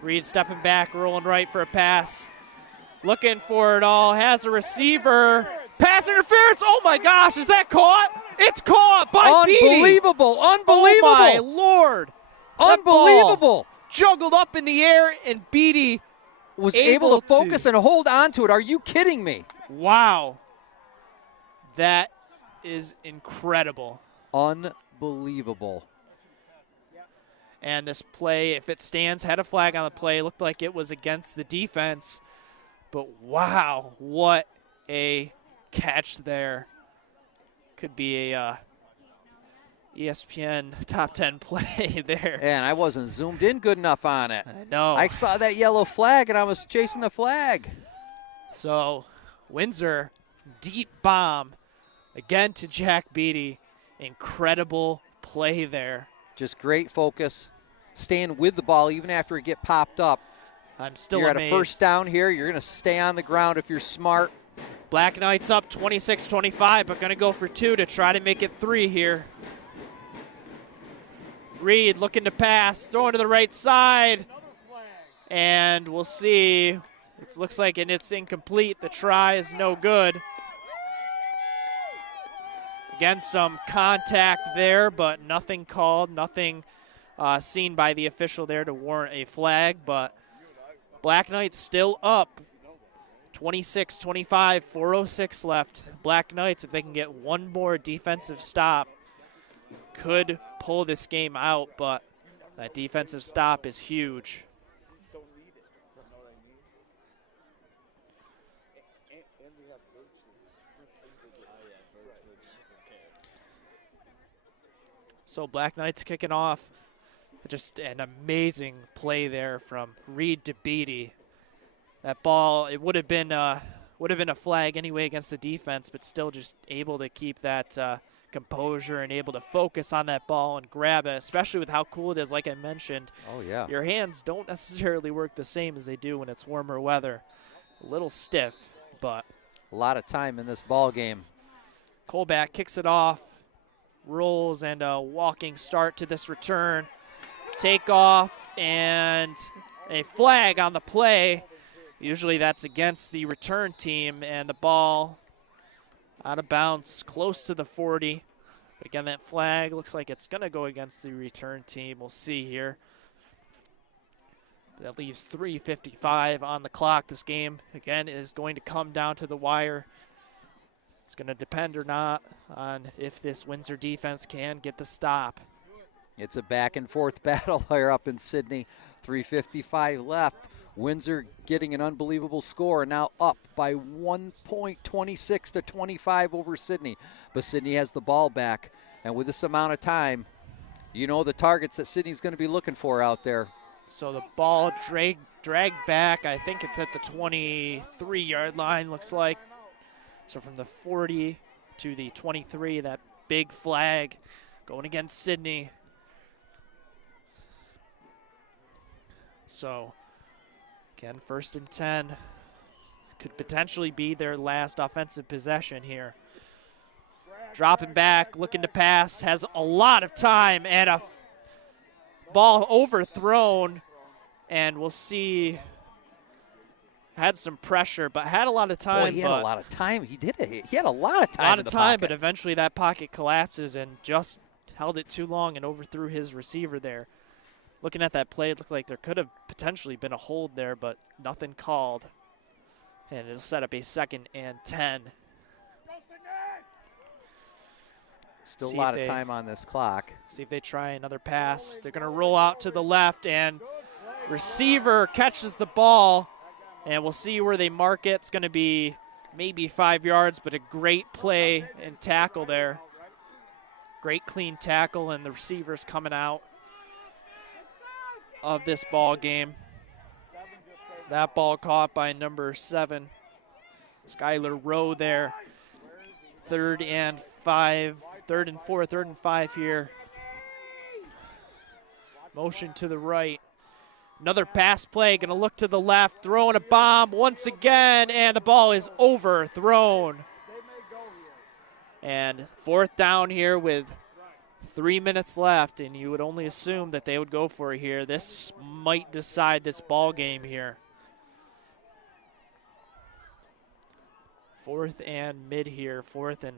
Reed stepping back, rolling right for a pass. Looking for it all, has a receiver. Pass interference, oh my gosh, is that caught? It's caught by Beatty. Unbelievable, unbelievable. Oh my Lord. Unbelievable. Juggled up in the air, and Beatty was able to focus and hold on to it. Are you kidding me? Wow. That is incredible. Unbelievable. And this play, if it stands, had a flag on the play, looked like it was against the defense. But wow, what a catch there. Could be a ESPN top 10 play there. And I wasn't zoomed in good enough on it. I know. I saw that yellow flag, and I was chasing the flag. So Windsor, deep bomb, again to Jack Beatty. Incredible play there. Just great focus. Staying with the ball even after it get popped up. I'm still You're amazed. at a first down here. You're going to stay on the ground if you're smart. Black Knights up 26-25, but going to go for 2 to try to make it 3 here. Reed looking to pass, throwing to the right side. And we'll see. It looks like it's incomplete. The try is no good. Again, some contact there, but nothing called, nothing seen by the official there to warrant a flag. But Black Knights still up 26-25, 4:06 left. Black Knights, if they can get one more defensive stop, could pull this game out, but that defensive stop is huge. So Black Knights kicking off. Just an amazing play there from Reed to Beatty. That ball, it would have been a flag anyway against the defense, but still just able to keep that composure and able to focus on that ball and grab it, especially with how cool it is. Like I mentioned, Oh, yeah. your hands don't necessarily work the same as they do when it's warmer weather. A little stiff, but A lot of time in this ball game. Colback kicks it off, rolls, and a walking start to this return. Take off and a flag on the play. Usually that's against the return team, and the ball out of bounds close to the 40. But again, that flag looks like it's going to go against the return team. We'll see here. That leaves 3:55 on the clock. This game, again, is going to come down to the wire. It's going to depend or not on if this Windsor defense can get the stop. It's a back and forth battle here up in Sidney. 3:55 left. Windsor getting an unbelievable score, now up by 1 point, 26-25 over Sidney. But Sidney has the ball back, and with this amount of time, you know the targets that Sidney's going to be looking for out there. So the ball dragged back. I think it's at the 23-yard line, looks like. So from the 40 to the 23, that big flag going against Sidney. So, again, 1st and 10. Could potentially be their last offensive possession here. Dropping back, looking to pass, has a lot of time, and a ball overthrown, and we'll see. Had some pressure, but had a lot of time. Boy, he had a lot of time. He did it. He had a lot of time. A lot of time, but eventually that pocket collapses and just held it too long and overthrew his receiver there. Looking at that play, it looked like there could have potentially been a hold there, but nothing called. And it'll set up a 2nd and 10. Still a lot of time on this clock. See if they try another pass. They're going to roll out to the left, and receiver catches the ball. And we'll see where they mark it. It's going to be maybe 5 yards, but a great play and tackle there. Great clean tackle, and the receiver's coming out of this ball game. That ball caught by number 7, Skylar Rowe there. 3rd and 5, 3rd and 4, 3rd and 5 here. Motion to the right. Another pass play, going to look to the left, throwing a bomb once again, and the ball is overthrown. And 4th down here with 3 minutes left, and you would only assume that they would go for it here. This might decide this ball game here. 4th and mid here, 4th and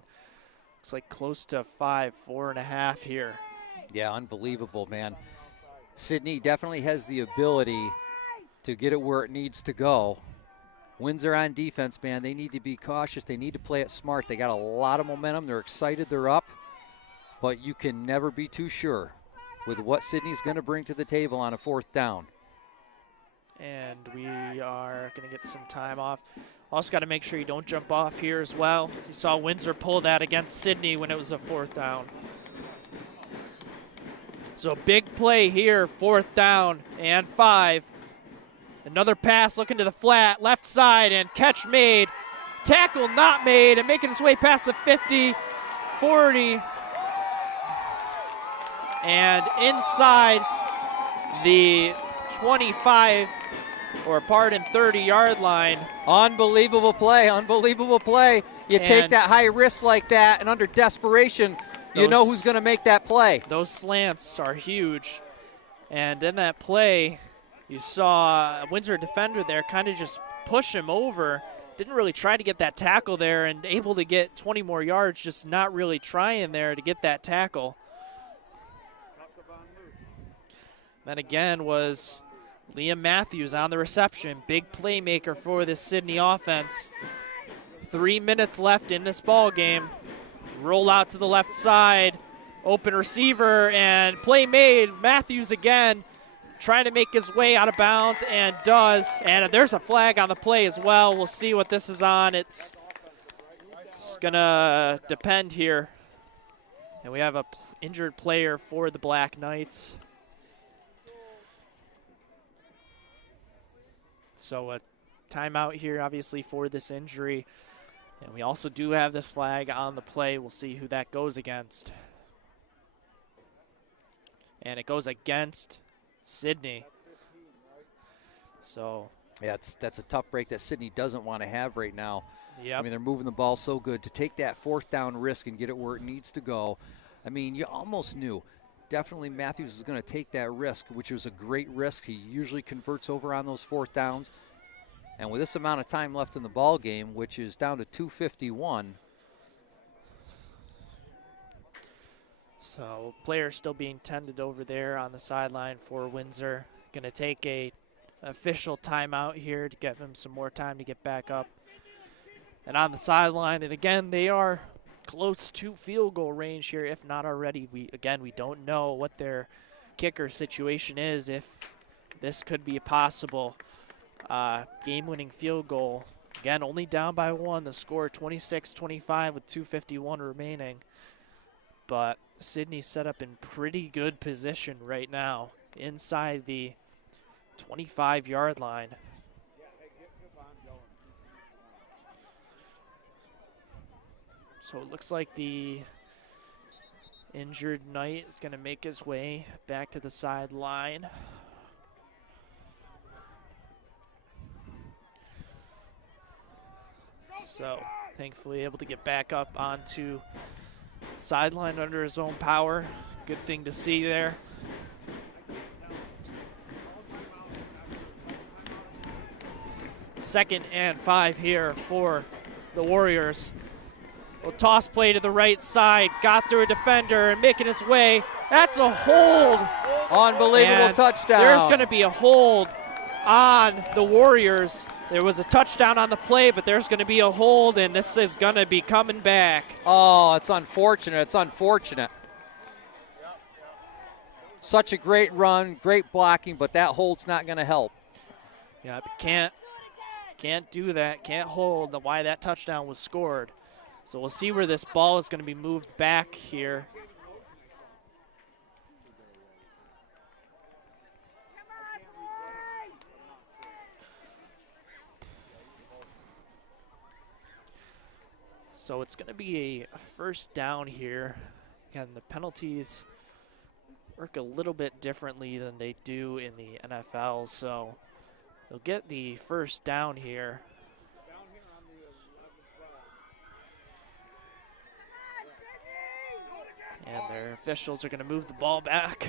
looks like close to 5, 4.5 here. Yeah, unbelievable, man. Sidney definitely has the ability to get it where it needs to go. Windsor on defense, man, they need to be cautious. They need to play it smart. They got a lot of momentum. They're excited. They're up. But you can never be too sure with what Sidney's going to bring to the table on a 4th down. And we are going to get some time off. Also got to make sure you don't jump off here as well. You saw Windsor pull that against Sidney when it was a 4th down. So big play here, 4th down and 5. Another pass looking to the flat, left side, and catch made. Tackle not made, and making his way past the 50, 40, and inside the 25, or pardon, 30-yard line. Unbelievable play, unbelievable play. You take that high risk like that, and under desperation, you know who's going to make that play. Those slants are huge. And in that play, you saw a Windsor defender there kind of just push him over. Didn't really try to get that tackle there, and able to get 20 more yards, just not really trying there to get that tackle. Then again was Liam Matthews on the reception. Big playmaker for this Sidney offense. 3 minutes left in this ball game. Roll out to the left side. Open receiver and play made. Matthews again trying to make his way out of bounds and does. And there's a flag on the play as well. We'll see what this is on. It's going to depend here. And we have a injured player for the Black Knights. So a timeout here, obviously, for this injury. And we also do have this flag on the play. We'll see who that goes against. And it goes against Sidney. So yeah, that's a tough break that Sidney doesn't want to have right now. yep. I mean, they're moving the ball so good. To take that 4th down risk and get it where it needs to go, I mean, you almost knew. Definitely Matthews is going to take that risk, which was a great risk. He usually converts over on those 4th downs. And with this amount of time left in the ball game, which is down to 2:51. So players still being tended over there on the sideline for Windsor. Going to take a official timeout here to give him some more time to get back up. And on the sideline, and again, they are close to field goal range here, if not already. We don't know what their kicker situation is, if this could be a possible game-winning field goal. Again, only down by 1. The score 26-25 with 2:51 remaining. But Sidney set up in pretty good position right now inside the 25-yard line. So it looks like the injured Knight is going to make his way back to the sideline. So thankfully able to get back up onto sideline under his own power. Good thing to see there. Second and 5 here for the Warriors. Well, toss play to the right side, got through a defender and making his way. That's a hold. Unbelievable And touchdown. There's going to be a hold on the Warriors. There was a touchdown on the play, but there's going to be a hold, and this is going to be coming back. Oh, it's unfortunate. It's unfortunate. Such a great run, great blocking, but that hold's not going to help. Yeah, but can't do that. Can't hold why that touchdown was scored. So we'll see where this ball is going to be moved back here. So it's going to be a first down here. Again, the penalties work a little bit differently than they do in the NFL, so they'll get the first down here. And their officials are going to move the ball back.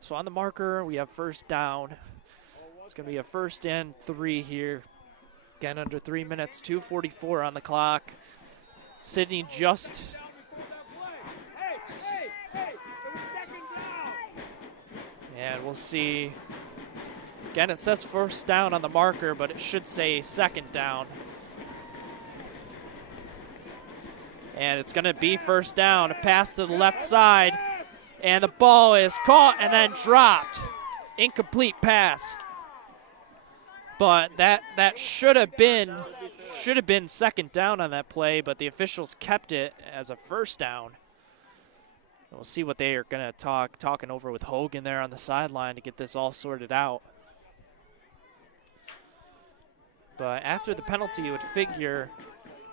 So on the marker, we have first down. It's going to be a 1st and 3 here. Again, under 3 minutes, 2:44 on the clock. Sidney just and we'll see. Again, it says first down on the marker, but it should say second down. And it's going to be first down. A pass to the left side, and the ball is caught and then dropped. Incomplete pass. But that should have been second down on that play, but the officials kept it as a first down. We'll see what they are going to talking over with Hogan there on the sideline to get this all sorted out. But after the penalty, you would figure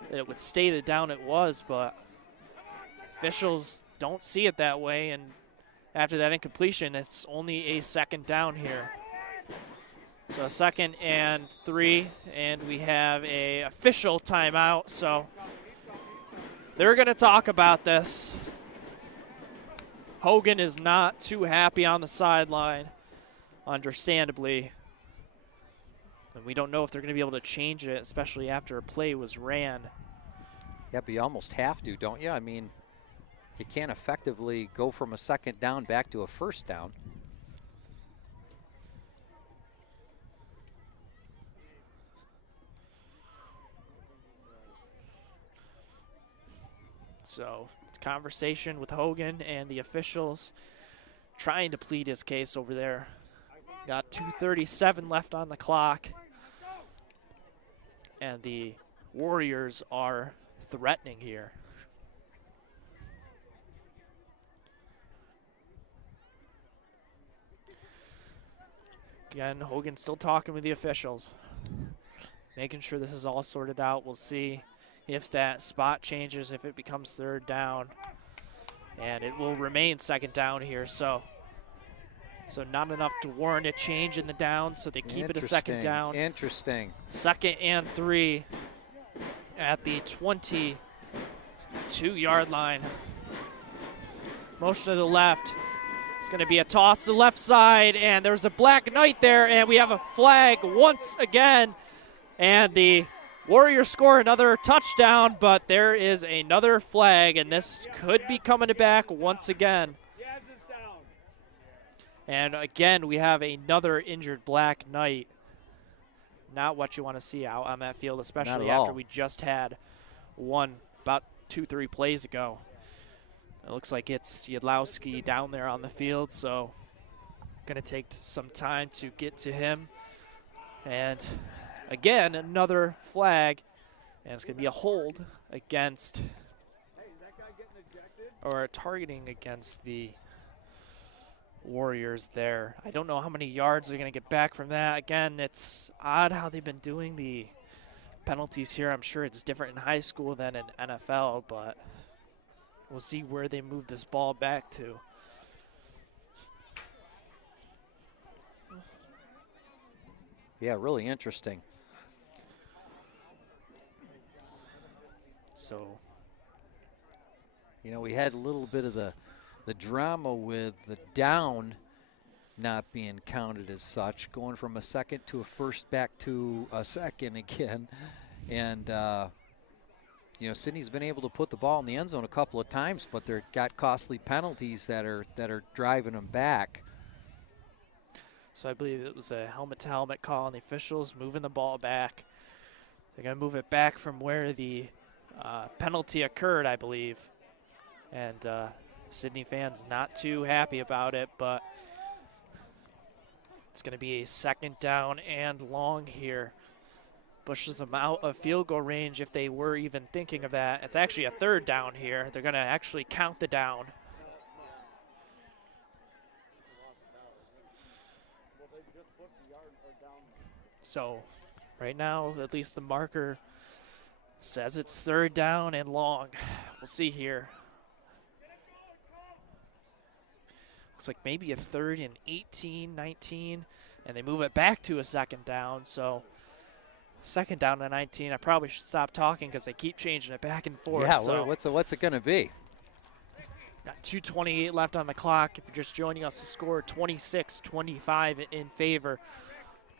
that it would stay the down it was, but officials don't see it that way, and after that incompletion, it's only a second down here. So a 2nd and 3, and we have a official timeout, so they're going to talk about this. Hogan is not too happy on the sideline, understandably. And we don't know if they're going to be able to change it, especially after a play was ran. Yeah, but you almost have to, don't you? I mean, you can't effectively go from a second down back to a first down. So, conversation with Hogan and the officials trying to plead his case over there. Got 2:37 left on the clock. And the Warriors are threatening here. Again, Hogan still talking with the officials. making sure this is all sorted out. We'll see if that spot changes, if it becomes third down. And it will remain second down here, so not enough to warrant a change in the down, so they keep it a second down. Interesting. 2nd and 3 at the 22-yard line. Motion to the left. It's going to be a toss to the left side, and there's a Black Knight there, and we have a flag once again. And the Warriors score another touchdown, but there is another flag, and this could be coming back once again. And again, we have another injured Black Knight. Not what you want to see out on that field, especially after we just had one about 2-3 plays ago. It looks like it's Yadlowski down there on the field, so going to take some time to get to him. And again, another flag, and it's going to be a hold against, or targeting against the Warriors there. I don't know how many yards they're going to get back from that. Again, it's odd how they've been doing the penalties here. I'm sure it's different in high school than in NFL, but we'll see where they move this ball back to. Yeah, really interesting. So, you know, we had a little bit of the drama with the down not being counted as such, going from a second to a first back to a second again. And, you know, Sidney's been able to put the ball in the end zone a couple of times, but they've got costly penalties that are driving them back. So I believe it was a helmet-to-helmet call on the officials, moving the ball back. They're going to move it back from where the penalty occurred, I believe. And Sidney fans not too happy about it, but it's going to be a second down and long here. Pushes them out of field goal range if they were even thinking of that. It's actually a third down here. They're going to actually count the down. So right now, at least the marker says it's third down and long. We'll see here. Looks like maybe a 3rd and 18, 19, and they move it back to a second down. So second down and 19. I probably should stop talking because they keep changing it back and forth. Yeah, so what's it going to be? got 2:28 left on the clock. If you're just joining us, the score 26-25 in favor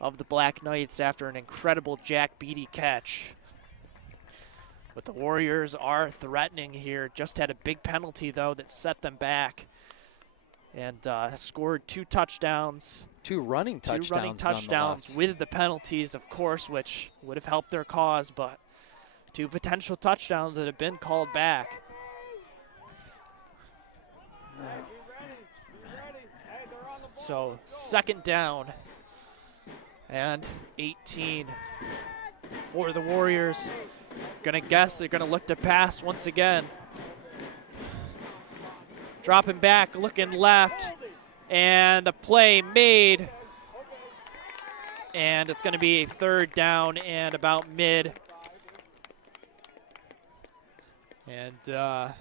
of the Black Knights after an incredible Jack Beatty catch. But the Warriors are threatening here. Just had a big penalty, though, that set them back. And scored 2 touchdowns. 2 running touchdowns. 2 running touchdowns with the penalties, of course, which would have helped their cause. But 2 potential touchdowns that have been called back. So second down and 18 for the Warriors. Gonna guess they're gonna look to pass once again. Dropping back, looking left, and the play made. And it's gonna be a third down and about mid. And I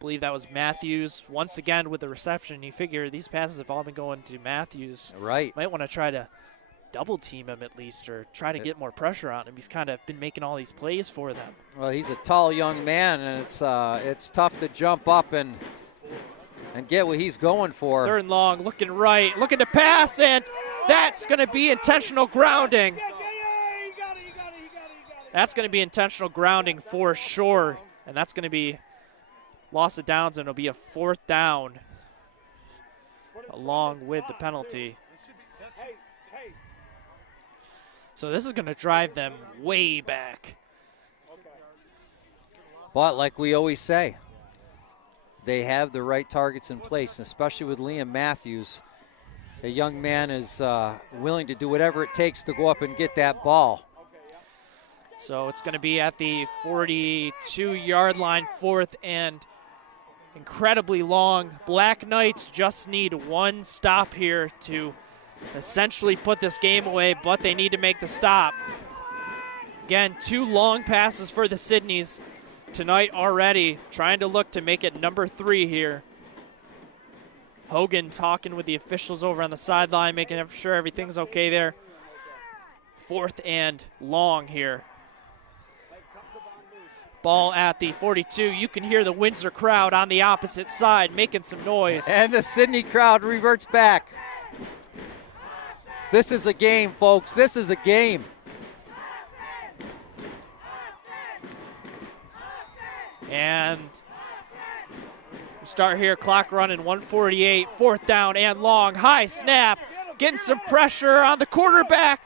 believe that was Matthews once again with the reception. You figure these passes have all been going to Matthews. Right. Might want to try to double team him at least, or try to get more pressure on him. He's kind of been making all these plays for them. Well, he's a tall young man, and it's tough to jump up and get what he's going for. 3rd and long, looking right, looking to pass, and that's going to be intentional grounding. That's going to be intentional grounding for sure, and that's going to be loss of downs, and it'll be a 4th down along with the penalty. So this is going to drive them way back. But like we always say, they have the right targets in place, and especially with Liam Matthews. A young man is willing to do whatever it takes to go up and get that ball. So it's going to be at the 42-yard line, 4th and incredibly long. Black Knights just need one stop here to essentially put this game away, but they need to make the stop. Again, 2 long passes for the Sidneys tonight already, trying to look to make it number 3 here. Hogan talking with the officials over on the sideline, making sure everything's okay there. 4th and long here. Ball at the 42. You can hear the Windsor crowd on the opposite side making some noise. And the Sidney crowd reverts back. This is a game, folks. This is a game. And we start here, clock running, 1:48, 4th down and long. High snap, getting some pressure on the quarterback.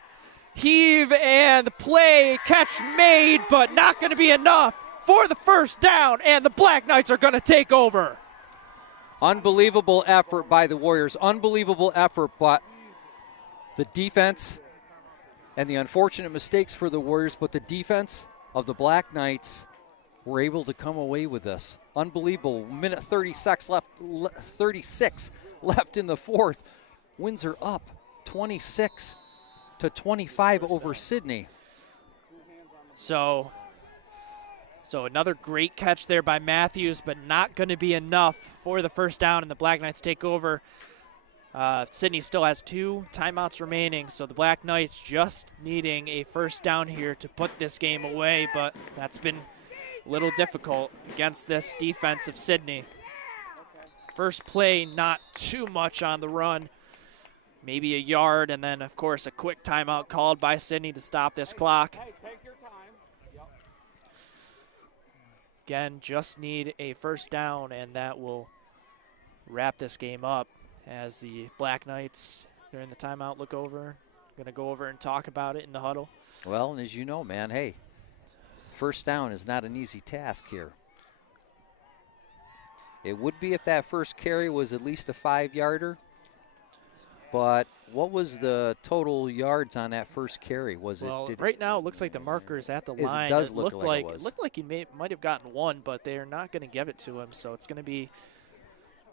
Heave and the play, catch made, but not going to be enough for the first down, and the Black Knights are going to take over. Unbelievable effort by the Warriors. Unbelievable effort, but the defense and the unfortunate mistakes for the Warriors, but the defense of the Black Knights were able to come away with this. Unbelievable. Minute 36 left in the 4th. Windsor up 26-25 over Sidney. So another great catch there by Matthews, but not going to be enough for the first down, and the Black Knights take over. Sidney still has 2 timeouts remaining, so the Black Knights just needing a first down here to put this game away, but that's been a little difficult against this defense of Sidney. First play, not too much on the run, maybe a yard, and then, of course, a quick timeout called by Sidney to stop this clock. Again, just need a first down, and that will wrap this game up as the Black Knights, during the timeout, look over. Going to go over and talk about it in the huddle. Well, and as you know, man, hey, first down is not an easy task here. It would be if that first carry was at least a 5-yarder. But what was the total yards on that first carry? Right now it looks like the marker is at the line. It does look like it was. It looked like he might have gotten 1, but they're not going to give it to him. So it's going to be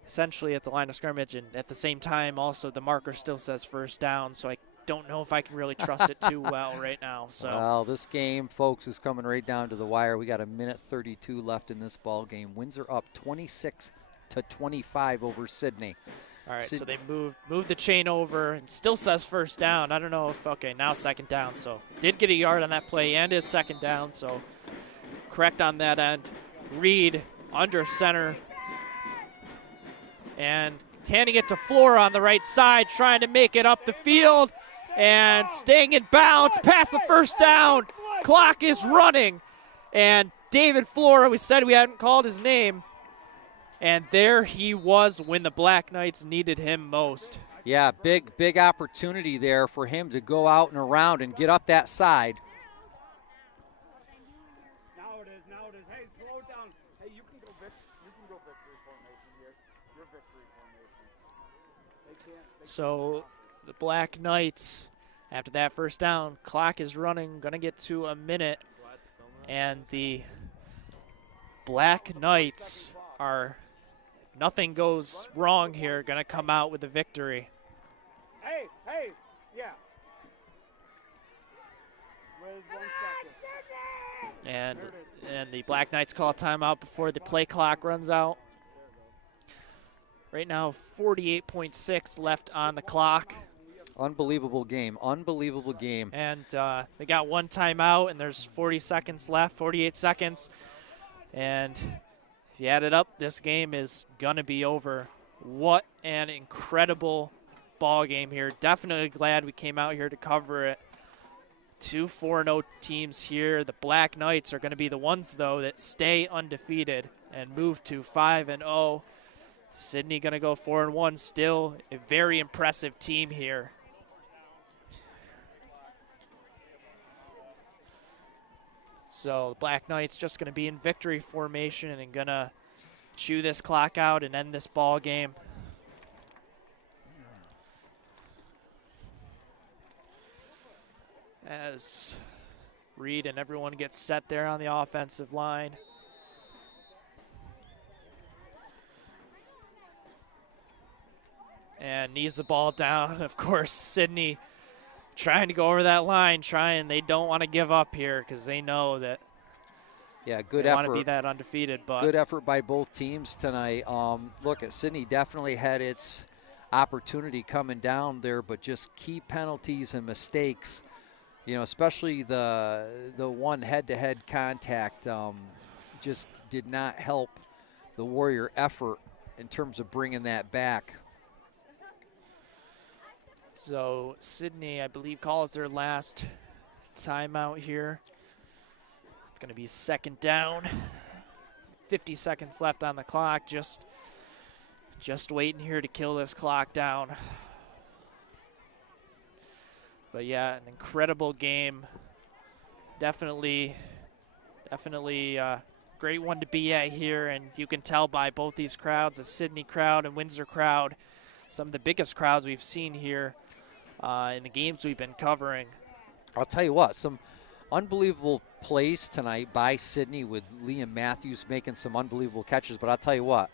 essentially at the line of scrimmage, and at the same time also the marker still says first down. So I don't know if I can really trust it too well right now. So well, this game, folks, is coming right down to the wire. We got a minute 32 left in this ball game. Windsor up 26-25 over Sidney. All right, so they moved the chain over and still says first down. I don't know if, okay, now second down. So did get a yard on that play and is second down, so correct on that end. Reed under center and handing it to Flora on the right side, trying to make it up the field and staying in bounds past the first down. Clock is running, and David Flora, we said we hadn't called his name, and there he was when the Black Knights needed him most. Yeah, big opportunity there for him to go out and around and get up that side. Now it is. Hey, slow down. Hey, you can go victory formation here. Your victory formation. So the Black Knights, after that first down, clock is running, going to get to a minute, and the Black Knights are, if nothing goes wrong here, going to come out with a victory. Hey, yeah. Where's 1 second? And the Black Knights call timeout before the play clock runs out. Right now, 48.6 left on the clock. Unbelievable game. And they got 1 timeout, and there's 40 seconds left, 48 seconds. And if you add it up, this game is going to be over. What an incredible ball game here. Definitely glad we came out here to cover it. 2 4-0 teams here. The Black Knights are going to be the ones, though, that stay undefeated and move to 5-0. Sidney going to go 4-1. Still a very impressive team here. So the Black Knights just going to be in victory formation and going to chew this clock out and end this ball game. As Reed and everyone gets set there on the offensive line. And knees the ball down. Of course, Sidney trying to go over that line, they don't want to give up here because they know that Yeah, good they effort. want to be that undefeated. But Good effort by both teams tonight. Look, Sidney definitely had its opportunity coming down there, but just key penalties and mistakes, especially the one head-to-head contact just did not help the Warrior effort in terms of bringing that back. so Sidney, I believe, calls their last timeout here. It's going to be second down. 50 seconds left on the clock. Just waiting here to kill this clock down. But yeah, an incredible game. Definitely great one to be at here, and you can tell by both these crowds, the Sidney crowd and Windsor crowd, some of the biggest crowds we've seen here in the games we've been covering. I'll tell you what, some unbelievable plays tonight by Sidney with Liam Matthews making some unbelievable catches, but I'll tell you what,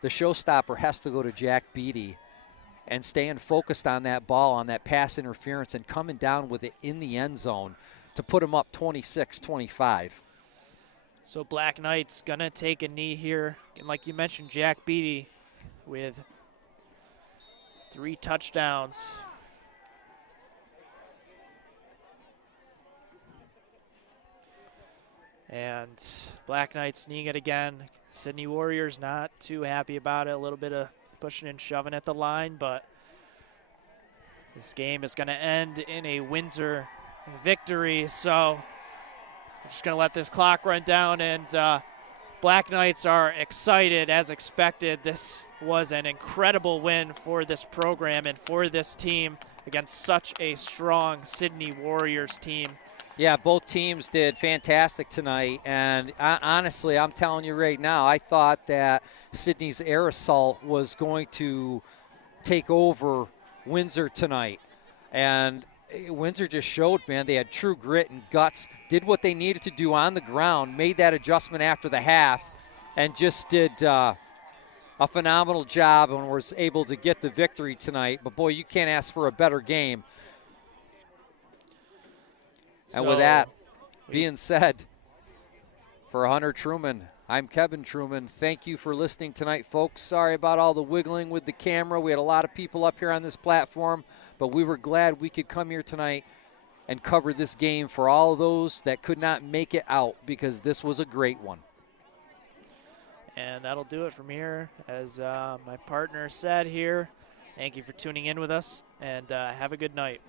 the showstopper has to go to Jack Beatty and staying focused on that ball, on that pass interference, and coming down with it in the end zone to put him up 26-25. So Black Knights going to take a knee here. And like you mentioned, Jack Beatty with 3 touchdowns. And Black Knights kneeing it again. Sidney Warriors not too happy about it. A little bit of pushing and shoving at the line, but this game is going to end in a Windsor victory. So we're just going to let this clock run down, and Black Knights are excited as expected. This was an incredible win for this program and for this team against such a strong Sidney Warriors team. Yeah, both teams did fantastic tonight, and honestly, I'm telling you right now, I thought that Sidney's air assault was going to take over Windsor tonight, and Windsor just showed, man, they had true grit and guts, did what they needed to do on the ground, made that adjustment after the half, and just did a phenomenal job and was able to get the victory tonight. But, boy, you can't ask for a better game. And with that being said, for Hunter Truman, I'm Kevin Truman. Thank you for listening tonight, folks. Sorry about all the wiggling with the camera. We had a lot of people up here on this platform, but we were glad we could come here tonight and cover this game for all of those that could not make it out, because this was a great one. And that'll do it from here. As my partner said here, thank you for tuning in with us, and have a good night.